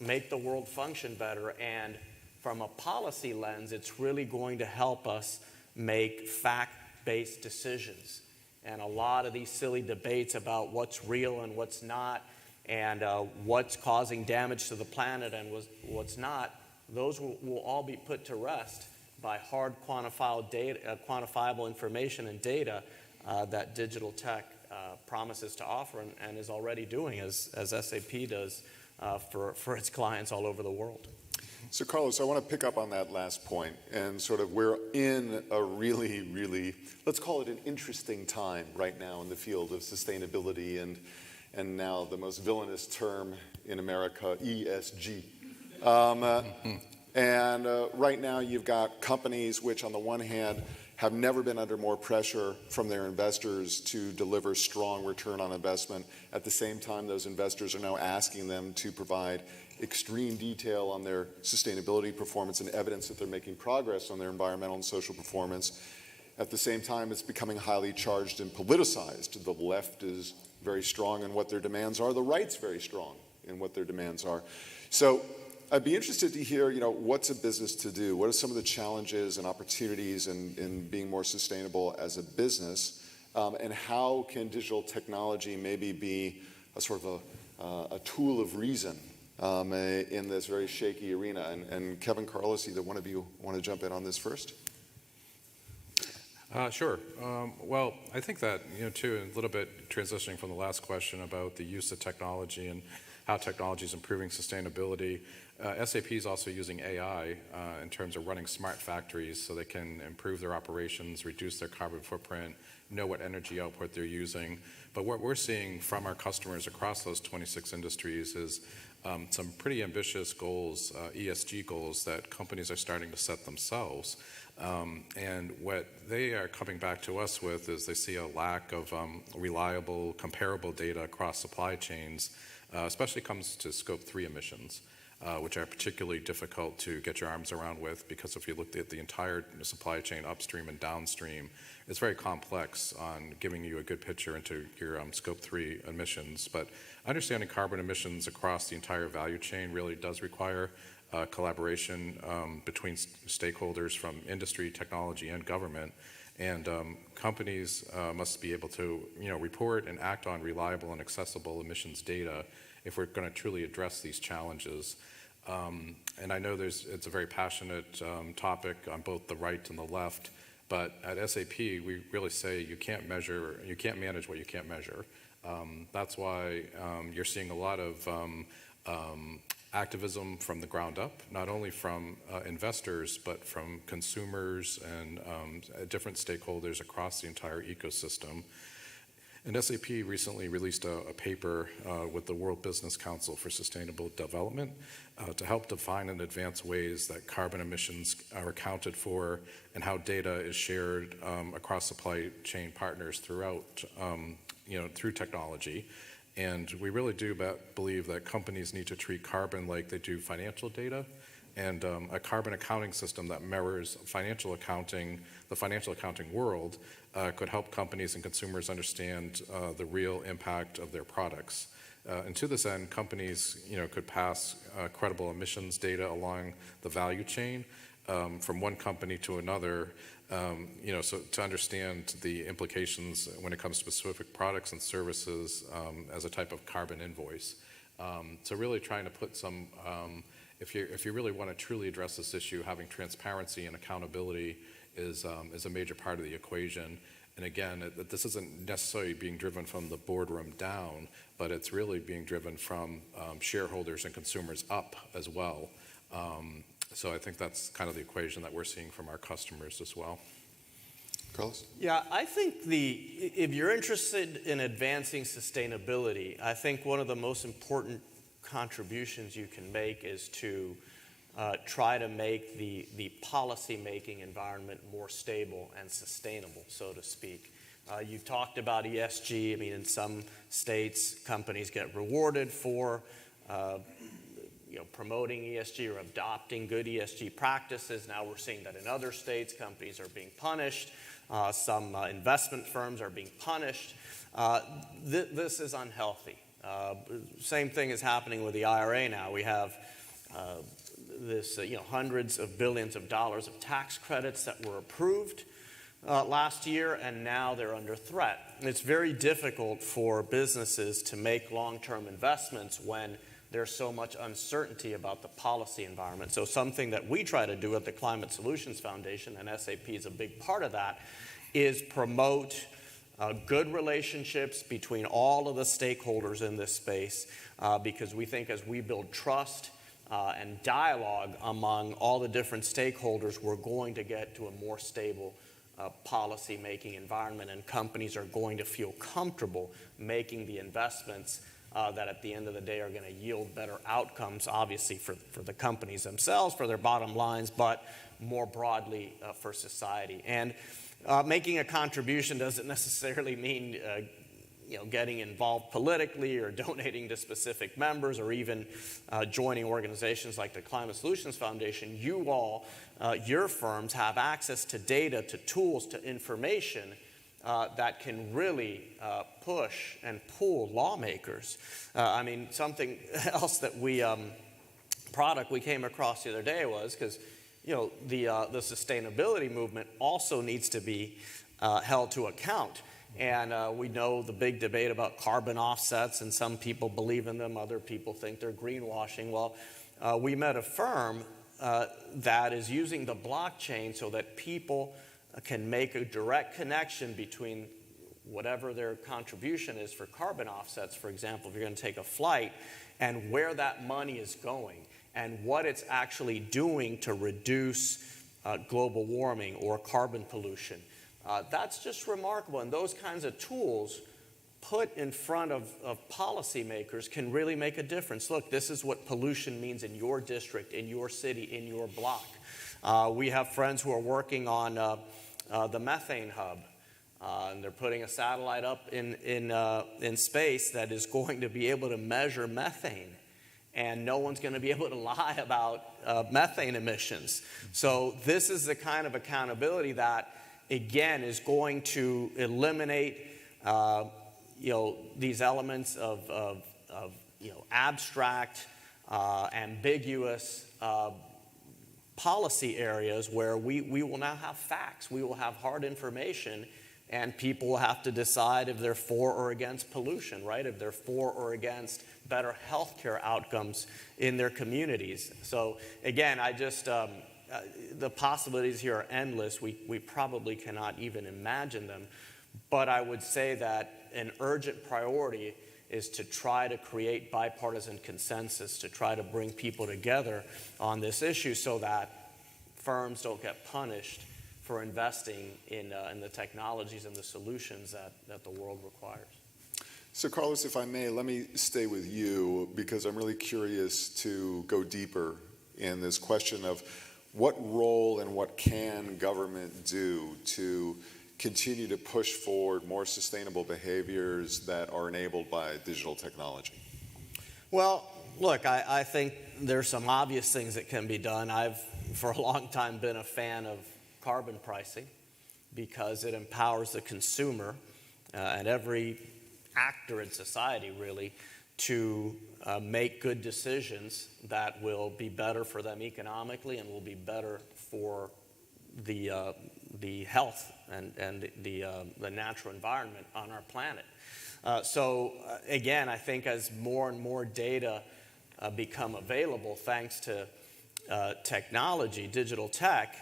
make the world function better. And from a policy lens, it's really going to help us make fact-based decisions. And a lot of these silly debates about what's real and what's not, and what's causing damage to the planet and what's not, those will all be put to rest by hard quantifiable information and data that digital tech promises to offer and is already doing, as SAP does for its clients all over the world. So Carlos, I want to pick up on that last point, and sort of we're in a really, really, let's call it an interesting time right now in the field of sustainability and now the most villainous term in America, ESG. And right now you've got companies which on the one hand have never been under more pressure from their investors to deliver strong return on investment. At the same time, those investors are now asking them to provide extreme detail on their sustainability performance and evidence that they're making progress on their environmental and social performance. At the same time, it's becoming highly charged and politicized. The left is very strong in what their demands are. The right's very strong in what their demands are. So I'd be interested to hear, what's a business to do? What are some of the challenges and opportunities in being more sustainable as a business? And how can digital technology maybe be a sort of a tool of reason in this very shaky arena? And Kevin, Carlos, either one of you want to jump in on this first? Sure. Well, I think that, too, a little bit transitioning from the last question about the use of technology and how technology is improving sustainability, SAP is also using AI in terms of running smart factories so they can improve their operations, reduce their carbon footprint, know what energy output they're using. But what we're seeing from our customers across those 26 industries is some pretty ambitious goals, ESG goals, that companies are starting to set themselves. And what they are coming back to us with is they see a lack of reliable, comparable data across supply chains, especially comes to scope 3 emissions, which are particularly difficult to get your arms around with, because if you looked at the entire supply chain upstream and downstream, it's very complex on giving you a good picture into your scope 3 emissions. But understanding carbon emissions across the entire value chain really does require collaboration between stakeholders from industry, technology, and government. And companies must be able to, report and act on reliable and accessible emissions data if we're going to truly address these challenges. And I know it's a very passionate topic on both the right and the left, but at SAP we really say you can't manage what you can't measure. That's why you're seeing a lot of activism from the ground up, not only from investors, but from consumers and different stakeholders across the entire ecosystem. And SAP recently released a paper with the World Business Council for Sustainable Development to help define and advance ways that carbon emissions are accounted for and how data is shared across supply chain partners throughout, through technology. And we really do believe that companies need to treat carbon like they do financial data, and a carbon accounting system that mirrors the financial accounting world could help companies and consumers understand the real impact of their products. And to this end, companies could pass credible emissions data along the value chain from one company to another, so to understand the implications when it comes to specific products and services as a type of carbon invoice. So really trying to put some, if you really want to truly address this issue, having transparency and accountability is a major part of the equation. And again, this isn't necessarily being driven from the boardroom down, but it's really being driven from shareholders and consumers up as well. So I think that's kind of the equation that we're seeing from our customers as well. Carlos? Yeah, I think if you're interested in advancing sustainability, I think one of the most important contributions you can make is to try to make the policy-making environment more stable and sustainable, so to speak. You talked about ESG. I mean, in some states, companies get rewarded for promoting ESG or adopting good ESG practices. Now we're seeing that in other states, companies are being punished. Some investment firms are being punished. This is unhealthy. Same thing is happening with the IRA now. We have hundreds of billions of dollars of tax credits that were approved last year, and now they're under threat. It's very difficult for businesses to make long-term investments when there's so much uncertainty about the policy environment. So something that we try to do at the Climate Solutions Foundation, and SAP is a big part of that, is promote good relationships between all of the stakeholders in this space, because we think as we build trust and dialogue among all the different stakeholders, we're going to get to a more stable policy-making environment, and companies are going to feel comfortable making the investments that at the end of the day are going to yield better outcomes, obviously for the companies themselves, for their bottom lines, but more broadly for society. And making a contribution doesn't necessarily mean getting involved politically or donating to specific members or even joining organizations like the Climate Solutions Foundation. You all, your firms, have access to data, to tools, to information that can really push and pull lawmakers. I mean, something else that product we came across the other day was, because the sustainability movement also needs to be held to account. And we know the big debate about carbon offsets, and some people believe in them, other people think they're greenwashing. Well, we met a firm that is using the blockchain so that people can make a direct connection between whatever their contribution is for carbon offsets, for example, if you're going to take a flight, and where that money is going and what it's actually doing to reduce global warming or carbon pollution. That's just remarkable. And those kinds of tools put in front of policymakers can really make a difference. Look, this is what pollution means in your district, in your city, in your block. We have friends who are working on the methane hub. And they're putting a satellite up in space that is going to be able to measure methane. And no one's going to be able to lie about methane emissions. So this is the kind of accountability that, again, is going to eliminate these elements of abstract, ambiguous policy areas where we will now have facts. We will have hard information, and people will have to decide if they're for or against pollution, right? If they're for or against better healthcare outcomes in their communities. So again, the possibilities here are endless. We probably cannot even imagine them. But I would say that an urgent priority is to try to create bipartisan consensus, to try to bring people together on this issue so that firms don't get punished for investing in the technologies and the solutions that the world requires. So Carlos, if I may, let me stay with you, because I'm really curious to go deeper in this question of what role and what can government do to continue to push forward more sustainable behaviors that are enabled by digital technology? Well, look, I think there's some obvious things that can be done. I've, for a long time, been a fan of carbon pricing because it empowers the consumer and every actor in society, really, to make good decisions that will be better for them economically and will be better for the health and the natural environment on our planet. So again, I think as more and more data become available thanks to technology, digital tech,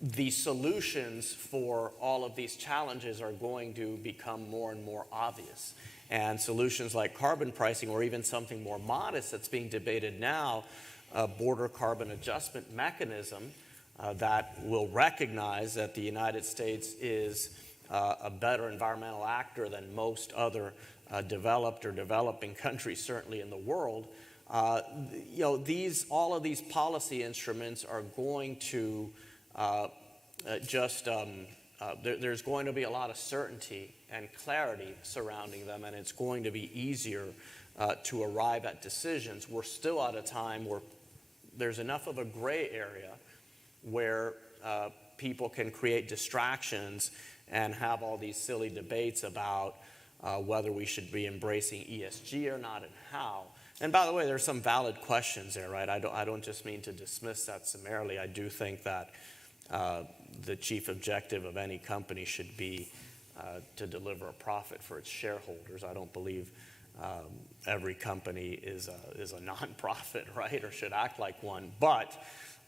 the solutions for all of these challenges are going to become more and more obvious. And solutions like carbon pricing, or even something more modest that's being debated now, a border carbon adjustment mechanism, that will recognize that the United States is a better environmental actor than most other developed or developing countries, certainly in the world. All of these policy instruments are going to there's going to be a lot of certainty and clarity surrounding them, and it's going to be easier to arrive at decisions. We're still at a time where there's enough of a gray area where people can create distractions and have all these silly debates about whether we should be embracing ESG or not and how. And by the way, there's some valid questions there, right? I don't just mean to dismiss that summarily. I do think that the chief objective of any company should be to deliver a profit for its shareholders. I don't believe every company is a nonprofit, right, or should act like one. But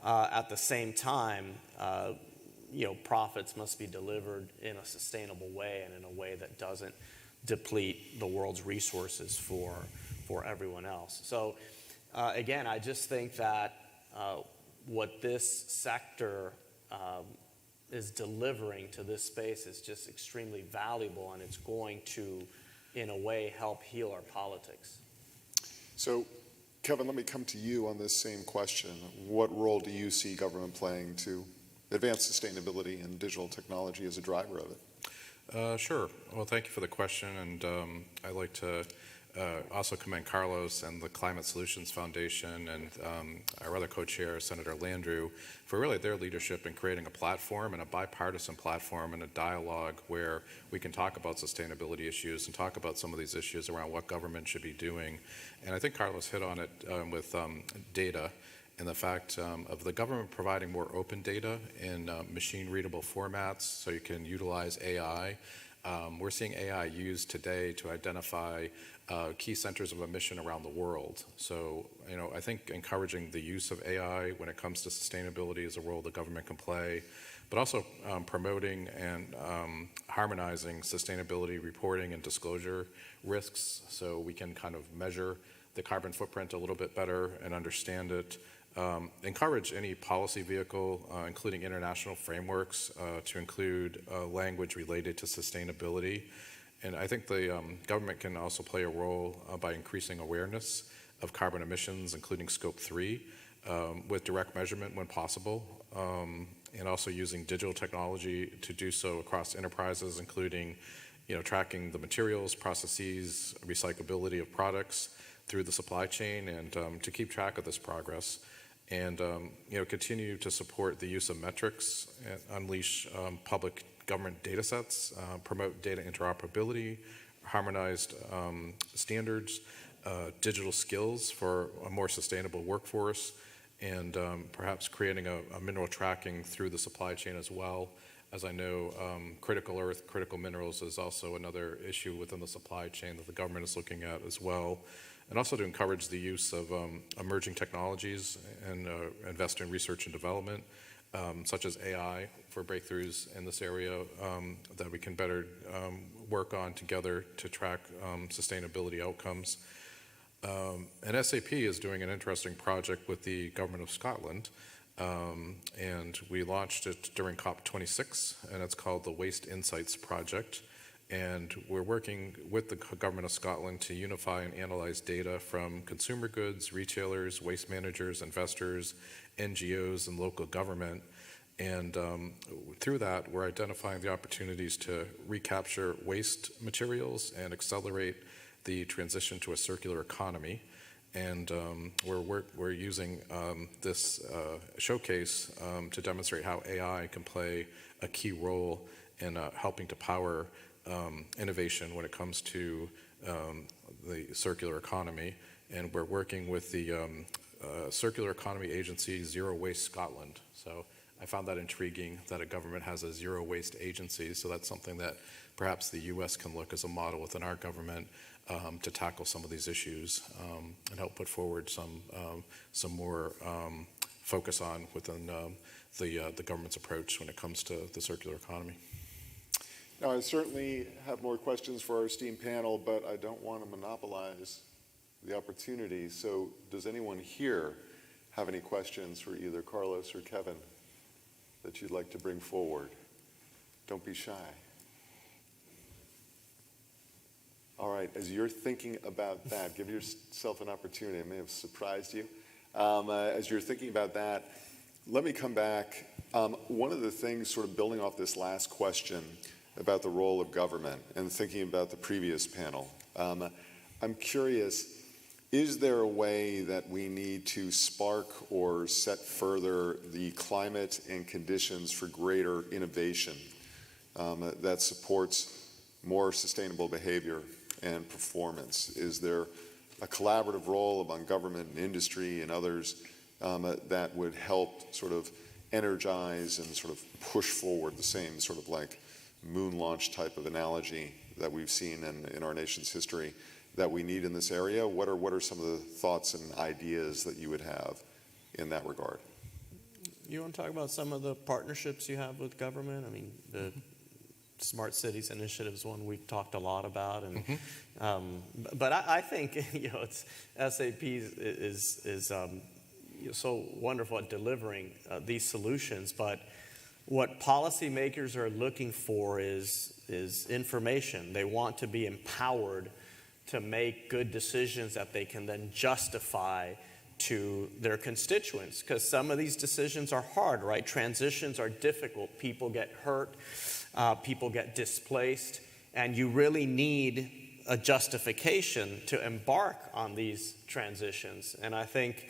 at the same time, profits must be delivered in a sustainable way and in a way that doesn't deplete the world's resources for everyone else. So again, I just think that what this sector is delivering to this space is just extremely valuable, and it's going to, in a way, help heal our politics. So, Kevin, let me come to you on this same question. What role do you see government playing to advance sustainability and digital technology as a driver of it? Sure. Well, thank you for the question, and I'd like to also commend Carlos and the Climate Solutions Foundation and our other co-chair, Senator Landrieu, for really their leadership in creating a platform and a bipartisan platform and a dialogue where we can talk about sustainability issues and talk about some of these issues around what government should be doing. And I think Carlos hit on it with data and the fact of the government providing more open data in machine-readable formats so you can utilize AI. We're seeing AI used today to identify key centers of emission around the world. So, I think encouraging the use of AI when it comes to sustainability is a role the government can play, but also promoting and harmonizing sustainability reporting and disclosure risks so we can kind of measure the carbon footprint a little bit better and understand it. Encourage any policy vehicle, including international frameworks, to include language related to sustainability. And I think the government can also play a role by increasing awareness of carbon emissions, including Scope 3, with direct measurement when possible, and also using digital technology to do so across enterprises, including tracking the materials, processes, recyclability of products through the supply chain, and to keep track of this progress. And continue to support the use of metrics, and unleash public government data sets, promote data interoperability, harmonized standards, digital skills for a more sustainable workforce, and perhaps creating a mineral tracking through the supply chain as well. As I know, critical earth, critical minerals is also another issue within the supply chain that the government is looking at as well. And also to encourage the use of emerging technologies and invest in research and development, such as AI for breakthroughs in this area that we can better work on together to track sustainability outcomes. And SAP is doing an interesting project with the Government of Scotland, and we launched it during COP26, and it's called the Waste Insights Project. And we're working with the Government of Scotland to unify and analyze data from consumer goods, retailers, waste managers, investors, NGOs, and local government. And through that, we're identifying the opportunities to recapture waste materials and accelerate the transition to a circular economy. And we're using this showcase to demonstrate how AI can play a key role in helping to power innovation when it comes to the circular economy. And we're working with the Circular Economy Agency, Zero Waste Scotland. So I found that intriguing that a government has a zero waste agency. So that's something that perhaps the US can look as a model within our government to tackle some of these issues and help put forward some more focus on within the government's approach when it comes to the circular economy. Now, I certainly have more questions for our esteemed panel, but I don't want to monopolize the opportunity. So does anyone here have any questions for either Carlos or Kevin? that you'd like to bring forward? Don't be shy. All right, as you're thinking about that, give yourself an opportunity. I may have surprised you. As you're thinking about that, let me come back. One of the things, sort of building off this last question about the role of government and thinking about the previous panel, I'm curious, is there a way that we need to spark or set further the climate and conditions for greater innovation that supports more sustainable behavior and performance? Is there a collaborative role among government and industry and others that would help sort of energize and sort of push forward the same sort of like moon launch type of analogy that we've seen in our nation's history that we need in this area? What are some of the thoughts and ideas that you would have in that regard? You want to talk about some of the partnerships you have with government? I mean, the Smart Cities Initiative is one we've talked a lot about, and but I think it's SAP is so wonderful at delivering these solutions. But what policymakers are looking for is information. They want to be empowered to make good decisions that they can then justify to their constituents, because some of these decisions are hard, right? Transitions are difficult. People get hurt. People get displaced, and you really need a justification to embark on these transitions. And I think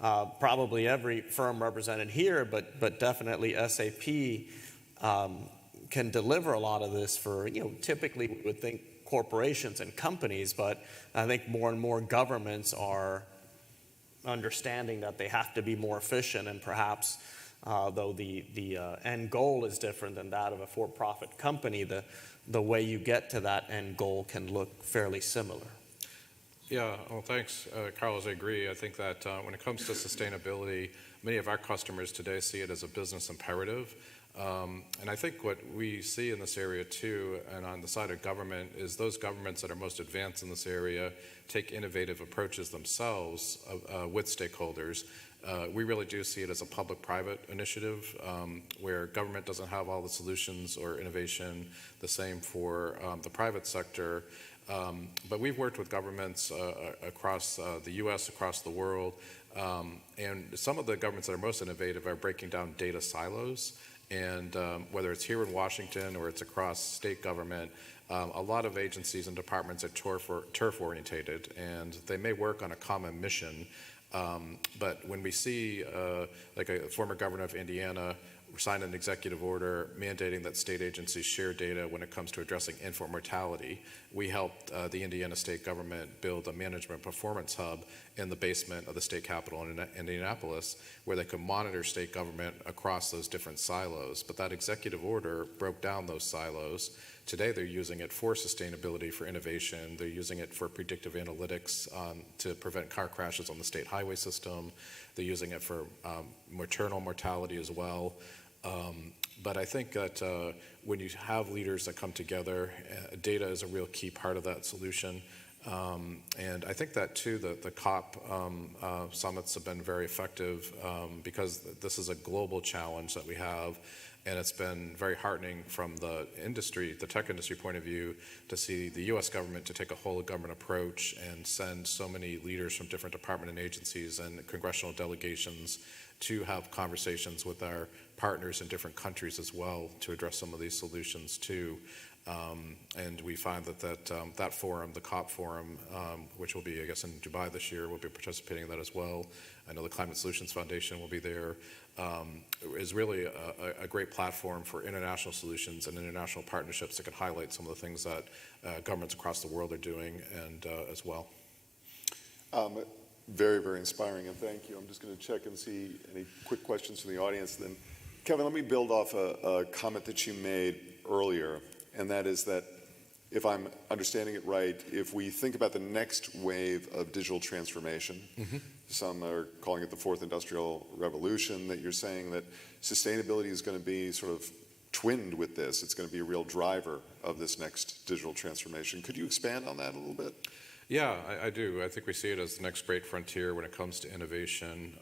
probably every firm represented here, but definitely SAP can deliver a lot of this for, typically we would think corporations and companies, but I think more and more governments are understanding that they have to be more efficient, and perhaps though the end goal is different than that of a for-profit company, the way you get to that end goal can look fairly similar. Yeah, well, thanks, Carlos. I agree. I think that when it comes to sustainability, many of our customers today see it as a business imperative. And I think what we see in this area too, and on the side of government, is those governments that are most advanced in this area take innovative approaches themselves with stakeholders. We really do see it as a public-private initiative where government doesn't have all the solutions or innovation, the same for the private sector. But we've worked with governments across the US, across the world, and some of the governments that are most innovative are breaking down data silos. And whether it's here in Washington or it's across state government, a lot of agencies and departments are turf-orientated, and they may work on a common mission. But when we see, like a former governor of Indiana signed an executive order mandating that state agencies share data when it comes to addressing infant mortality, we helped the Indiana state government build a management performance hub in the basement of the state capitol in Indianapolis, where they could monitor state government across those different silos. But that executive order broke down those silos. Today they're using it for sustainability, for innovation. They're using it for predictive analytics to prevent car crashes on the state highway system. They're using it for maternal mortality as well. But I think that when you have leaders that come together, data is a real key part of that solution. And I think that too, the COP summits have been very effective because this is a global challenge that we have. And it's been very heartening from the industry, the tech industry point of view, to see the US government to take a whole of government approach and send so many leaders from different department and agencies and congressional delegations to have conversations with our partners in different countries as well to address some of these solutions too. And we find that forum, the COP forum, which will be, I guess, in Dubai this year, will be participating in that as well. I know the Climate Solutions Foundation will be there. Is really a great platform for international solutions and international partnerships that can highlight some of the things that governments across the world are doing and as well. Very, very inspiring, and thank you. I'm just going to check and see any quick questions from the audience. Then, Kevin, let me build off a comment that you made earlier, and that is that, if I'm understanding it right, if we think about the next wave of digital transformation, some are calling it the fourth industrial revolution, that you're saying that sustainability is going to be sort of twinned with this. It's going to be a real driver of this next digital transformation. Could you expand on that a little bit? Yeah, I do. I think we see it as the next great frontier when it comes to innovation.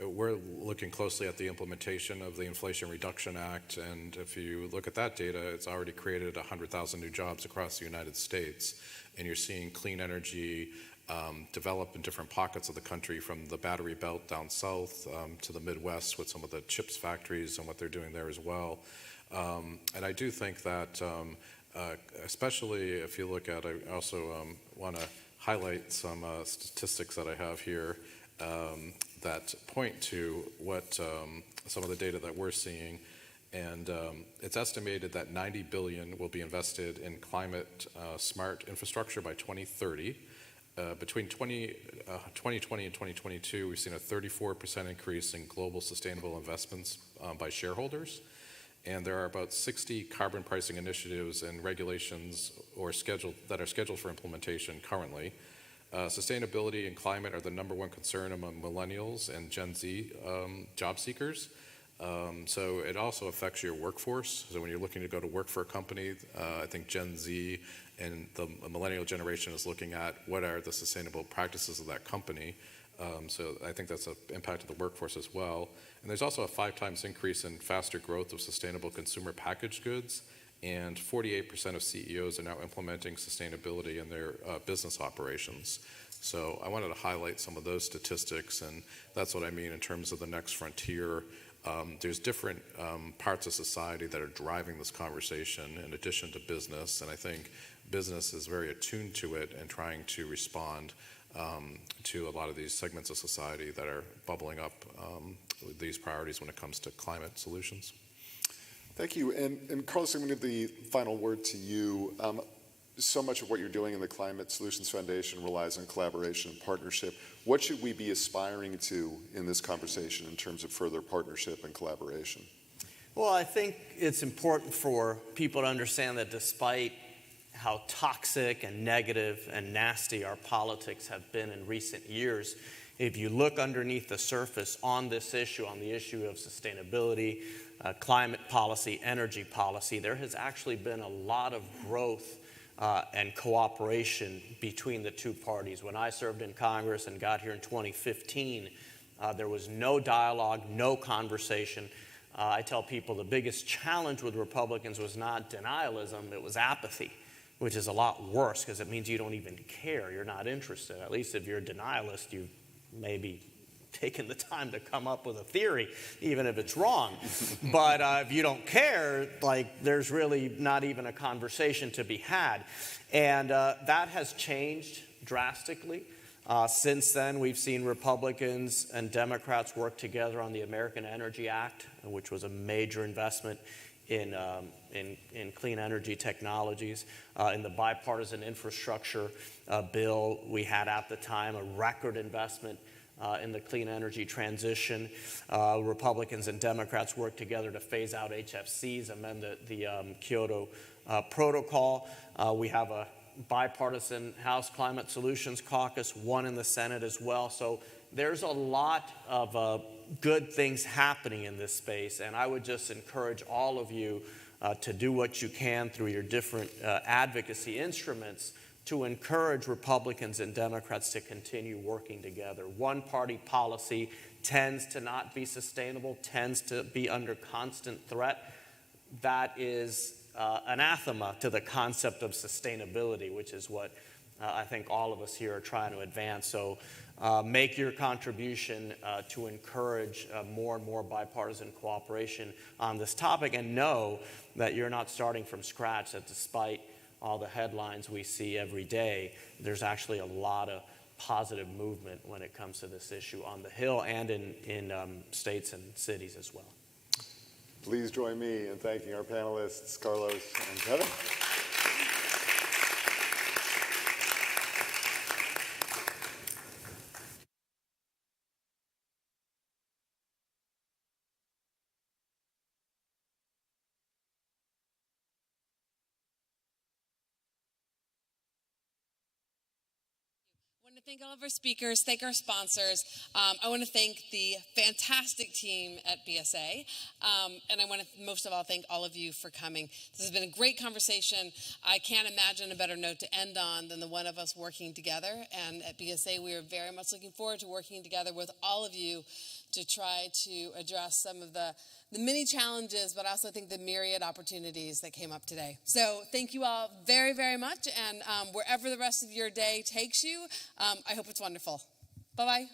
we're looking closely at the implementation of the Inflation Reduction Act, and if you look at that data, it's already created 100,000 new jobs across the United States, and you're seeing clean energy develop in different pockets of the country, from the Battery Belt down south to the Midwest with some of the chips factories and what they're doing there as well. And I do think that, especially if you look at, I also want to highlight some statistics that I have here that point to what some of the data that we're seeing. And it's estimated that $90 billion will be invested in climate smart infrastructure by 2030. Between 2020 and 2022, we've seen a 34% increase in global sustainable investments by shareholders. And there are about 60 carbon pricing initiatives and regulations that are scheduled for implementation currently. Sustainability and climate are the #1 concern among millennials and Gen Z job seekers. So it also affects your workforce. So when you're looking to go to work for a company, I think Gen Z and the millennial generation is looking at what are the sustainable practices of that company. So I think that's an impact of the workforce as well. And there's also a 5 times increase in faster growth of sustainable consumer packaged goods, and 48% of CEOs are now implementing sustainability in their business operations. So I wanted to highlight some of those statistics, and that's what I mean in terms of the next frontier. There's different parts of society that are driving this conversation in addition to business, and I think business is very attuned to it and trying to respond to a lot of these segments of society that are bubbling up with these priorities when it comes to climate solutions. Thank you. And Carlos, I'm going to give the final word to you. So much of what you're doing in the Climate Solutions Foundation relies on collaboration and partnership. What should we be aspiring to in this conversation in terms of further partnership and collaboration? Well, I think it's important for people to understand that despite how toxic and negative and nasty our politics have been in recent years, if you look underneath the surface on this issue, on the issue of sustainability, climate policy, energy policy, there has actually been a lot of growth and cooperation between the two parties. When I served in Congress and got here in 2015, there was no dialogue, no conversation. I tell people the biggest challenge with Republicans was not denialism, it was apathy, which is a lot worse because it means you don't even care, you're not interested. At least if you're a denialist, you've maybe taken the time to come up with a theory, even if it's wrong. But if you don't care, like, there's really not even a conversation to be had. And that has changed drastically. Since then, we've seen Republicans and Democrats work together on the American Energy Act, which was a major investment in clean energy technologies. In the bipartisan infrastructure bill, we had at the time a record investment in the clean energy transition. Republicans and Democrats worked together to phase out HFCs, amend the Kyoto Protocol. We have a bipartisan House Climate Solutions Caucus, one in the Senate as well. So there's a lot of good things happening in this space, and I would just encourage all of you to do what you can through your different advocacy instruments to encourage Republicans and Democrats to continue working together. One-party policy tends to not be sustainable, tends to be under constant threat. That is anathema to the concept of sustainability, which is what I think all of us here are trying to advance. So make your contribution to encourage more and more bipartisan cooperation on this topic, and know that you're not starting from scratch, that despite all the headlines we see every day, there's actually a lot of positive movement when it comes to this issue on the Hill and in states and cities as well. Please join me in thanking our panelists, Carlos and Kevin. I want to thank all of our speakers, thank our sponsors. I want to thank the fantastic team at BSA. And I want to most of all thank all of you for coming. This has been a great conversation. I can't imagine a better note to end on than the one of us working together. And at BSA, we are very much looking forward to working together with all of you to try to address some of the many challenges, but I also think the myriad opportunities that came up today. So thank you all very, very much. And wherever the rest of your day takes you, I hope it's wonderful. Bye-bye.